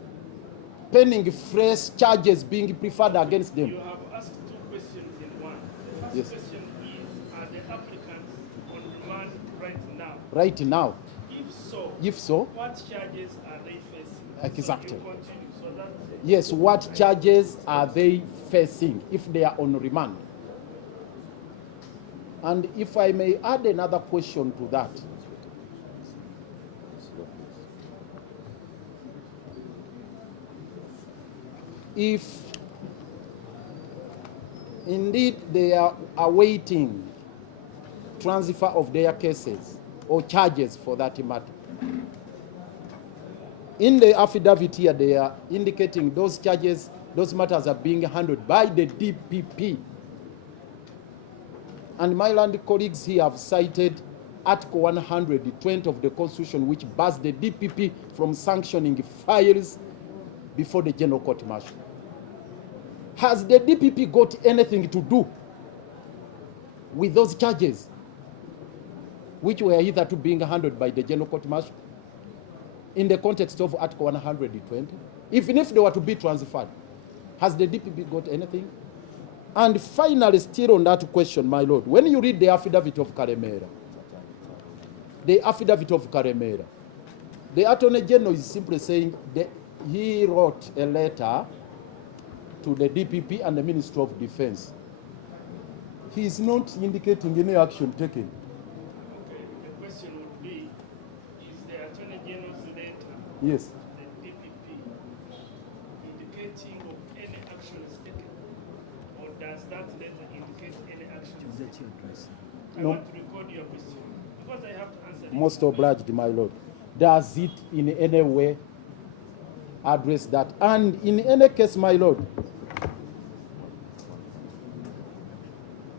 pending fresh charges being preferred against them. You have asked two questions in one. The first Yes. question is, are the applicants on remand right now? Right now. If so, If so, what charges are they facing? Exactly. So you continue, so that yes, what charges are they facing if they are on remand? And if I may add another question to that. If indeed they are awaiting transfer of their cases or charges for that matter, in the affidavit here they are indicating those charges, those matters are being handled by the DPP. And my land colleagues here have cited Article 120 of the Constitution, which bars the DPP from sanctioning files before the General Court Martial. Has the DPP got anything to do with those charges, which were hitherto being handled by the General Court Martial, in the context of Article 120? Even if they were to be transferred, has the DPP got anything? And finally, still on that question, my Lord, when you read the affidavit of Karemera, the Attorney General is simply saying that he wrote a letter to the DPP and the Ministry of Defense. He is not indicating any action taken. okay, the question would be, is the Attorney General's letter, Yes. the DPP, indicating of any actions taken? Or does that letter indicate any actions taken? I No. want to record your question, because I have to answer it. Most obliged, my Lord. Does it in any way address that? And in any case, my Lord,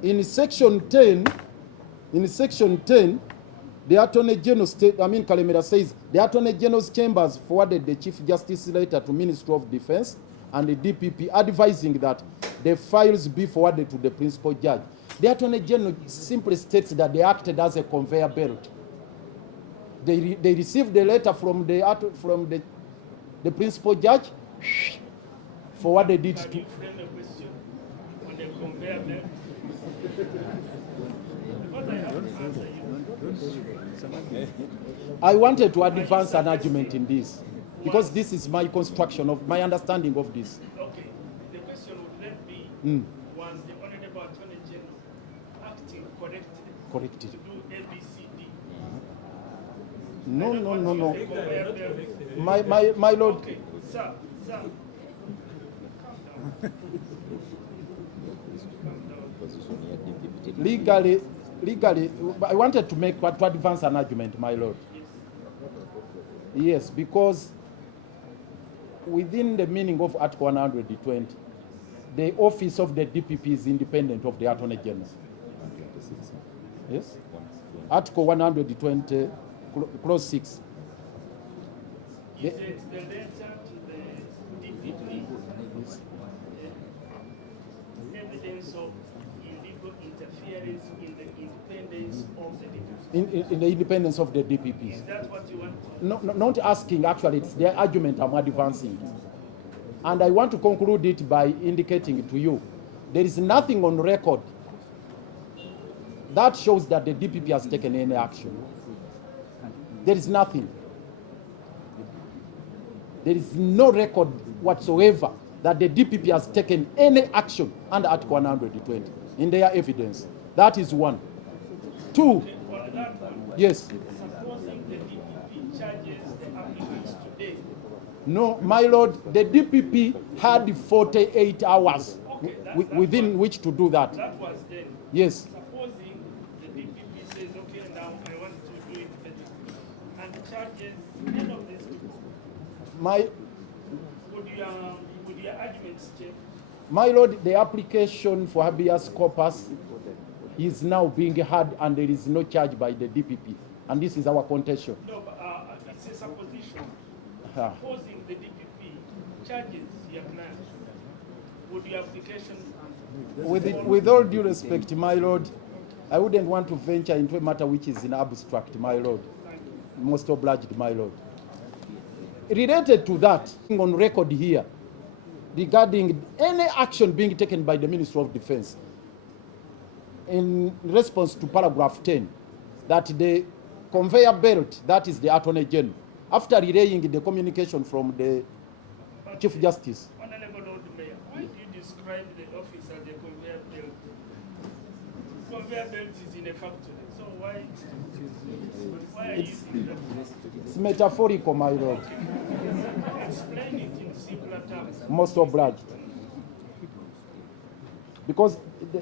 in section 10, the Attorney General Karemera says the Attorney General's chambers forwarded the Chief Justice letter to Ministry of Defense and the DPP advising that the files be forwarded to the principal judge. The Attorney General simply states that they acted as a conveyor belt. They received the letter from the principal judge, forwarded it Can to. you frame the question on the conveyor belt? Because I have to answer you. I wanted to advance an argument in this, because this is my construction of my understanding of this. Okay, the question would then be, was the Honorable Correct. To do A, B, C, D. No, no, no, no. Conveyor belt. My lord. Okay, sir. Legally, I wanted to advance an argument, my lord. Yes, because within the meaning of Article 120, the office of the DPP is independent of the Attorney General. Yes? Article 120, clause 6. Is it the letter to the DPP? Evidence of illegal interference in the independence of the DPP. In the independence of the DPP. Is that what you want? No, not asking, actually, it's the argument I'm advancing. And I want to conclude it by indicating to you, there is nothing on record that shows that the DPP has taken any action. There is nothing. There is no record whatsoever that the DPP has taken any action under Article 120 in their evidence. That is one. Two, yes. Supposing the DPP charges the applicants today. No, my lord, the DPP had 48 hours within which to do that. That was then. Yes. Supposing the DPP says, okay, now I want to do it and charges any of these people. Would your arguments change? My lord, the application for habeas corpus is now being heard and there is no charge by the DPP. And this is our contention. No, but it's a supposition. Supposing the DPP charges your client, would your application... With all due respect, my lord, I wouldn't want to venture into a matter which is in abstract, my lord. Most obliged, my lord. Related to that, on record here, regarding any action being taken by the Ministry of Defense, in response to paragraph 10, that the conveyor belt, that is the Attorney General, after relaying the communication from the Chief Justice. Honorable Lord Mayor, why do you describe the office as a conveyor belt? Conveyor belt is in a factory, so why are you using that? It's metaphorical, my lord. Explain it in simpler terms. Most obliged. Because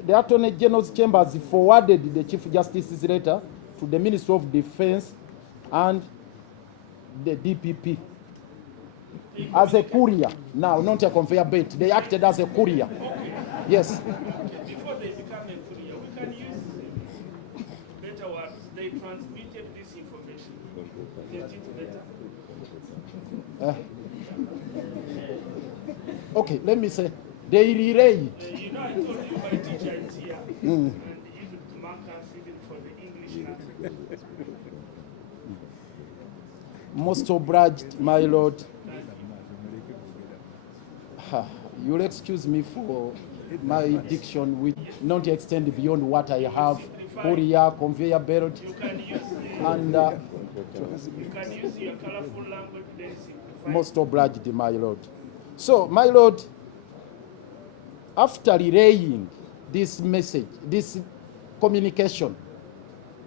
the Attorney General's chamber has forwarded the Chief Justice's letter to the Ministry of Defense and the DPP as a courier. Now, not a conveyor belt. They acted as a courier. Okay. Yes. Before they become a courier, we can use better words. They transmitted this information. Get it better. Okay, let me say, they relayed. You know, I told you my teacher is here. And he used markers even for the English language. Most obliged, my lord. You'll excuse me for my diction, which not extend beyond what I have. Courier, conveyor belt, and you can use your colorful language, then simplify. most obliged, my lord. So, my lord, after relaying this message, this communication,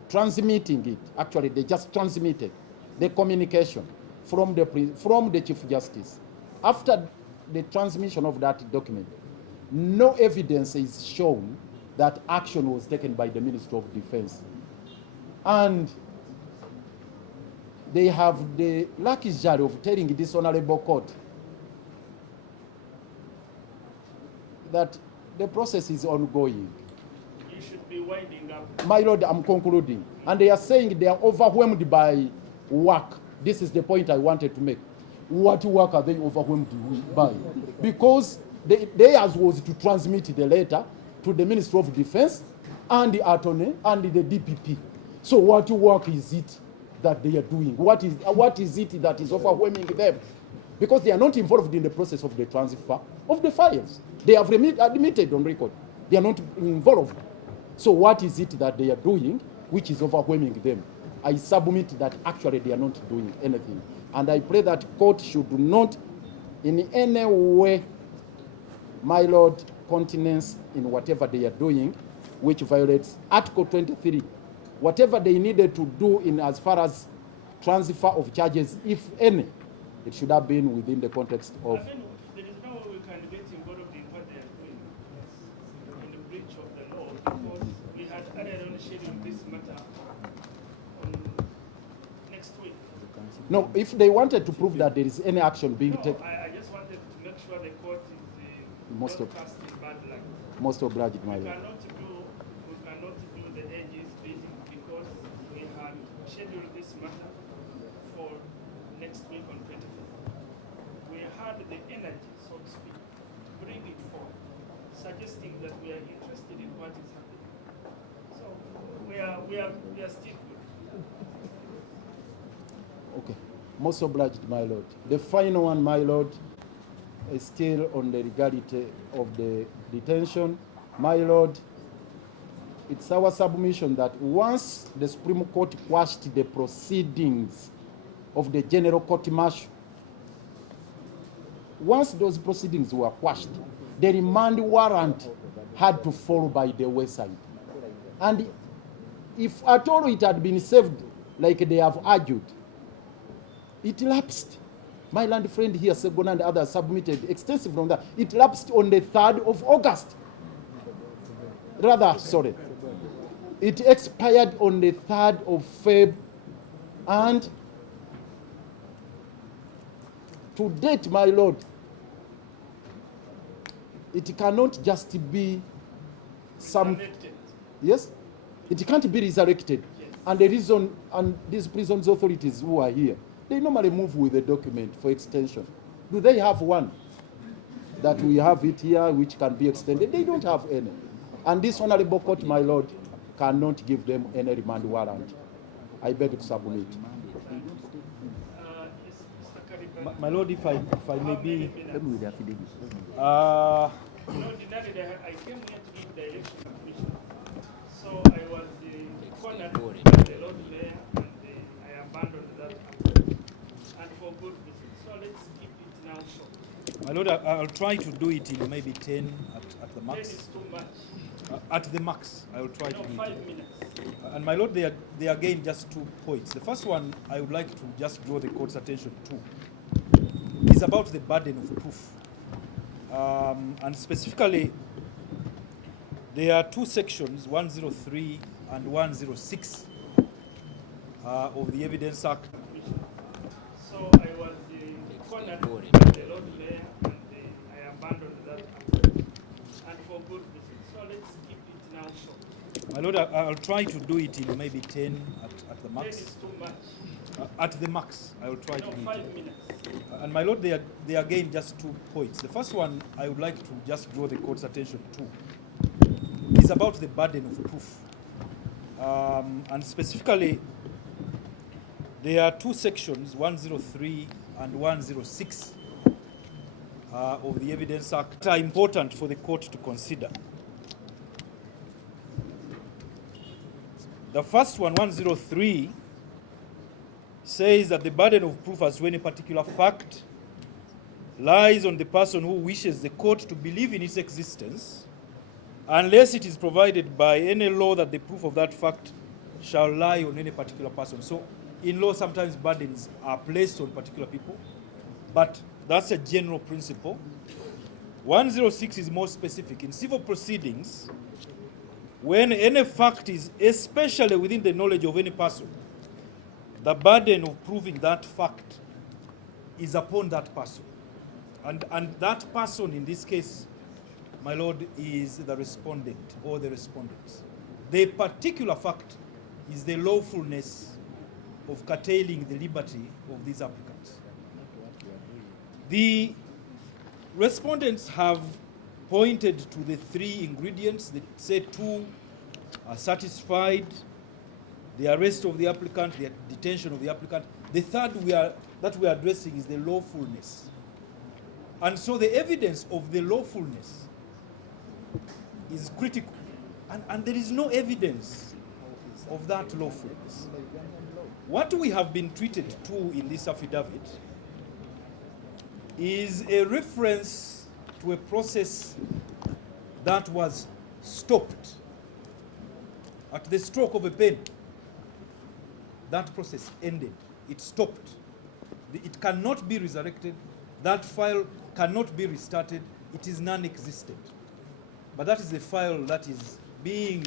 transmitting it, actually they just transmitted the communication from the Chief Justice. After the transmission of that document, no evidence is shown that action was taken by the Ministry of Defense. And they have the luxury of telling this honorable court that the process is ongoing. You should be winding up. My lord, I'm concluding. And they are saying they are overwhelmed by work. This is the point I wanted to make. What work are they overwhelmed by? Because theirs was to transmit the letter to the Ministry of Defense and the Attorney and the DPP. So what work is it that they are doing? What is it that is overwhelming them? Because they are not involved in the process of the transfer of the files. They have admitted on record. They are not involved. So what is it that they are doing which is overwhelming them? I submit that actually they are not doing anything. And I pray that court should not in any way, my lord, countenance in whatever they are doing, which violates Article 23 whatever they needed to do in as far as transfer of charges, if any, it should have been within the context of. I mean, there is no way we can get involved in what they are doing in the breach of the law, because we had earlier on scheduled this matter on next week. No, if they wanted to prove that there is any action being taken. I just wanted to make sure the court is Most not casting bad luck. Most obliged, my We lord. cannot do the AG's bidding because we had scheduled this matter for next week on 25th. We had the energy, so to speak, to bring it forward, suggesting that we are interested in what is happening. So we are still good. Okay. Most obliged, my lord. The final one, my lord, is still on the legality of the detention. My lord, it's our submission that once the Supreme Court quashed the proceedings of the General Court Martial, once those proceedings were quashed, the remand warrant had to fall by the wayside. And if at all it had been saved like they have argued, it lapsed. My land friend here, Segona, and others submitted extensive on that. It lapsed on the 3rd of August. Rather, sorry. It expired on the 3rd of Feb. And to date, my lord, it cannot just be some. Yes? It can't be resurrected. Yes. And the reason, and these prisons authorities who are here, they normally move with a document for extension. Do they have one? That we have it here, which can be extended? They don't have any. And this honorable court, my lord, cannot give them any remand warrant. I beg to submit. My lord, if I may be. Ordinarily, I came here to give direction to commission. So I was cornered by the Lord Mayor, and I abandoned that approach. And for good reason. So let's keep it now short. My lord, I'll try to do it in maybe 10 at the max. 10 is too much. At the max, I will try to do 5 it. minutes. And my lord, there are again just 2 points. The first one I would like to just draw the court's attention to is about the burden of proof. And specifically, there are 2 sections, 103 and 106 of the Evidence Act. So I was cornered by the Lord Mayor, and I abandoned that approach. And for good reason. So let's keep it now short. My lord, I'll try to do it in maybe 10 at the max. 10 is too much. At the max, I will try to do it. 5 minutes. And my lord, there are again just 2 points. The first one I would like to just draw the court's attention to is about the burden of proof. And specifically, there are 2 sections, 103 and 106 of the Evidence Act, that are important for the court to consider. The first one, 103, says that the burden of proof as to any particular fact lies on the person who wishes the court to believe in its existence, unless it is provided by any law that the proof of that fact shall lie on any particular person. So in law, sometimes burdens are placed on particular people, but that's a general principle. 106 is more specific. In civil proceedings, when any fact is especially within the knowledge of any person, the burden of proving that fact is upon that person. And that person, in this case, my lord, is the respondent or the respondents. The particular fact is the lawfulness of curtailing the liberty of these applicants. The respondents have pointed to the 3 ingredients. They say 2 are satisfied: the arrest of the applicant, the detention of the applicant. The third that we are addressing is the lawfulness. And so the evidence of the lawfulness is critical. And there is no evidence of that lawfulness. What we have been treated to in this affidavit is a reference to a process that was stopped at the stroke of a pen that process ended. It stopped. It cannot be resurrected. That file cannot be restarted. It is non-existent. But that is the file that is being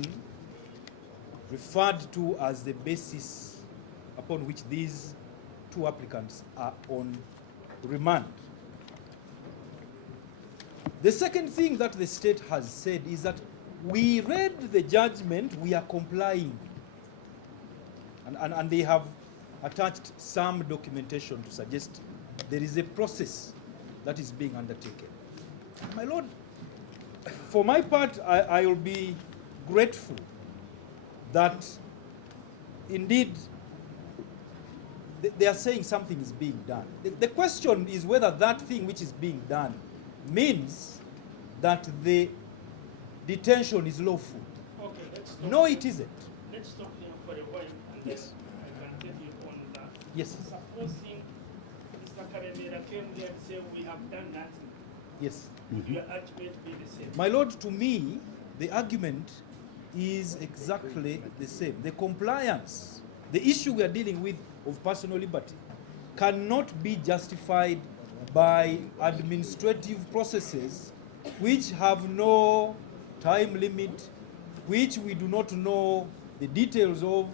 referred to as the basis upon which these two applicants are on remand. The second thing that the state has said is that we read the judgment, we are complying. And they have attached some documentation to suggest there is a process that is being undertaken. My Lord, for my part, I will be grateful that indeed they are saying something is being done. The question is whether that thing which is being done means that the detention is lawful. Okay, let's stop. No, it isn't. Let's stop here for a while, and Yes. then I can take you on that. Yes. Supposing Mr. Karemera came there and said, we have done nothing. Yes. Would your argument be the same? My Lord, to me, the argument is exactly the same. The compliance, the issue we are dealing with of personal liberty, cannot be justified by administrative processes which have no time limit, which we do not know the details of.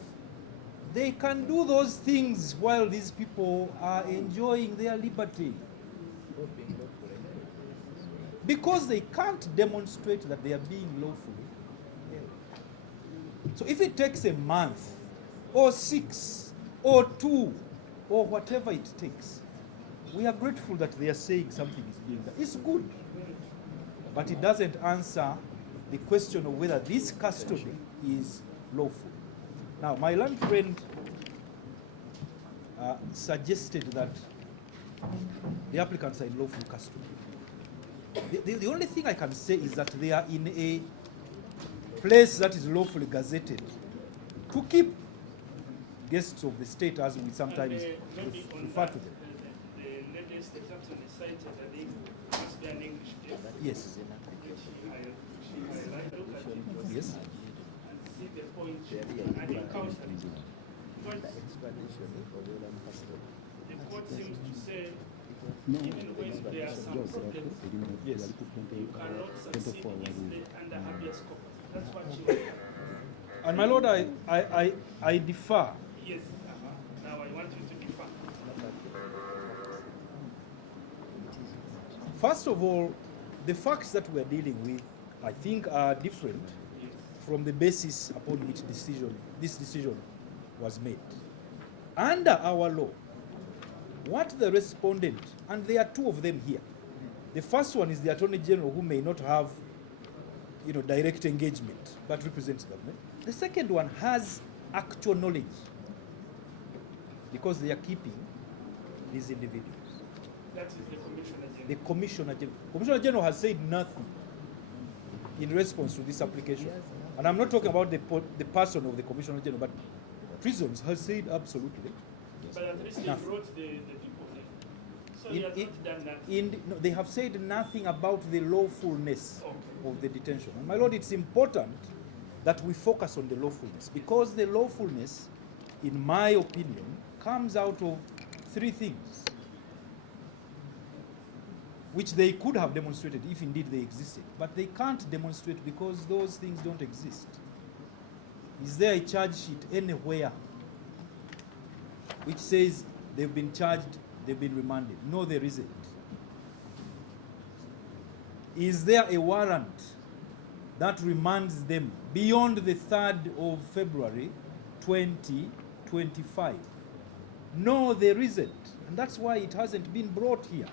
They can do those things while these people are enjoying their liberty, because they can't demonstrate that they are being lawfully held. So if it takes a month or 6 or 2 or whatever it takes, we are grateful that they are saying something is being done. It's good, but it doesn't answer the question of whether this custody is lawful. Now, my learned friend suggested that the applicants are in lawful custody. The only thing I can say is that they are in a place that is lawfully gazetted to keep guests of the state, as we sometimes refer to them. The latest example is cited, I think, must be an English case. Yes. Yes. And see the point and encounter it. But the court seems to say, even when there are some problems, yes, you cannot succeed easily under habeas corpus. That's what you are. And my Lord, I differ. Yes. Now I want you to differ. First of all, the facts that we are dealing with, I think, are different from the basis upon which this decision was made. Under our law, what the respondent, and there are 2 of them here. The first one is the Attorney General, who may not have, direct engagement, but represents government. The second one has actual knowledge, because they are keeping these individuals. That is the Commissioner General. The Commissioner General. Commissioner General has said nothing in response to this application. And I'm not talking about the person of the Commissioner General, but prisons has said absolutely But at least they nothing. brought the people there. So he has not done that. No, they have said nothing about the lawfulness of the detention. And my Lord, it's important that we focus on the lawfulness, because the lawfulness, in my opinion, comes out of 3 things, which they could have demonstrated if indeed they existed. But they can't demonstrate because those things don't exist. Is there a charge sheet anywhere which says they've been charged, they've been remanded? No, there isn't. Is there a warrant that remands them beyond the 3rd of February 2025? No, there isn't. And that's why it hasn't been brought here.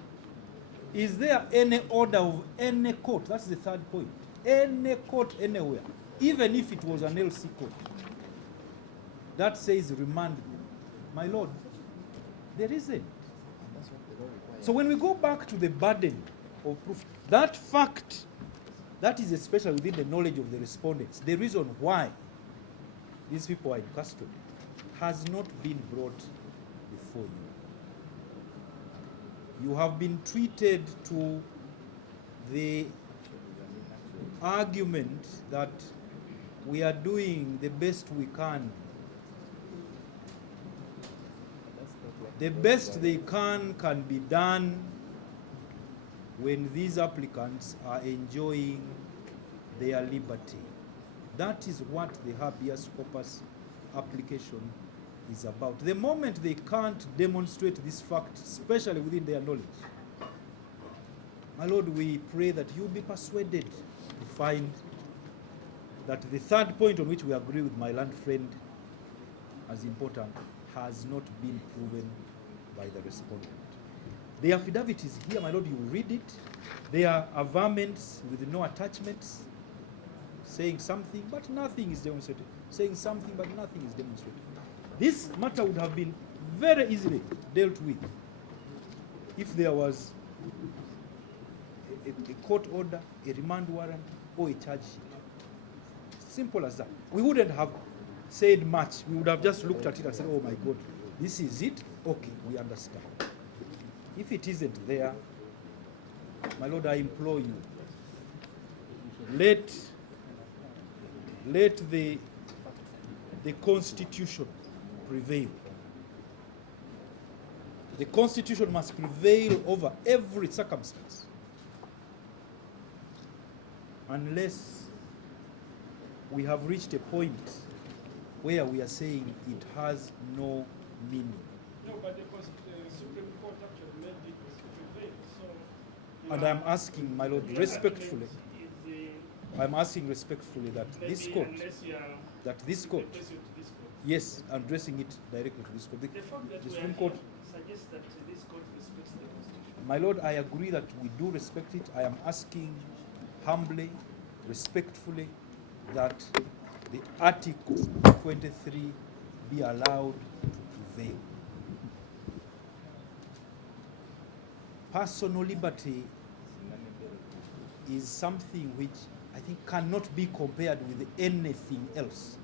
Is there any order of any court? That's the 3rd point. Any court anywhere, even if it was an LC court, that says remand them? My Lord, there isn't. So when we go back to the burden of proof, that fact, that is especially within the knowledge of the respondents, the reason why these people are in custody has not been brought before you. You have been treated to the argument that we are doing the best we can The best they can be done when these applicants are enjoying their liberty. That is what the habeas corpus application is about. The moment they can't demonstrate this fact, especially within their knowledge, my Lord, we pray that you be persuaded to find that the third point on which we agree with my learned friend as important has not been proven by the respondent. The affidavit is here, my Lord, you read it. There are averments with no attachments, saying something but nothing is demonstrated, saying something but nothing is demonstrated. This matter would have been very easily dealt with if there was a court order, a remand warrant, or a charge sheet. Simple as that. We wouldn't have said much. We would have just looked at it and said, oh my God, this is it? Okay, we understand. If it isn't there, my Lord, I implore you, let the Constitution prevail. The Constitution must prevail over every circumstance. Unless we have reached a point where we are saying it has no meaning. No, but the Supreme Court actually made it prevail. So And I'm asking, my Lord, respectfully, I'm asking respectfully that this court, yes, I'm addressing it directly to this court. The fact that the we Supreme are Court, here suggests that this court respects the Constitution. my Lord, I agree that we do respect it. I am asking humbly, respectfully, that the Article 23 be allowed to prevail. Personal liberty is something which I think cannot be compared with anything else.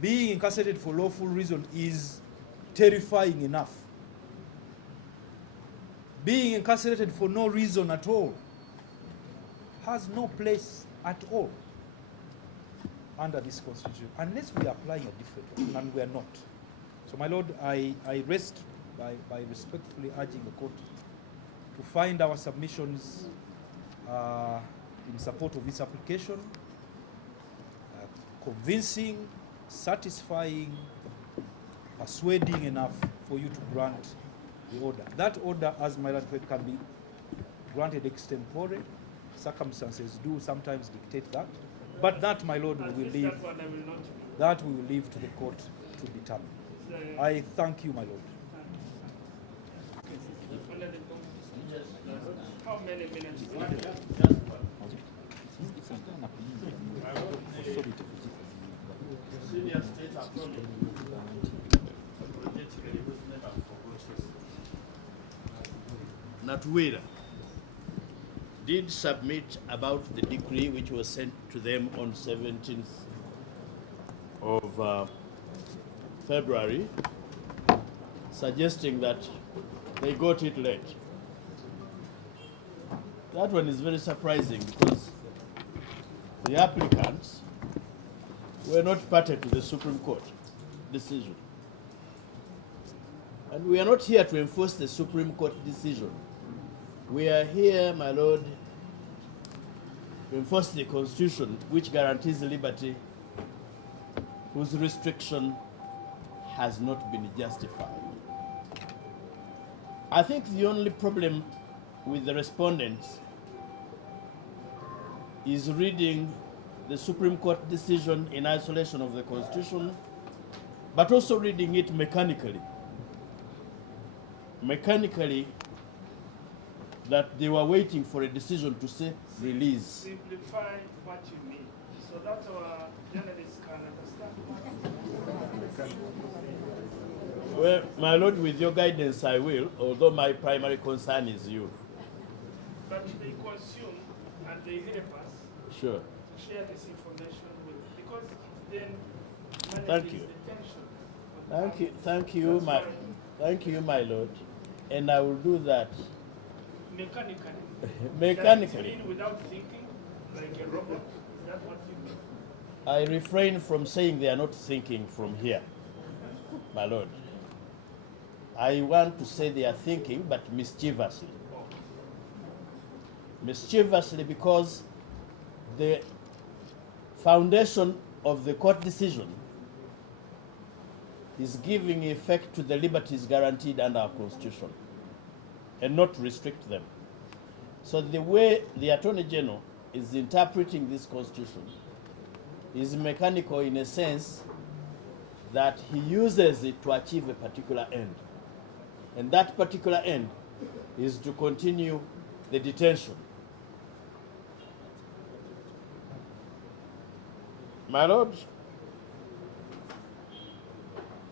Being incarcerated for lawful reason is terrifying enough. Being incarcerated for no reason at all has no place at all under this Constitution, unless we are applying a different one, and we are not. So, my Lord, I rest by respectfully urging the court to find our submissions in support of this application convincing, satisfying, persuading enough for you to grant the order. That order, as my Lord, can be granted extempore. Circumstances do sometimes dictate that. But that, my Lord, we will leave. That we will leave to the court to determine. I thank you, my Lord. How many minutes? Senior state attorney. Lutale did submit about the decree which was sent to them on 17th of February, suggesting that they got it late. That one is very surprising because the applicants were not party to the Supreme Court decision. And we are not here to enforce the Supreme Court decision. We are here, my Lord, to enforce the Constitution, which guarantees liberty, whose restriction has not been justified. I think the only problem with the respondents is reading the Supreme Court decision in isolation of the Constitution, but also reading it mechanically. Mechanically, that they were waiting for a decision to say release. Simplify what you mean so that our journalists can understand. Well, my Lord, with your guidance I will, although my primary concern is you. But they consume and they help us Sure. to share this information with, because then Thank you. Thank you, my Lord. And I will do that. Mechanically. Mechanically. That mean without thinking, like a robot. that what you mean? I refrain from saying they are not thinking from here, my lord. I want to say they are thinking, but mischievously. Mischievously because the foundation of the court decision is giving effect to the liberties guaranteed under our Constitution and not restrict them. So the way the Attorney General is interpreting this Constitution is mechanical in a sense that he uses it to achieve a particular end. And that particular end is to continue the detention. My Lord,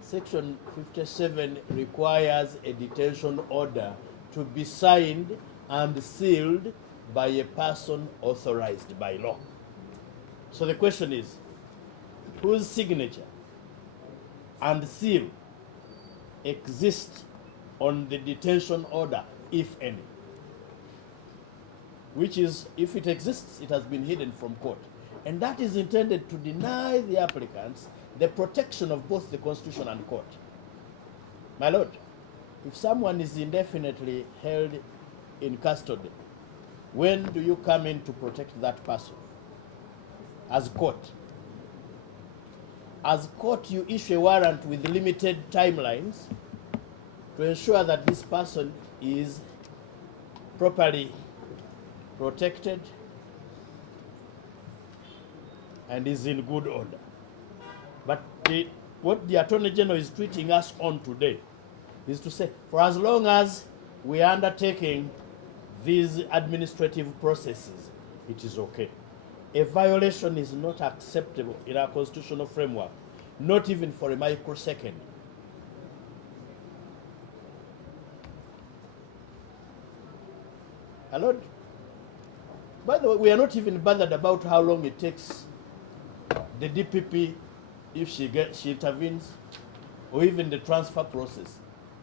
Section 57 requires a detention order to be signed and sealed by a person authorized by law. So the question is, whose signature and seal exist on the detention order, if any? Which is, if it exists, it has been hidden from court. And that is intended to deny the applicants the protection of both the Constitution and court. My Lord, if someone is indefinitely held in custody, when do you come in to protect that person? As court. As court, you issue a warrant with limited timelines to ensure that this person is properly protected and is in good order. But what the Attorney General is treating us on today is to say, for as long as we are undertaking these administrative processes, it is okay. A violation is not acceptable in our constitutional framework, not even for a microsecond. My Lord, by the way, we are not even bothered about how long it takes the DPP, if she intervenes, or even the transfer process.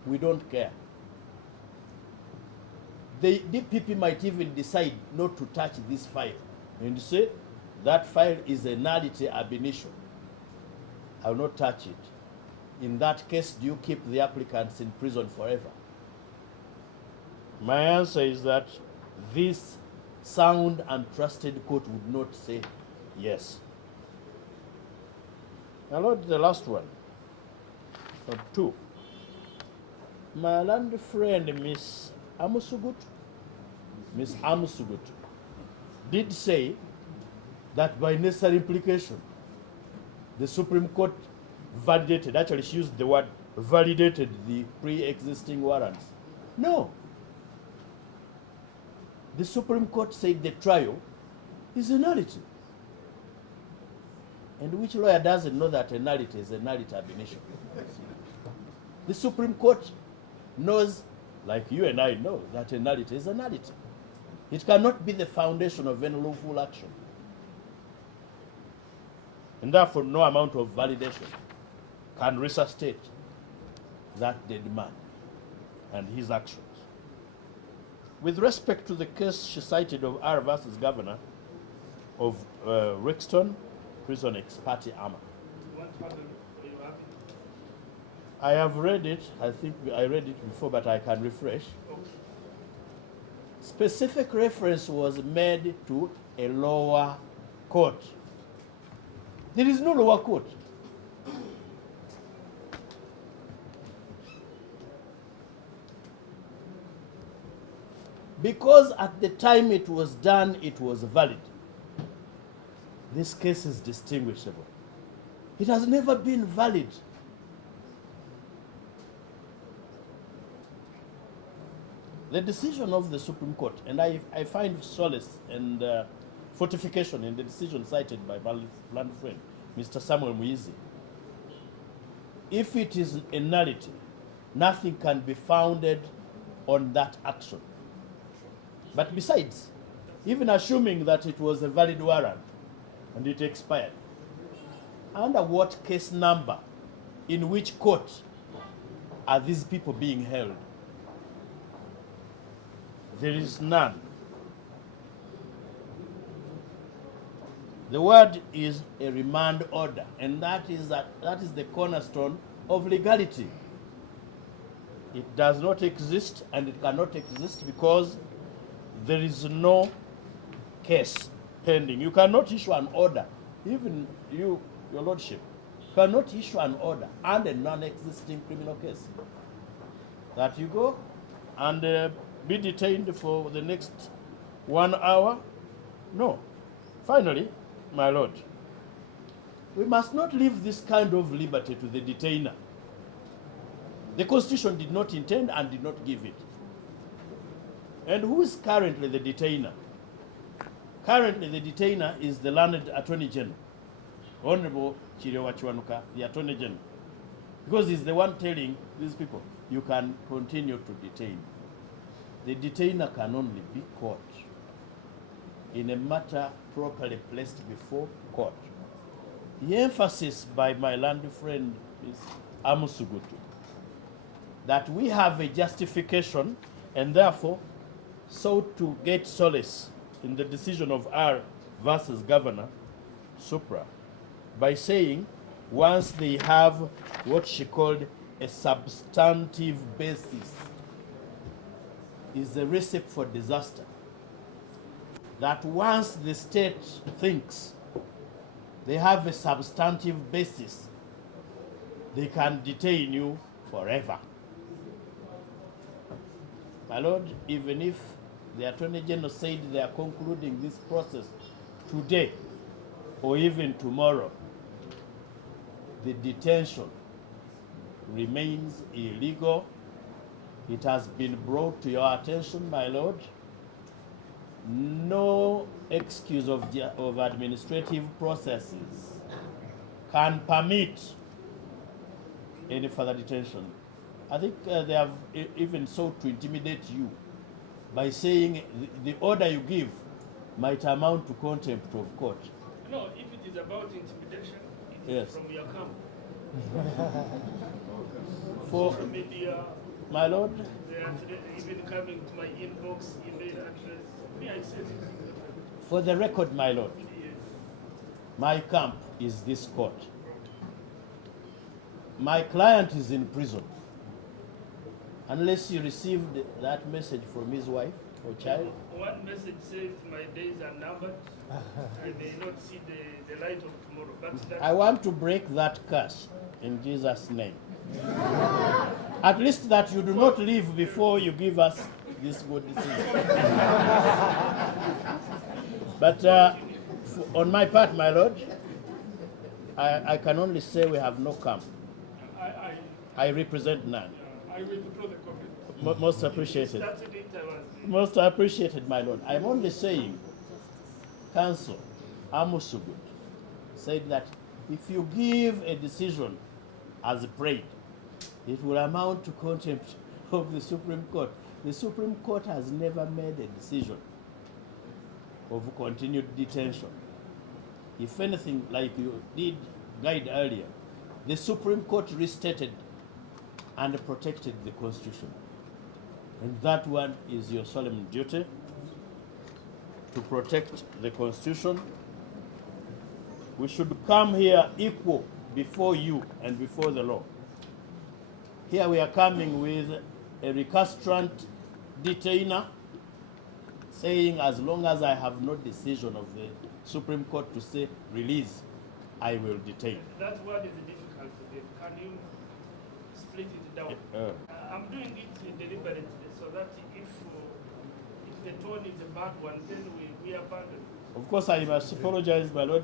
We don't care. The DPP might even decide not to touch this file and say that file is a nullity ab initio. I will not touch it. In that case, do you keep the applicants in prison forever? My answer is that this sound and trusted court would not say yes. My Lord, the last one, or two. My land friend, Miss Amusugut, did say that by necessary implication, the Supreme Court validated, actually she used the word validated, the pre-existing warrants. No. The Supreme Court said the trial is a nullity. And which lawyer doesn't know that a nullity is a nullity ab initio? The Supreme Court knows, like you and I know, that a nullity is a nullity. It cannot be the foundation of any lawful action. And therefore, no amount of validation can resuscitate that dead man and his actions. With respect to the case she cited of R versus Governor of Rixton, prison ex parte armor. I have read it. I think I read it before, but I can refresh. Specific reference was made to a lower court. There is no lower court. Because at the time it was done, it was valid. This case is distinguishable. It has never been valid. The decision of the Supreme Court, and I find solace and fortification in the decision cited by my learned friend, Mr. Samuel Muizi. If it is a nullity, nothing can be founded on that action. But besides, even assuming that it was a valid warrant and it expired, under what case number, in which court are these people being held? There is none. The word is a remand order, and that is the cornerstone of legality. It does not exist, and it cannot exist because there is no case pending. You cannot issue an order, even you, Your Lordship, cannot issue an order and a non-existing criminal case. That you go and be detained for the next 1 hour? No. Finally, my Lord, we must not leave this kind of liberty to the detainer. The Constitution did not intend and did not give it. And who is currently the detainer? Currently, the detainer is the learned Attorney General, Honorable Chirewa Chiwanuka, the Attorney General, because he's the one telling these people, you can continue to detain. The detainer can only be caught in a matter properly placed before court. The emphasis by my learned friend is Amusugutu, that we have a justification and therefore sought to get solace in the decision of R versus Governor Supra by saying once they have what she called a substantive basis is a recipe for disaster. That once the state thinks they have a substantive basis, they can detain you forever. My Lord, even if the Attorney General said they are concluding this process today or even tomorrow, the detention remains illegal. It has been brought to your attention, my Lord. No excuse of administrative processes can permit any further detention. I think they have even sought to intimidate you by saying the order you give might amount to contempt of court. No, if it is about intimidation, it Yes. is from your camp. For social media, my Lord, they are even coming to my inbox, email address. Me, I said it. for the record, my Lord, my camp is this court. My client is in prison. Unless you received that message from his wife or child. One message says my days are numbered. I may not see the light of tomorrow. But that I want to break that curse in Jesus' name. At least that you do not leave before you give us this good decision. But on my part, my Lord, I can only say we have no camp. I represent none. I will withdraw the comment. Most appreciated. Started it, I was Most appreciated, my Lord. I'm only saying, Counsel Amusugut said that if you give a decision as prayed, it will amount to contempt of the Supreme Court. The Supreme Court has never made a decision of continued detention. If anything, like you did guide earlier, the Supreme Court restated and protected the Constitution. And that one is your solemn duty, to protect the Constitution. We should come here equal before you and before the law. Here we are coming with a recalcitrant detainer saying as long as I have no decision of the Supreme Court to say release, I will detain. That word is difficult to get. Can you split it down? I'm doing it deliberately so that if the tone is a bad one, then we abandon. Of course, I must apologize, my Lord.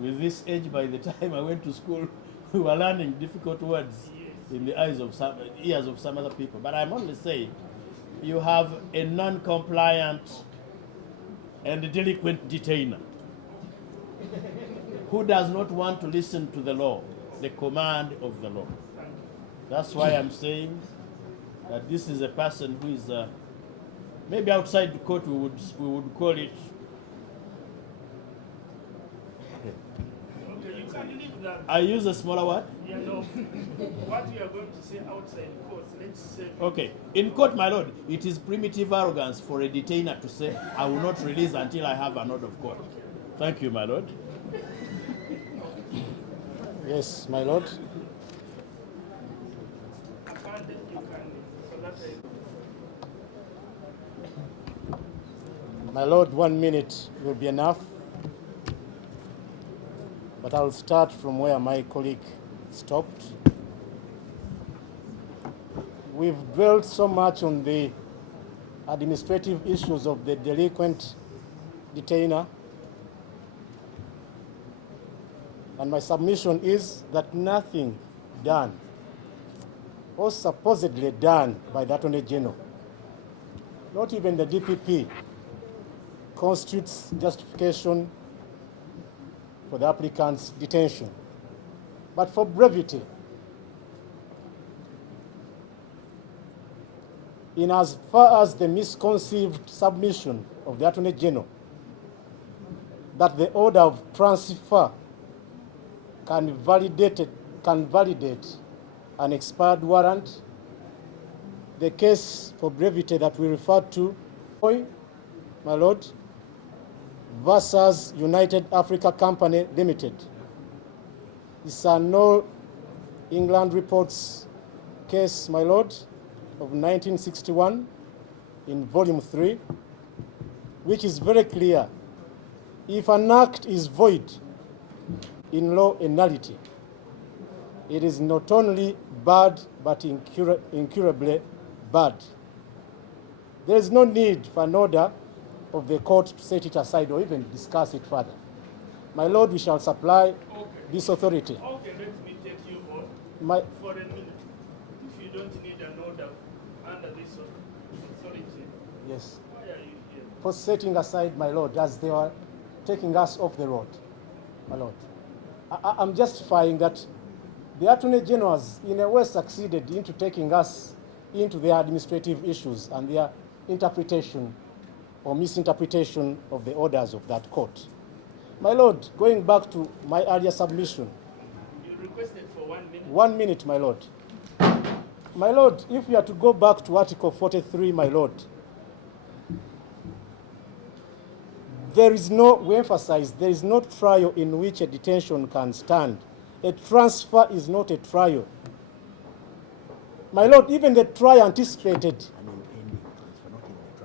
With this age, by the time I went to school, we were learning difficult words in the ears of some other people. But I'm only saying, you have a non-compliant and delinquent detainer who does not want to listen to the law, the command of the law. That's why I'm saying that this is a person who is maybe outside the court we would call it. Okay, you can leave that. I use a smaller word. Yeah, no. What you are going to say outside court, let's say. Okay, in court, my Lord, it is primitive arrogance for a detainer to say, I will not release until I have an order of court. Thank you, my lord. Yes, my lord. My lord, 1 minute will be enough. But I'll start from where my colleague stopped. We've dwelt so much on the administrative issues of the delinquent detainer. And my submission is that nothing done or supposedly done by the Attorney General, not even the DPP, constitutes justification for the applicant's detention. But for brevity, in as far as the misconceived submission of the Attorney General that the order of transfer can validate an expired warrant, the case for brevity that we refer to, my lord, versus United Africa Company Limited. It's a New England Reports case, my lord, of 1961 in volume 3, which is very clear. If an act is void in law and nullity, it is not only bad, but incurably bad. There is no need for an order of the court to set it aside or even discuss it further. My lord, we shall supply this authority. Okay, let me take you on for a minute. If you don't need an order under this authority, yes, why are you here? For setting aside, my lord, as they are taking us off the road, my lord. I'm justifying that the Attorney General has in a way succeeded into taking us into their administrative issues and their interpretation or misinterpretation of the orders of that court. My lord, going back to my earlier submission. You requested for 1 minute. 1 minute, my lord. My lord, if we are to go back to Article 43, my lord, there is no, we emphasize, there is no trial in which a detention can stand. A transfer is not a trial. My lord, even the trial anticipated,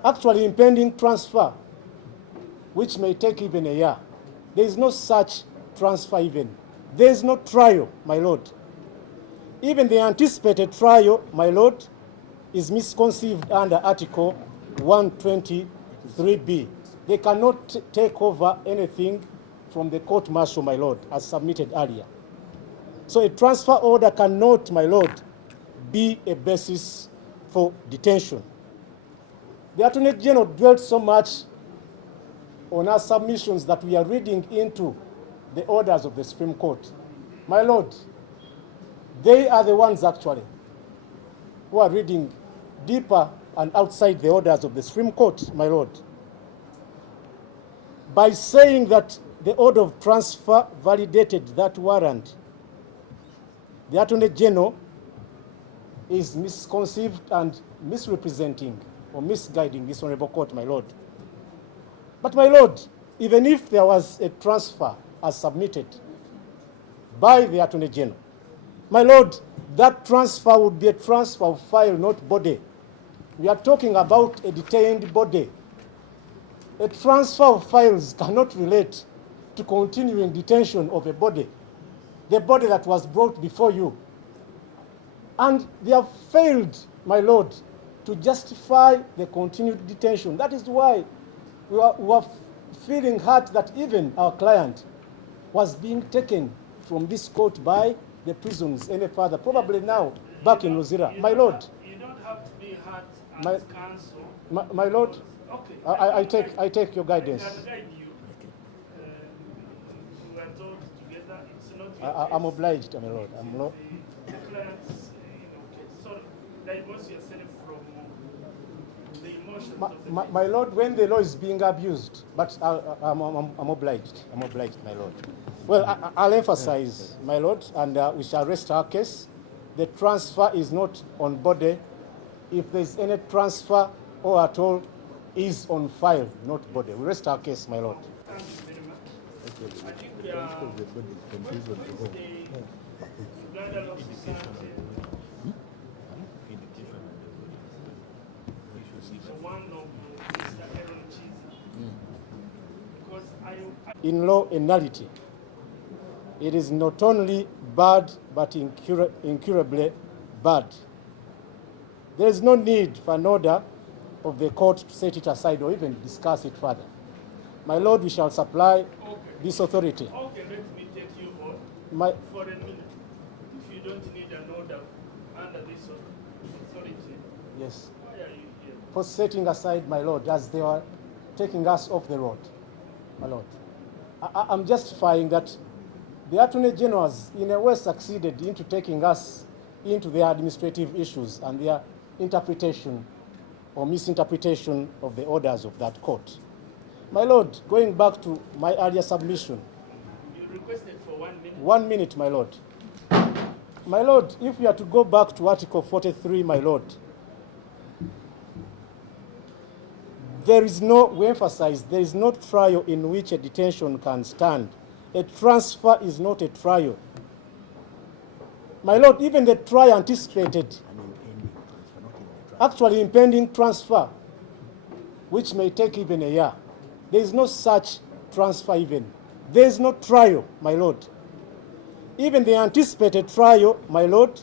actually impending transfer, which may take even a year. There is no such transfer even. There is no trial, my lord. Even the anticipated trial, my lord, is misconceived under Article 123B. They cannot take over anything from the court martial, my lord, as submitted earlier. So a transfer order cannot, my lord, be a basis for detention. The Attorney General dwelt so much on our submissions that we are reading into the orders of the Supreme Court. My lord, they are the ones actually who are reading deeper and outside the orders of the Supreme Court, my lord, by saying that the order of transfer validated that warrant. The Attorney General is misconceived and misrepresenting or misguiding this honorable court, my lord. But my lord, even if there was a transfer as submitted by the Attorney General, my lord, that transfer would be a transfer of file, not body. We are talking about a detained body. A transfer of files cannot relate to continuing detention of a body, the body that was brought before you. And they have failed, my lord, to justify the continued detention. That is why we are feeling hurt that even our client was being taken from this court by the prisons any further, probably now back in Luzira. My lord. You don't have to be hurt as counsel. My lord, okay. I take your guidance. I can guide you. We are told together. It's not your I'm obliged, my lord. I'm not. The clients, okay. Sorry, divorce yourself from the emotions of the my lord, when the law is being abused, but I'm obliged. I'm obliged, my lord. Well, I'll emphasize, my lord, and we shall rest our case. The transfer is not on body. If there's any transfer or at all, is on file, not body. We rest our case, my lord. I think we are Uganda Law Society. The one of Mr. Aaron Kizza. Because In law anality, it is not only bad but incurably bad. There is no need for an order of the court to set it aside or even discuss it further. My Lord, we shall supply this authority. Okay, let me take you on for a minute. If you don't need an order under this authority, Yes. why are you here? For setting aside, my Lord, as they are taking us off the road, my Lord. I'm justifying that the Attorney General has in a way succeeded into taking us into their administrative issues and their interpretation or misinterpretation of the orders of that court. My Lord, going back to my earlier submission. You requested for 1 minute. 1 minute, my Lord. My Lord, if we are to go back to Article 43, my Lord, there is no, we emphasize, there is no trial in which a detention can stand. A transfer is not a trial. My Lord, even the trial anticipated, actually impending transfer, which may take even a year. There is no such transfer even. There is no trial, my Lord. Even the anticipated trial, my Lord,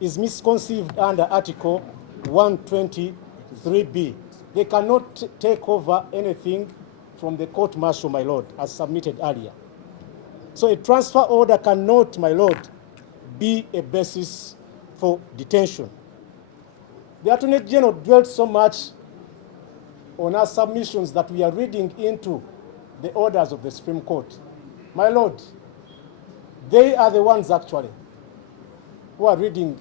is misconceived under Article 123B. They cannot take over anything from the court-martial, my Lord, as submitted earlier. So a transfer order cannot, my Lord, be a basis for detention. The Attorney General dwelt so much on our submissions that we are reading into the orders of the Supreme Court. My Lord, they are the ones actually who are reading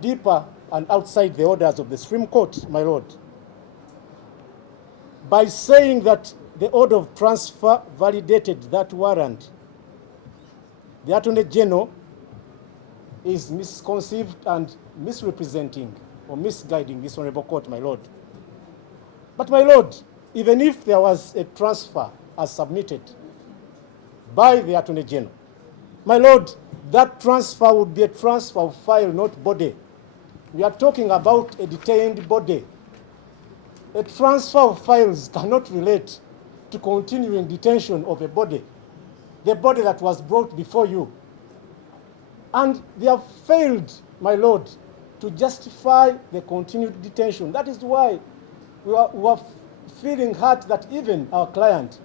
deeper and outside the orders of the Supreme Court, my Lord, by saying that the order of transfer validated that warrant. The Attorney General is misconceived and misrepresenting or misguiding this Honorable Court, my Lord. But my Lord, even if there was a transfer as submitted by the Attorney General, my Lord, that transfer would be a transfer of file, not body. We are talking about a detained body. A transfer of files cannot relate to continuing detention of a body, the body that was brought before you. And they have failed, my Lord, to justify the continued detention. That is why we are feeling hurt that even our client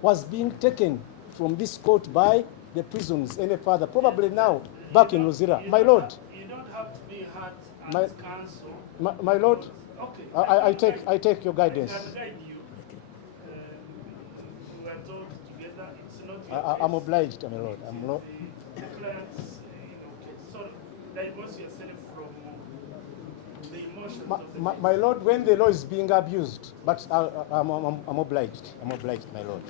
was being taken from this court by the prisons any further, probably now back in Luzira. My Lord. You don't have to be hurt as counsel. My Lord, okay. I take your guidance. I can guide you. We are told together. It's not your I'm obliged, my Lord. I'm not. The clients, sorry, divorce yourself from the emotions of the my Lord, when the law is being abused, but I'm obliged. I'm obliged, my Lord.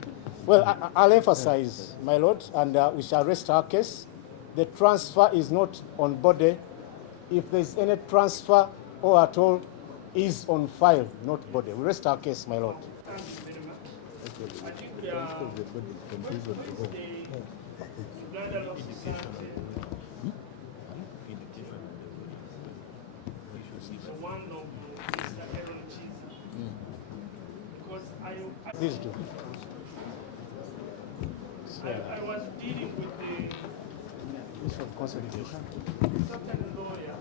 Well, I'll emphasize, my Lord, and we shall rest our case. The transfer is not on body. If there's any transfer or at all, is on file, not body. We rest our case, my Lord. Thank you very much. I think we are the Uganda Law Society. The one of Mr. Aaron Kizza. Because These two. I was dealing with the issue of consolidation. certain lawyer.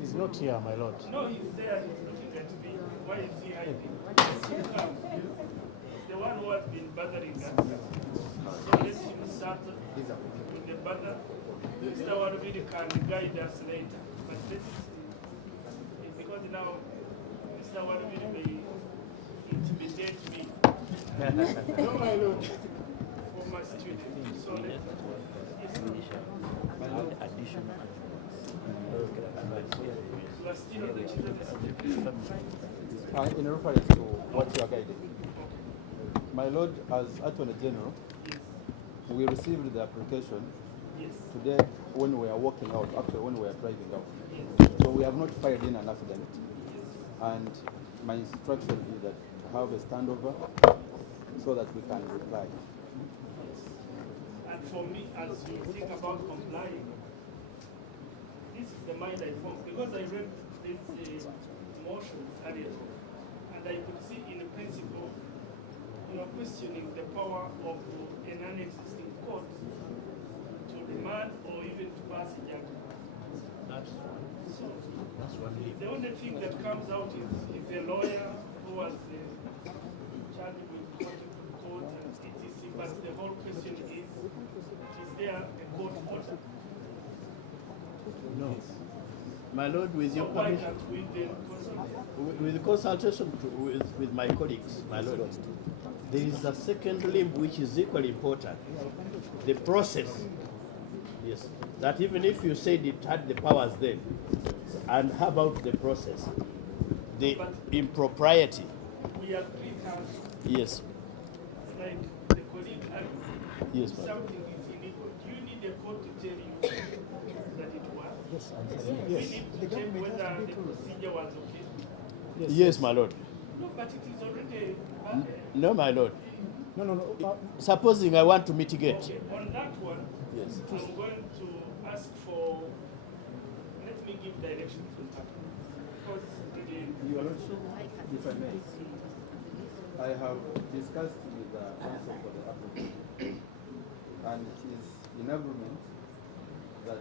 He's not here, my Lord. No, he's there. He's looking at me. Why is he hiding? He's the one who has been bothering us. So let him start with the bother. Mr. Warubidi can guide us later. But let's see. Because now Mr. Warubidi may intimidate me. No, my Lord. For my student. So let's additional. You are still on the children. In reference to what you are guiding, my Lord, as Attorney General, we received the application today when we are walking out, actually when we are driving out. So we have not filed in an affidavit. And my instruction is that to have a standover so that we can reply. And for me, as you think about complying, this is the mind I formed because I read this motion earlier, and I could see in the principle you are questioning the power of a non-existing court to remand or even to pass a judgment. So the only thing that comes out is a lawyer who was charged with contempt of court and etc. But the whole question is there a court order? No. My Lord, with your So why permission, can't we then consult? with consultation with my colleagues, my Lord, there is a second limb which is equally important. The process. Yes. That even if you said it had the powers then, and how about the process? The impropriety. We agree that Yes. like the colleague argued, Yes, ma'am. something is illegal. Do you need a court to tell you that it was? Yes, We need to check whether the procedure was okay. Yes, my Lord. No, but it is already No, my Lord. No. Supposing I want to mitigate. Okay, on that one, Yes. I'm going to ask for, let me give directions on that. Because Your Lordship, if I may, I have discussed with the counsel for the applicant, and it is in agreement that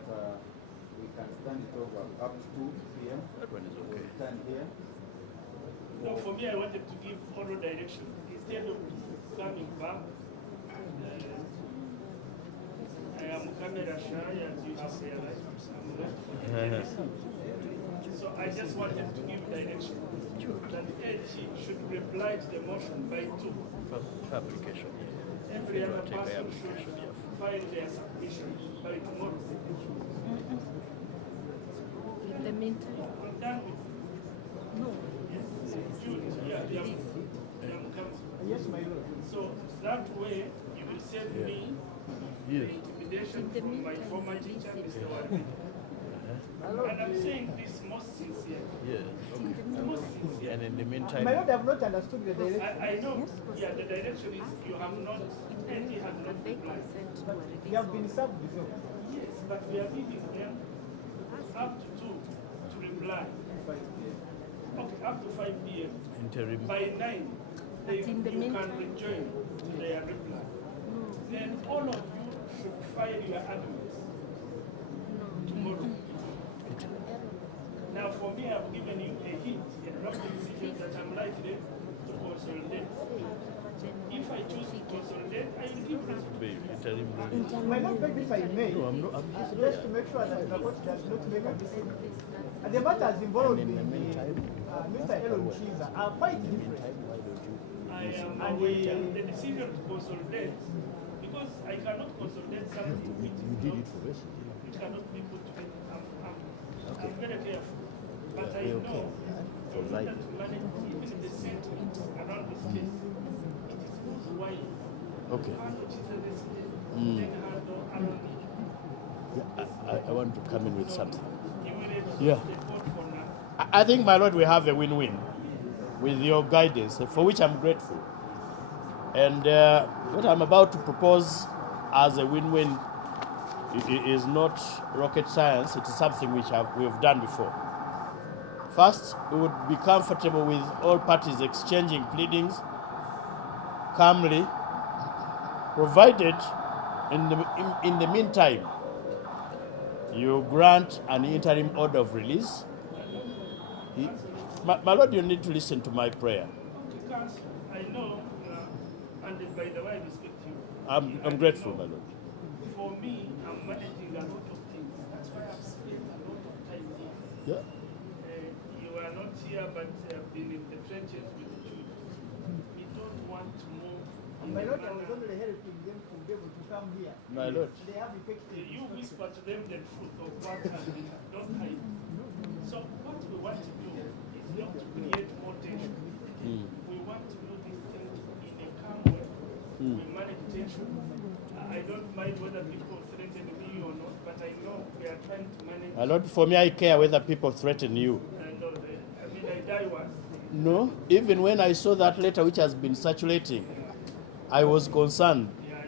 we can stand it over up to 2 p.m. That one is okay. Stand here. no, for me, I wanted to give oral direction instead of coming back. I am camera shy, as you have realized. I'm not. So I just wanted to give direction that Hajji should reply to the motion by 2. Application. Every other person should file their submission by tomorrow. In the meantime, I'm done with no. Yes. June, yeah, young counsel. Yes, my lord. So that way you will save me the intimidation from my former teacher, Mr. Wadi. And I'm saying this most sincerely. Most sincerely. And in the meantime, My lord, I have not understood the direction. I know, yeah, the direction is you have not, Eddie has not replied. You have been served before. Yes, but we are giving them up to 2 to reply. Okay, up to 5 p.m. interim. By 9, you can rejoin to their reply. Then all of you should file your arguments tomorrow. Now for me, I've given you a hint, a rough decision that I'm likely to consolidate. If I choose to consolidate, I will give reason. My lord, beg if I may, No, I'm not. just to make sure that the court does not make a mistake. And the matters involved in Mr. Elon Kizza are quite different. I am aware the decision to consolidate, because I cannot consolidate something which is not, which cannot be put together. I'm very careful. But I know in order to manage even the settlement around this case, it is good wise. Okay. Which is a resident, take handle around it. I want to come in with something. You will exhaust Yeah. the court for now. I think, my Lord, we have a win-win with your guidance, for which I'm grateful. And what I'm about to propose as a win-win is not rocket science. It is something which we've done before. First, we would be comfortable with all parties exchanging pleadings calmly, provided in the meantime you grant an interim order of release. My Lord, you need to listen to my prayer. Because I know, and by the way, I respect you. I'm grateful, my Lord. For me, I'm managing a lot of things. That's why I've spent a lot of time here. Yeah. You are not here, but have been in the trenches with the children. We don't want to move. My lord, I was only helping them to be able to come here. My lord. They have effective. You whisper to them the truth of what has been done. Don't hide. So what we want to do is not to create more tension. We want to do this thing in a calm way. We manage tension. I don't mind whether people threaten me or not, but I know we are trying to manage. My Lord, for me, I care whether people threaten you. I die once. No, even when I saw that letter which has been circulating, I was concerned. Yeah,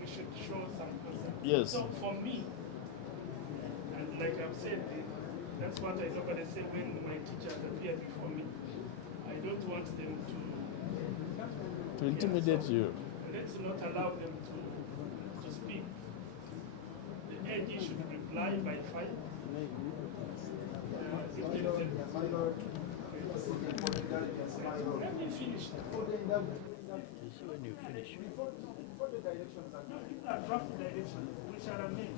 you should show some concern. Yes. So for me, and like I've said, that's what I normally say when my teachers appear before me. I don't want them To intimidate you. Let's not allow them to speak. The AG should reply by 5. Let me finish. When you finish. Before the directions are done, if are draft directions, we shall amend.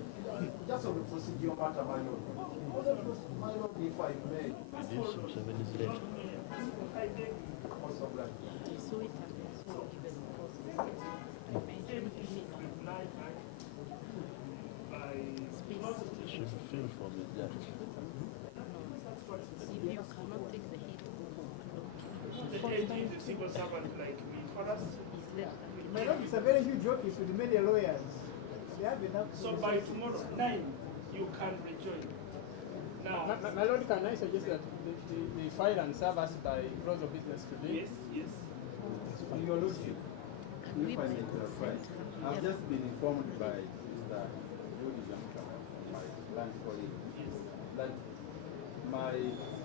Just on the procedure matter, my lord. My lord, if I may. This 7 is late. I beg Also, black. Should feel for the judge. You cannot take the hit. the AG is a civil servant like me. For us, My lord, it's a very huge office with many lawyers. They have enough. so by tomorrow 9, you can rejoin. Now, My lord, can I suggest that they file and serve us by close of business today? Yes. Your Lordship, if I may clarify, I've just been informed by Mr. my land colleague, that my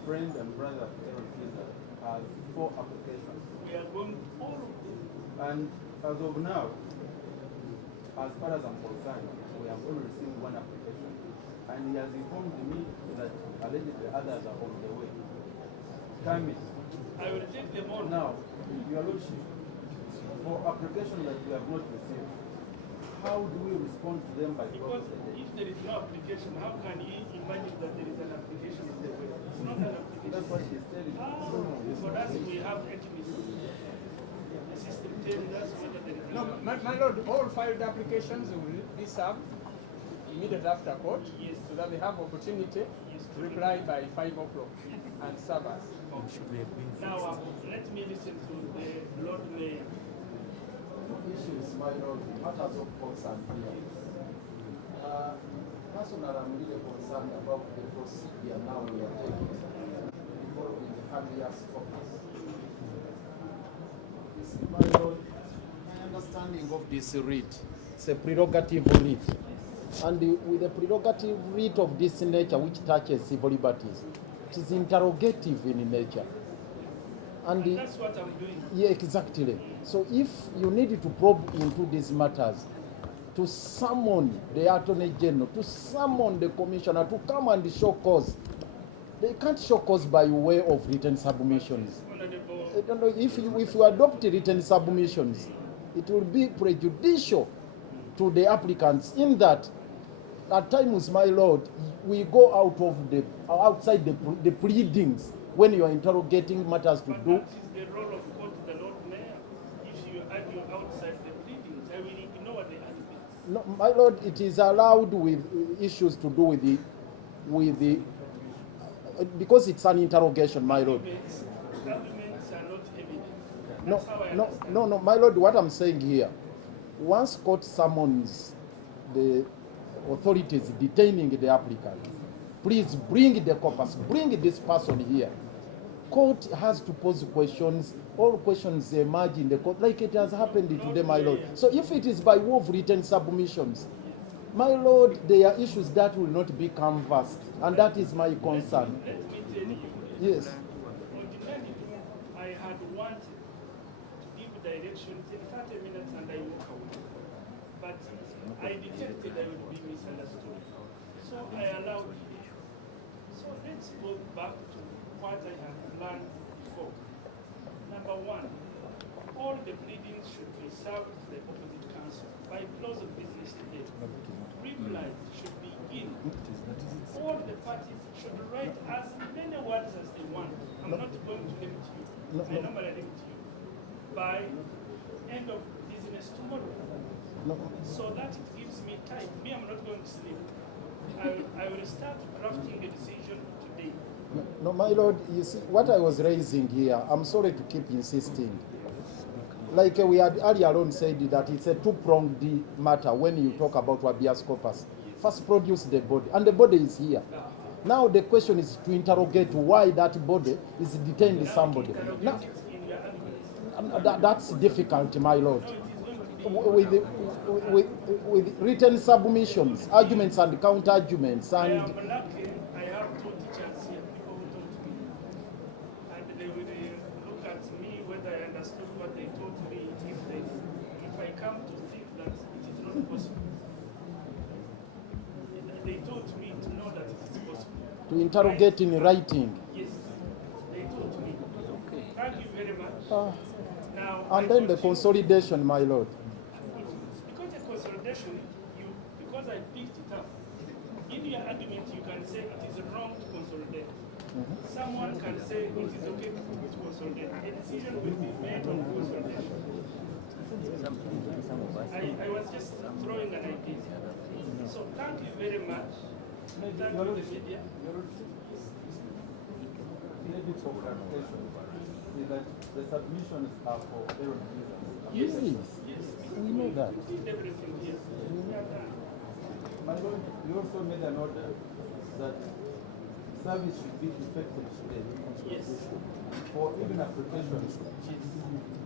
friend and brother, Kizza, has 4 applications. We are going all of them. And as of now, as far as I'm concerned, we have only received 1 application. And he has informed me that allegedly others are on the way. Coming. I will take them all. Now, Your Lordship, for applications that we have not received, how do we respond to them by Because if there is no application, how can you imagine that there is an application in the way? It's not an application. That's what she's telling me. For us, we have etiquette. The system tells us whether there is No, my lord, all filed applications will be served immediately after court, so that they have opportunity to reply by 5 o'clock and serve us. Now, let me listen to the Lord Mayor. Issues, my lord, matters of concern here. Personally, I'm really concerned about the procedure now we are taking involving the habeas corpus. You see, my lord, my understanding of this writ, it's a prerogative writ. And with a prerogative writ of this nature, which touches civil liberties, it is interrogative in nature. And that's what I'm doing. Yeah, exactly. So if you need to probe into these matters, to summon the Attorney General, to summon the Commissioner, to come and show cause, they can't show cause by way of written submissions. I don't know, if you adopt written submissions, it will be prejudicial to the applicants in that at times, my lord, we go outside the pleadings when you are interrogating matters to do. That is the role of court, the Lord Mayor. If you argue outside the pleadings, I will ignore the arguments. No, my lord, it is allowed with issues to do with the because it's an interrogation, my lord. Arguments are not evidence. No, my lord, what I'm saying here, once court summons the authorities detaining the applicant, please bring the corpus, bring this person here. Court has to pose questions. All questions emerge in the court, like it has happened today, my lord. So if it is by way of written submissions, my lord, there are issues that will not be canvassed, and that is my concern. Let me tell you. Yes. On the 92, I had wanted to give directions in 30 minutes and I walk away. But I detected I would be misunderstood. So I allowed it. So let's go back to what I had planned before. Number 1, all the pleadings should be served to the opposite counsel by close of business today. Replies should be in. All the parties should write as many words as they want. I'm not going to limit you. I normally limit you by end of business tomorrow. So that it gives me time. Me, I'm not going to sleep. I will start drafting a decision today. No, my lord, you see, what I was raising here, I'm sorry to keep insisting. Like we had earlier on said that it's a two-pronged matter when you talk about habeas corpus. First produce the body, and the body is here. Now the question is to interrogate why that body is detained somebody. Now, that's difficult, my lord. No, it is going with written submissions, arguments and counter-arguments, I and am lucky, I have two teachers here, people who taught me. And they will look at me whether I understood what they taught me, if I come to think that it is not possible. They taught me to know that it is possible. to interrogate in writing. Yes, they taught me. Thank you very much. Now, And then the consolidation, my lord. because the consolidation, because I picked it up, in your argument you can say it is wrong to consolidate. Someone can say it is okay to consolidate. A decision will be made on consolidation. I was just throwing an idea. So thank you very much. Thank you, the media. Maybe for clarification, is that the submissions are for error reasons. Yes, yes. We know that. We did everything here. My lord, you also made an order that service should be effective today. Yes. For even applications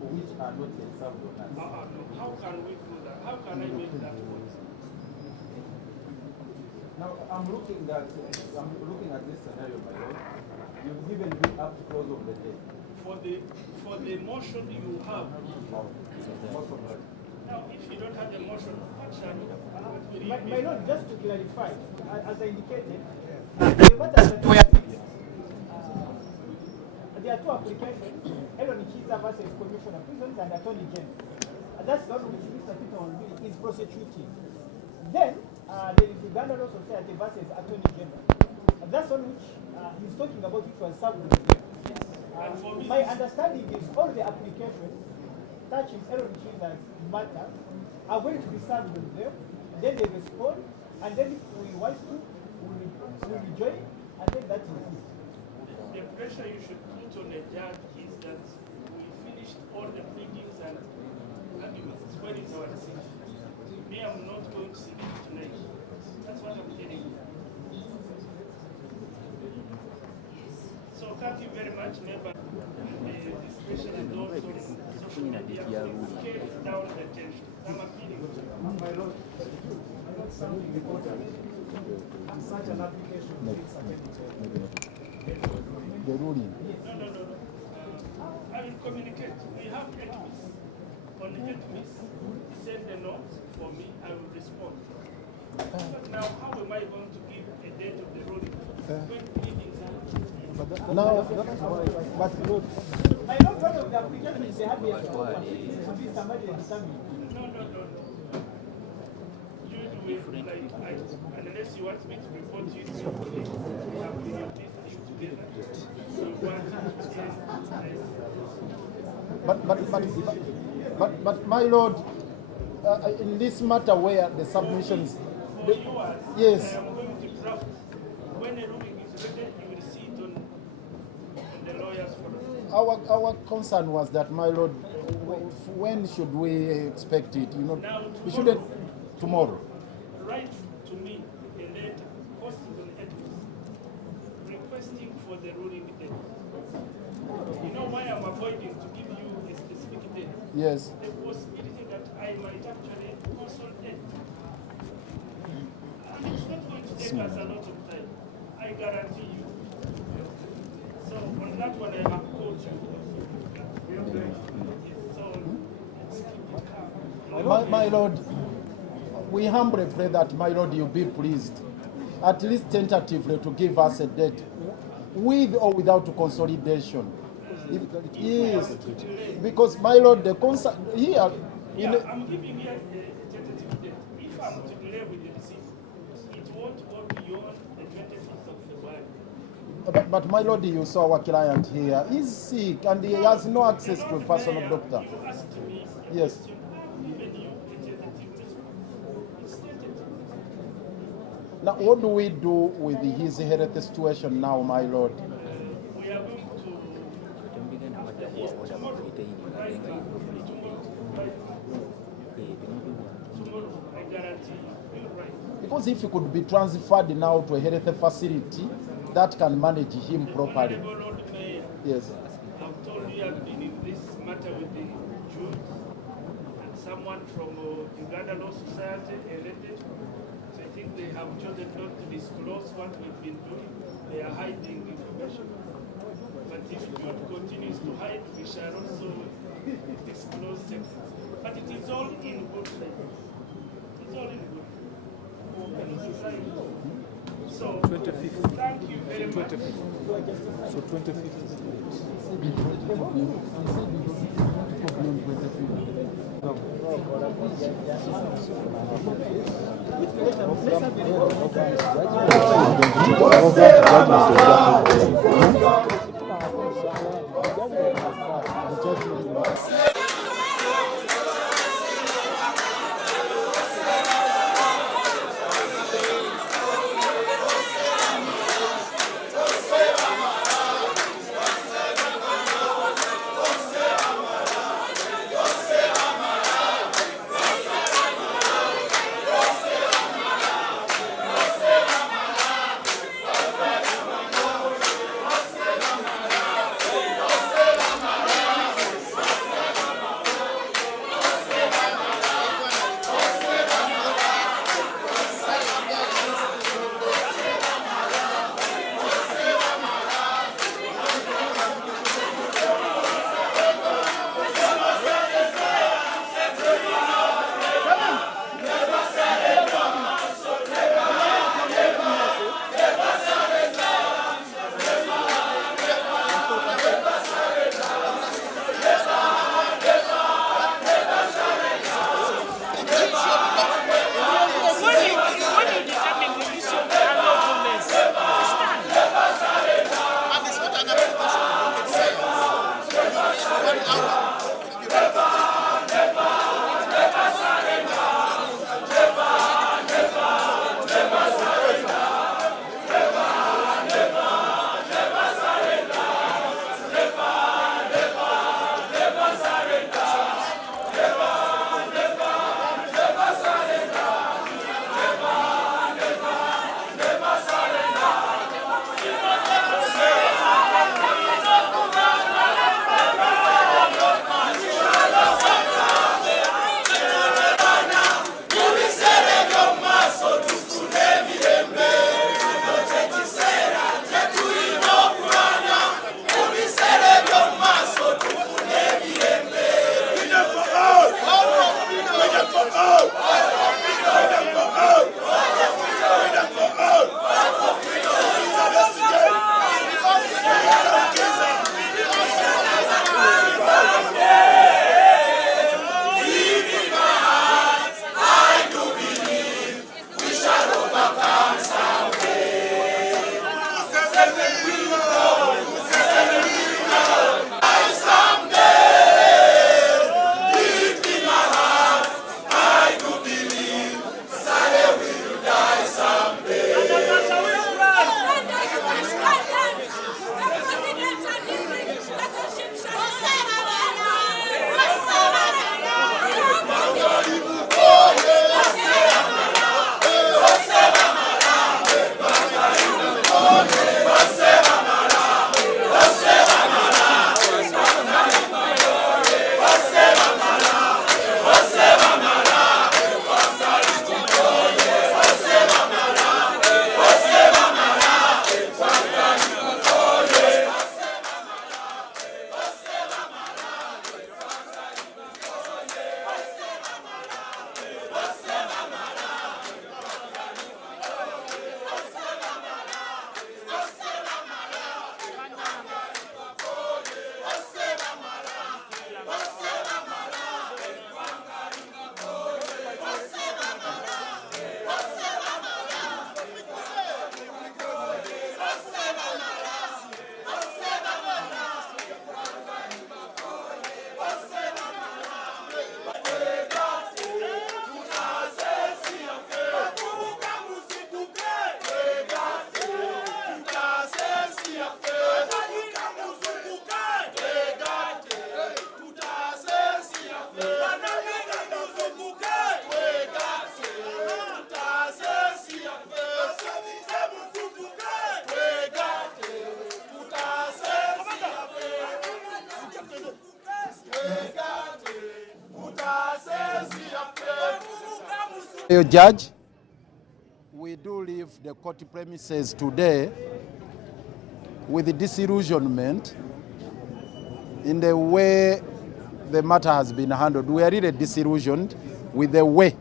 which are not yet served on us. No. How can we do that? How can I make that work? Now I'm looking at this scenario, my lord. You've given me up to close of the day. For the motion you have. Now, if you don't have the motion, what shall you have? My lord, just to clarify, as I indicated, the matter that we are there are two applications, Kizza versus Commission of Prisons and Attorney General. That's the one which Mr. Peter Olbili is prosecuting. Then there is Uganda Law Society versus Attorney General. That's one which he's talking about, which was served with him. My understanding is all the applications touching Kizza's matter are going to be served with them. Then they respond, and then if we want to, we rejoin, and then that is it. The pressure you should put on the judge is that we finished all the pleadings and arguments. Where is our decision? Me, I'm not going to see it tonight. That's what I'm telling you. So thank you very much, member. This question is also social media. Scale down the tension. I'm appealing. My lord, something important. Such an application needs The ruling. No. I will communicate. We have 8 weeks. On 8 weeks, send the notes for me. I will respond. But now, how am I going to give a date of the ruling? When pleadings Now, but look. I know one of the applications they have here to be somebody examining. No. Unless you want me to report you to your colleague, we have been in this thing together. But my lord, in this matter where the submissions, for yours, yes. I am going to draft. When a ruling is ready, you will see it on the lawyers for us. Our concern was that, my lord, when should we expect it? You know, Now, we shouldn't tomorrow. Write to me a letter, posted on ethics, requesting for the ruling date. You know why I'm avoiding to give you a specific date? Yes. The possibility that I might actually consolidate. And it's not going to take us a lot of time. I guarantee you. So on that one, I have called you. So let's keep it calm. My lord, we humbly pray that, my lord, you be pleased, at least tentatively, to give us a date, with or without consolidation. Yes, because, my lord, the concern here. Yeah, I'm giving you a tentative date. If I'm to delay with the decision, it won't go beyond the 25th of February. But my lord, you saw our client here. He's sick and he has no access to a personal doctor. You asked me a Yes. question. I've given you a tentative response. It's tentative. Now, what do we do with his health situation now, my lord? We are going to tomorrow, I guarantee you, you're right. Because if he could be transferred now to a health facility that can manage him properly. Honorable Lord Mayor, Yes. I've told you I've been in this matter with the Jews, and someone from Uganda Law Society, elected. I think they have chosen not to disclose what we've been doing. They are hiding information. But if Jude continues to hide, we shall also disclose secrets. But it is all in good faith. It is all in good faith. So, 25th. thank you very much. 25th. So 25th. Judge, we do leave the court premises today with disillusionment in the way the matter has been handled. We are really disillusioned with the way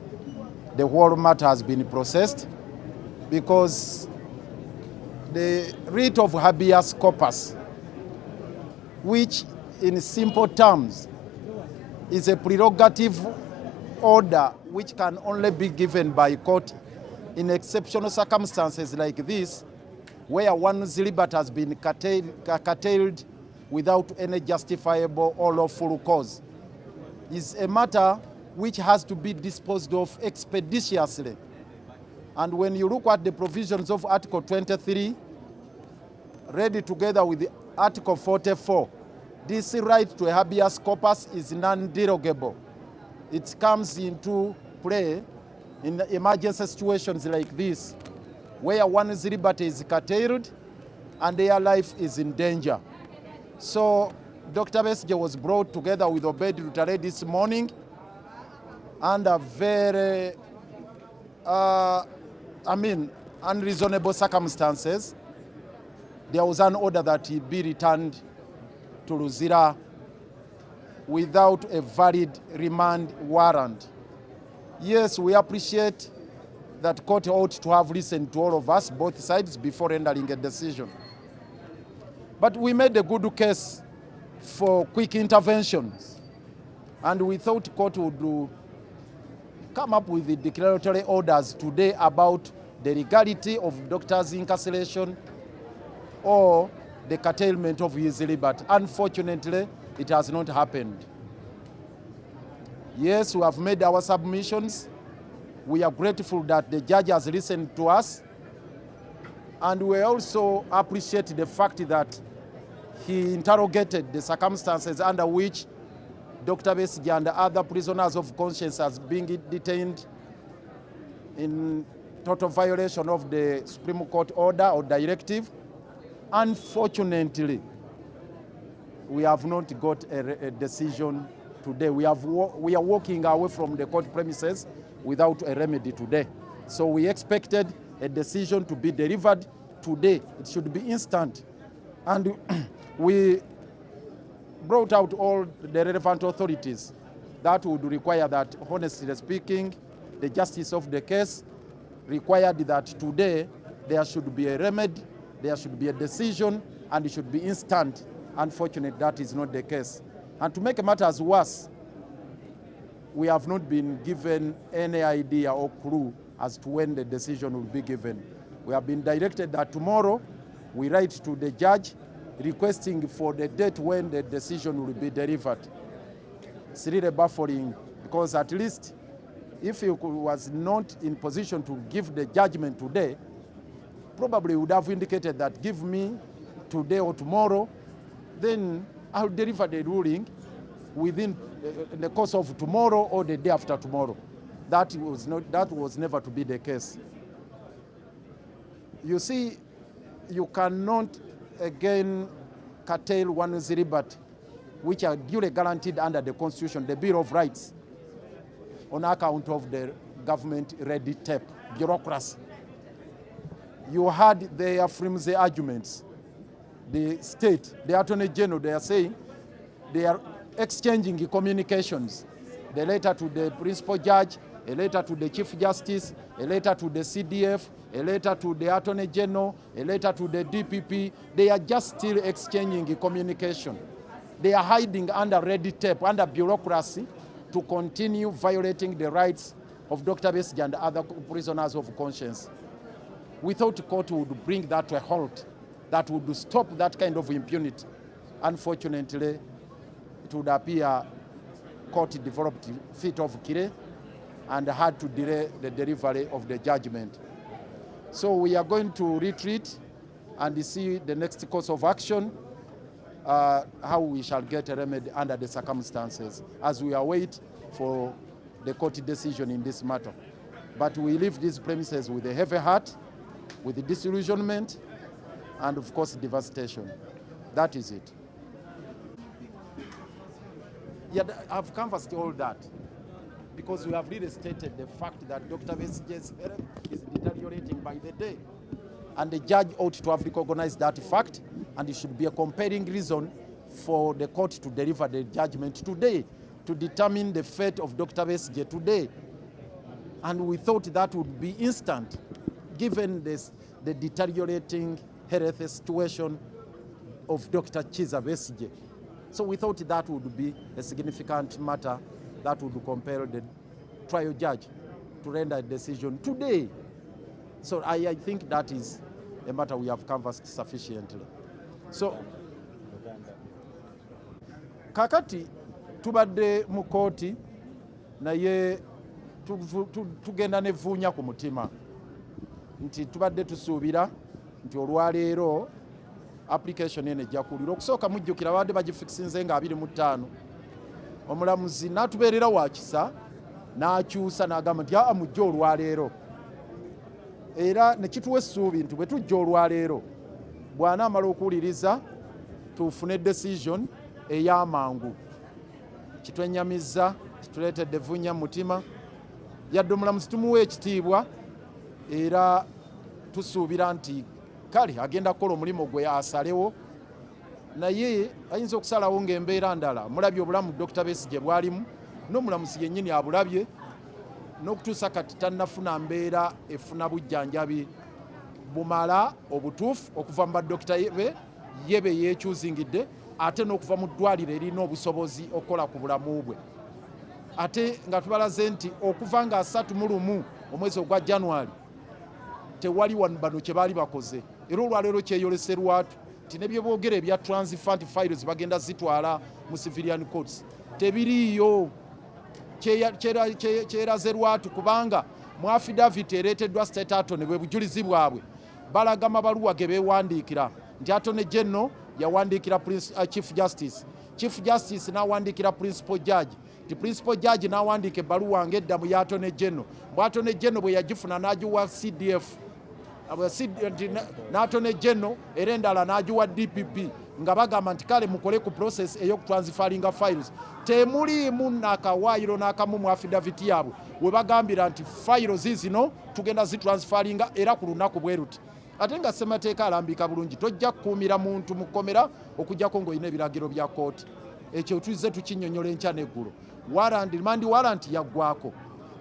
the whole matter has been processed, because the writ of habeas corpus, which in simple terms is a prerogative order which can only be given by court in exceptional circumstances like this, where one's liberty has been curtailed without any justifiable or lawful cause, is a matter which has to be disposed of expeditiously. And when you look at the provisions of Article 23, read together with Article 44, this right to a habeas corpus is non-derogable. It comes into play in emergency situations like this, where one's liberty is curtailed and their life is in danger. So Dr. Besigye was brought together with Obedi Lutale this morning under very, unreasonable circumstances. There was an order that he be returned to Luzira without a valid remand warrant. Yes, we appreciate that court ought to have listened to all of us, both sides, before rendering a decision. But we made a good case for quick interventions, and we thought court would come up with the declaratory orders today about the legality of doctor's incarceration or the curtailment of his liberty. Unfortunately, it has not happened. Yes, we have made our submissions. We are grateful that the judge has listened to us, and we also appreciate the fact that he interrogated the circumstances under which Dr. Besigye and other prisoners of conscience are being detained in total violation of the Supreme Court order or directive. Unfortunately, we have not got a decision today. We are walking away from the court premises without a remedy today. So we expected a decision to be delivered today. It should be instant. And we brought out all the relevant authorities that would require that, honestly speaking, the justice of the case required that today there should be a remedy, there should be a decision, and it should be instant. Unfortunately, that is not the case. And to make matters worse, we have not been given any idea or clue as to when the decision will be given. We have been directed that tomorrow we write to the judge requesting for the date when the decision will be delivered. It's really baffling, because at least if he was not in position to give the judgment today, probably would have indicated that give me today or tomorrow, then I'll deliver the ruling within the course of tomorrow or the day after tomorrow. That was never to be the case. You see, you cannot again curtail one's liberty, which are duly guaranteed under the Constitution, the Bill of Rights, on account of the government red tape, bureaucracy. You heard their flimsy arguments. The state, the Attorney General, they are saying they are exchanging communications. The letter to the principal judge, a letter to the Chief Justice, a letter to the CDF, a letter to the Attorney General, a letter to the DPP. They are just still exchanging communication. They are hiding under red tape, under bureaucracy, to continue violating the rights of Dr. Besigye and other prisoners of conscience. We thought the court would bring that to a halt, that would stop that kind of impunity. Unfortunately, it would appear court developed fit of Kire and had to delay the delivery of the judgment. So we are going to retreat and see the next course of action, how we shall get a remedy under the circumstances as we await for the court decision in this matter. But we leave these premises with a heavy heart, with disillusionment, and of course devastation. That is it. Yeah, I've canvassed all that. because we have really stated the fact that Dr. Besigye's health is deteriorating by the day. And the judge ought to have recognized that fact, and it should be a compelling reason for the court to deliver the judgment today, to determine the fate of Dr. Besigye today. And we thought that would be instant, given the deteriorating health situation of Dr. Kizza Besigye. So we thought that would be a significant matter that would compel the trial judge to render a decision today. So I think that is a matter we have canvassed sufficiently. So, kakati tubadde mu kooti naye tugenda nevuunya ku mutima nti tubadde tusuubira nti olwaleero application eno ejja kuwulirwa. Okusooka mujjukira abadde bagifikisinze nga 25 omulamuzi n'atubeerera wa kisa n'akyusa n'agamba nti mujje olwaleero, era ne kituwa essuubi nti bwe tujja olwaleero bw'anaamala okuwuliriza tufune decision ey'amangu. Kitwenyamizza, kituleetedde evvuunya mu mutima, yadde omulamuzi tumuwa ekitiibwa era tusuubira nti kale agenda kukola omulimu gwe asalewo, naye ayinza okusalawo ng'embeera ndala. Mulabye obulamu Dr. Besigye bwalimu, n'omulamuzi yennyini abulabye, n'okutuusa kati tannafuna mbeera efuna bujjanjabi bumala obutuufu okuva mu badokita yebe yeekyuzingidde, ate n'okuva mu ddwaliro erina obusobozi okukola ku bulamu bwe. Ate nga tubalaze nti okuva nga 31 omwezi ogwa January tewali bano kye baali bakoze, era olwaleero kyeyolese lwatu nti ne bye boogera ebya transfant files bagenda zitwala mu civilian courts tebiriiyo. Kyeraze lwatu kubanga mu affidavit ereeteddwa state attorney bwe bujulizi bwabwe balaga amabaluwa ge beewandiikira nti attorney general yawandiikira chief justice, chief justice n'awandiikira principal judge, ti principal judge n'awandiika ebbaluwa ng'eddamu ya attorney general, bw attorney general bwe yagifuna n'agiwa CDF n'attorney general era endala n'agiwa DPP nga bagamba nti kale mukole ku process ey'okutransfaringa files. Temuliimu n'akawaayiro n'akamu mu affidavit yaabwe we bagambira nti files zino tugenda zitransfaringa era ku lunaku bwe ruti. Ate nga ssemateeka alambika bulungi tojja kukuumira muntu mu kkomera okuggyako ng'olina ebiragiro bya kooti. Ekyo tuzze tukinnyonnyola enkya n'eggulo. Remand warrant yaggwako,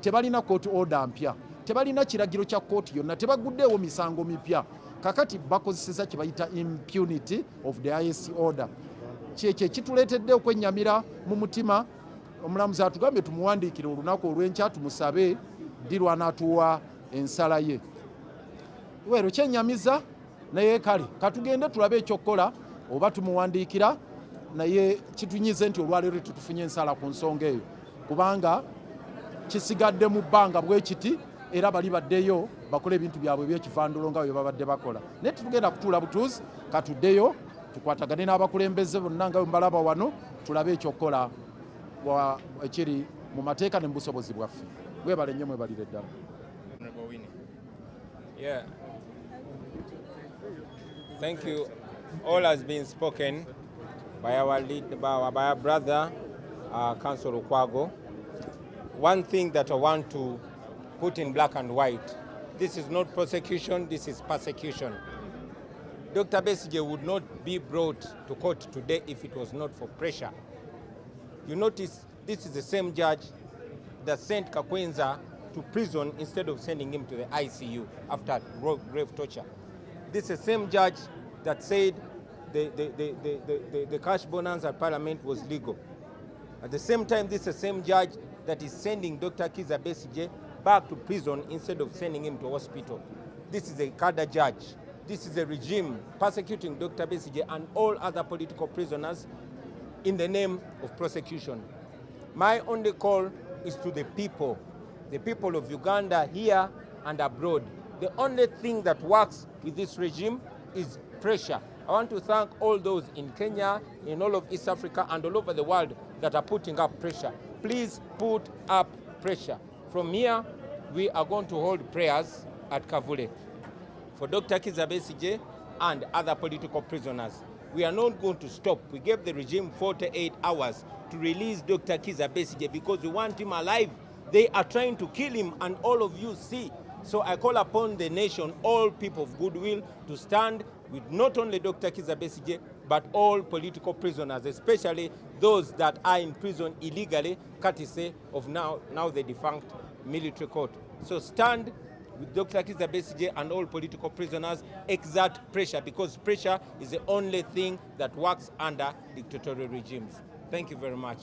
tebalina court order mpya, tebalina kiragiro kya kooti yonna, tebaguddeewo misango mipya. Kakati bakozeseza kye bayita impunity of the highest order. Kyekyo ekituleetedde okwennyamira mu mutima. Omulamuzi atugambye tumuwandiikire olunaku olw'enkya tumusabe ddirwa n'atuwa ensala ye. Weero kyennyamiza naye kale katugende tulabe ekyokukola oba tumuwandiikira, naye kitunyize nti olwaleero tutufunye ensala ku nsonga eyo kubanga kisigadde mu bbanga bwe kiti, era bali baddeyo bakola ebintu byabwe ebyekivandulo nga bwe babadde bakola. Naye tetugenda kutuula butuuzi, katuddeyo tukwatagane n'abakulembeze bonna nga bwe mbalaba wano tulabe ekyokukola ekiri mu mateeka ne mu busobozi bwaffe. Mwebale nnyo, mwebalire ddala. Yeah. Thank you. All has been spoken by our by our brother, Councillor Okwago. One thing that I want to put in black and white, this is not prosecution, this is persecution. Dr. Besigye would not be brought to court today if it was not for pressure. You notice this is the same judge that sent Kakwenza to prison instead of sending him to the ICU after grave torture. This is the same judge that said the cash bonanza at Parliament was legal. At the same time, this is the same judge that is sending Dr. Kizza Besigye back to prison instead of sending him to hospital. This is a cadre judge. This is a regime persecuting Dr. Besigye and all other political prisoners in the name of prosecution. My only call is to the people of Uganda here and abroad. The only thing that works with this regime is pressure. I want to thank all those in Kenya, in all of East Africa, and all over the world that are putting up pressure. Please put up pressure. From here, we are going to hold prayers at Kavule for Dr. Kizza Besigye and other political prisoners. We are not going to stop. We gave the regime 48 hours to release Dr. Kizza Besigye because we want him alive They are trying to kill him, and all of you see. So I call upon the nation, all people of goodwill, to stand with not only Dr. Kizza Besigye, but all political prisoners, especially those that are in prison illegally, courtesy of now the defunct military court. So stand with Dr. Kizza Besigye and all political prisoners, exert pressure, because pressure is the only thing that works under dictatorial regimes. Thank you very much.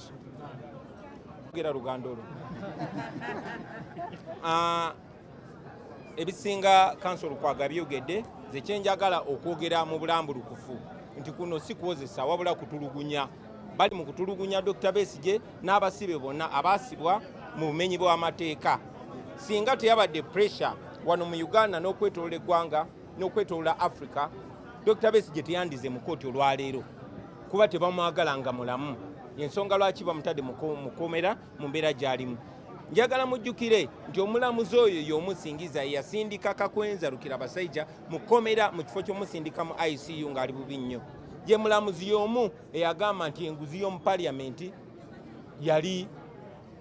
Ebisinga kansolo kwaga byogedde ze kyenjagala okwogera mu bulambulukufu nti kuno si kwozesa wabula kutulugunya. Bali mu kutulugunya Dr. Besigye n'abasibe bonna abaasibwa mu bumenyi bw'amateeka. Singa teyabadde pressure wano mu Uganda n'okwetolola eggwanga n'okwetolola Africa, Dr. Besigye teyandize mu kooti olwaleero kuba tebamwagala nga mulamu. Ensonga lwaki bamutadde mukomera mu mbeera gy'alimu. Njagala mujjukire nti omulamuzi oyo y'omusingiza yasindika Kakwenza Lukirabasajja mukomera mu kifo ky'omusindika mu ICU ng'ali bubi nnyo. Ye mulamuzi y'omu eyagamba nti enguzi y'omu parliament yali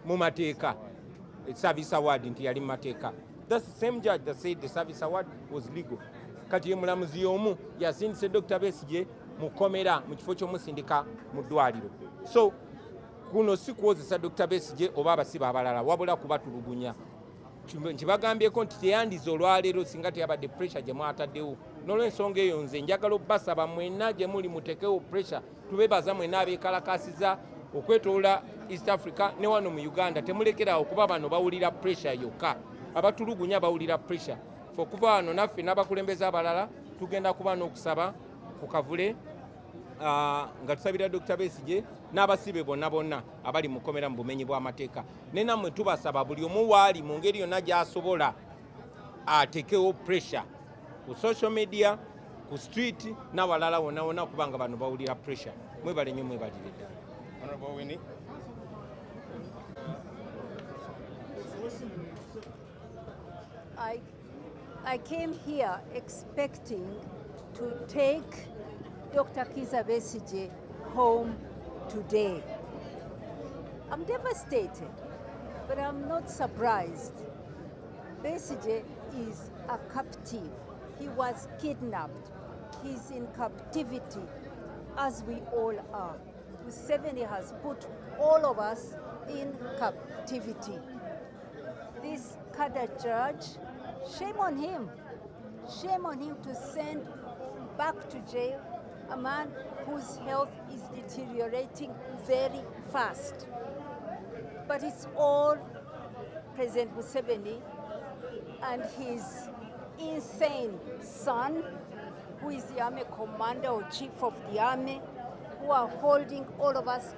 mu mateeka. Service award nti yali mu mateeka. That's the same judge that said the service award was legal. Kati ye mulamuzi y'omu yasindise Dr. Besigye mukomera mu kifo ky'omusindika mu ddwaliro. So kuno si kwozesa Dr. Besigye oba abasiba abalala wabula kubatulugunya. Nkibagambyeko nti teyandize olwaleero singa teyabadde pressure gye mwataddewo. N'olw'ensonga eyo nze njagala obbasaba mwenna gye muli mutekewo pressure, tubebaza mwenna abeekalakasiza okwetoola East Africa ne wano mu Uganda. Temulekera okuba bano bawulira pressure yokka, abatulugunya bawulira pressure. Okuva wano naffe n'abakulembeze abalala tugenda kuba n'okusaba ku kavule nga tusabira Dr. Besigye n'abasibe bonna abali mukomera mu bumenyi bw'amateeka. Ne nammwe tubasaba buli omu waali mu ngeri yonna gy'asobola atekewo pressure ku social media, ku street n'awalala wonna kubanga bano bawulira pressure. Mwebale nnyo, mwebalire ddala. Honorable Winnie. I came here expecting to take Dr. Kizza Besigye home today. I'm devastated, but I'm not surprised. Besigye is a captive. He was kidnapped. He's in captivity, as we all are. Museveni has put all of us in captivity. This Kada judge, shame on him. Shame on him to send back to jail a man whose health is deteriorating very fast. But it's all President Museveni and his insane son, who is the army commander or chief of the army, who are holding all of us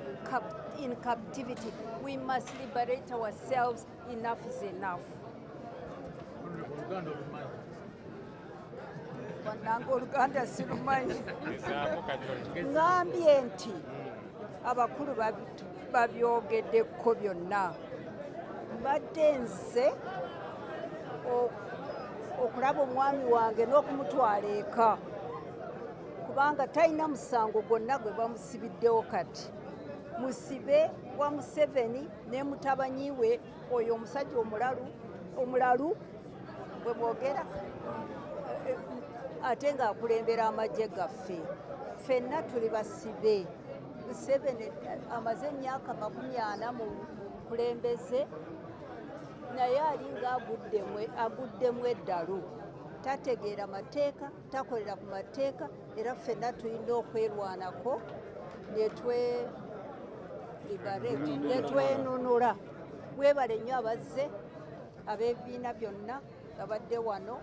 in captivity. We must liberate ourselves. Enough is enough. Oluganda silumanyi. Ngambye nti abakulu babyogeddeko byonna. Mbadde nze okulaba omwami wange n'okumutwala eka kubanga talina musango gwonna gwe bamusibiddewo kati. Musibe wa Museveni ne mutabanyi we oyo omusajja omulalu bwe boogera ate ng'akulembera amagye gaffe. Ffenna tuli basibe. Museveni amaze emyaka 40 mu kulembeze naye alinga aguddemu eddalu. Tategeera mateeka, takolera ku mateeka, era ffenna tulina okwerwanako netwenunula. Mwebale nnyo abazze ab'ebibiina byonna abadde wano,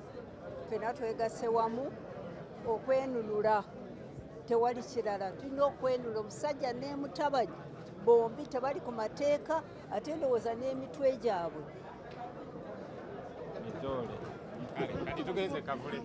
ffenna twegasse wamu okwenunula. Tewali kirala, tulina okwenunula. Omusajja ne mutabani bombi tebali ku mateeka, ate ndowooza n'emitwe gyabwe. Kati tugenze kavule.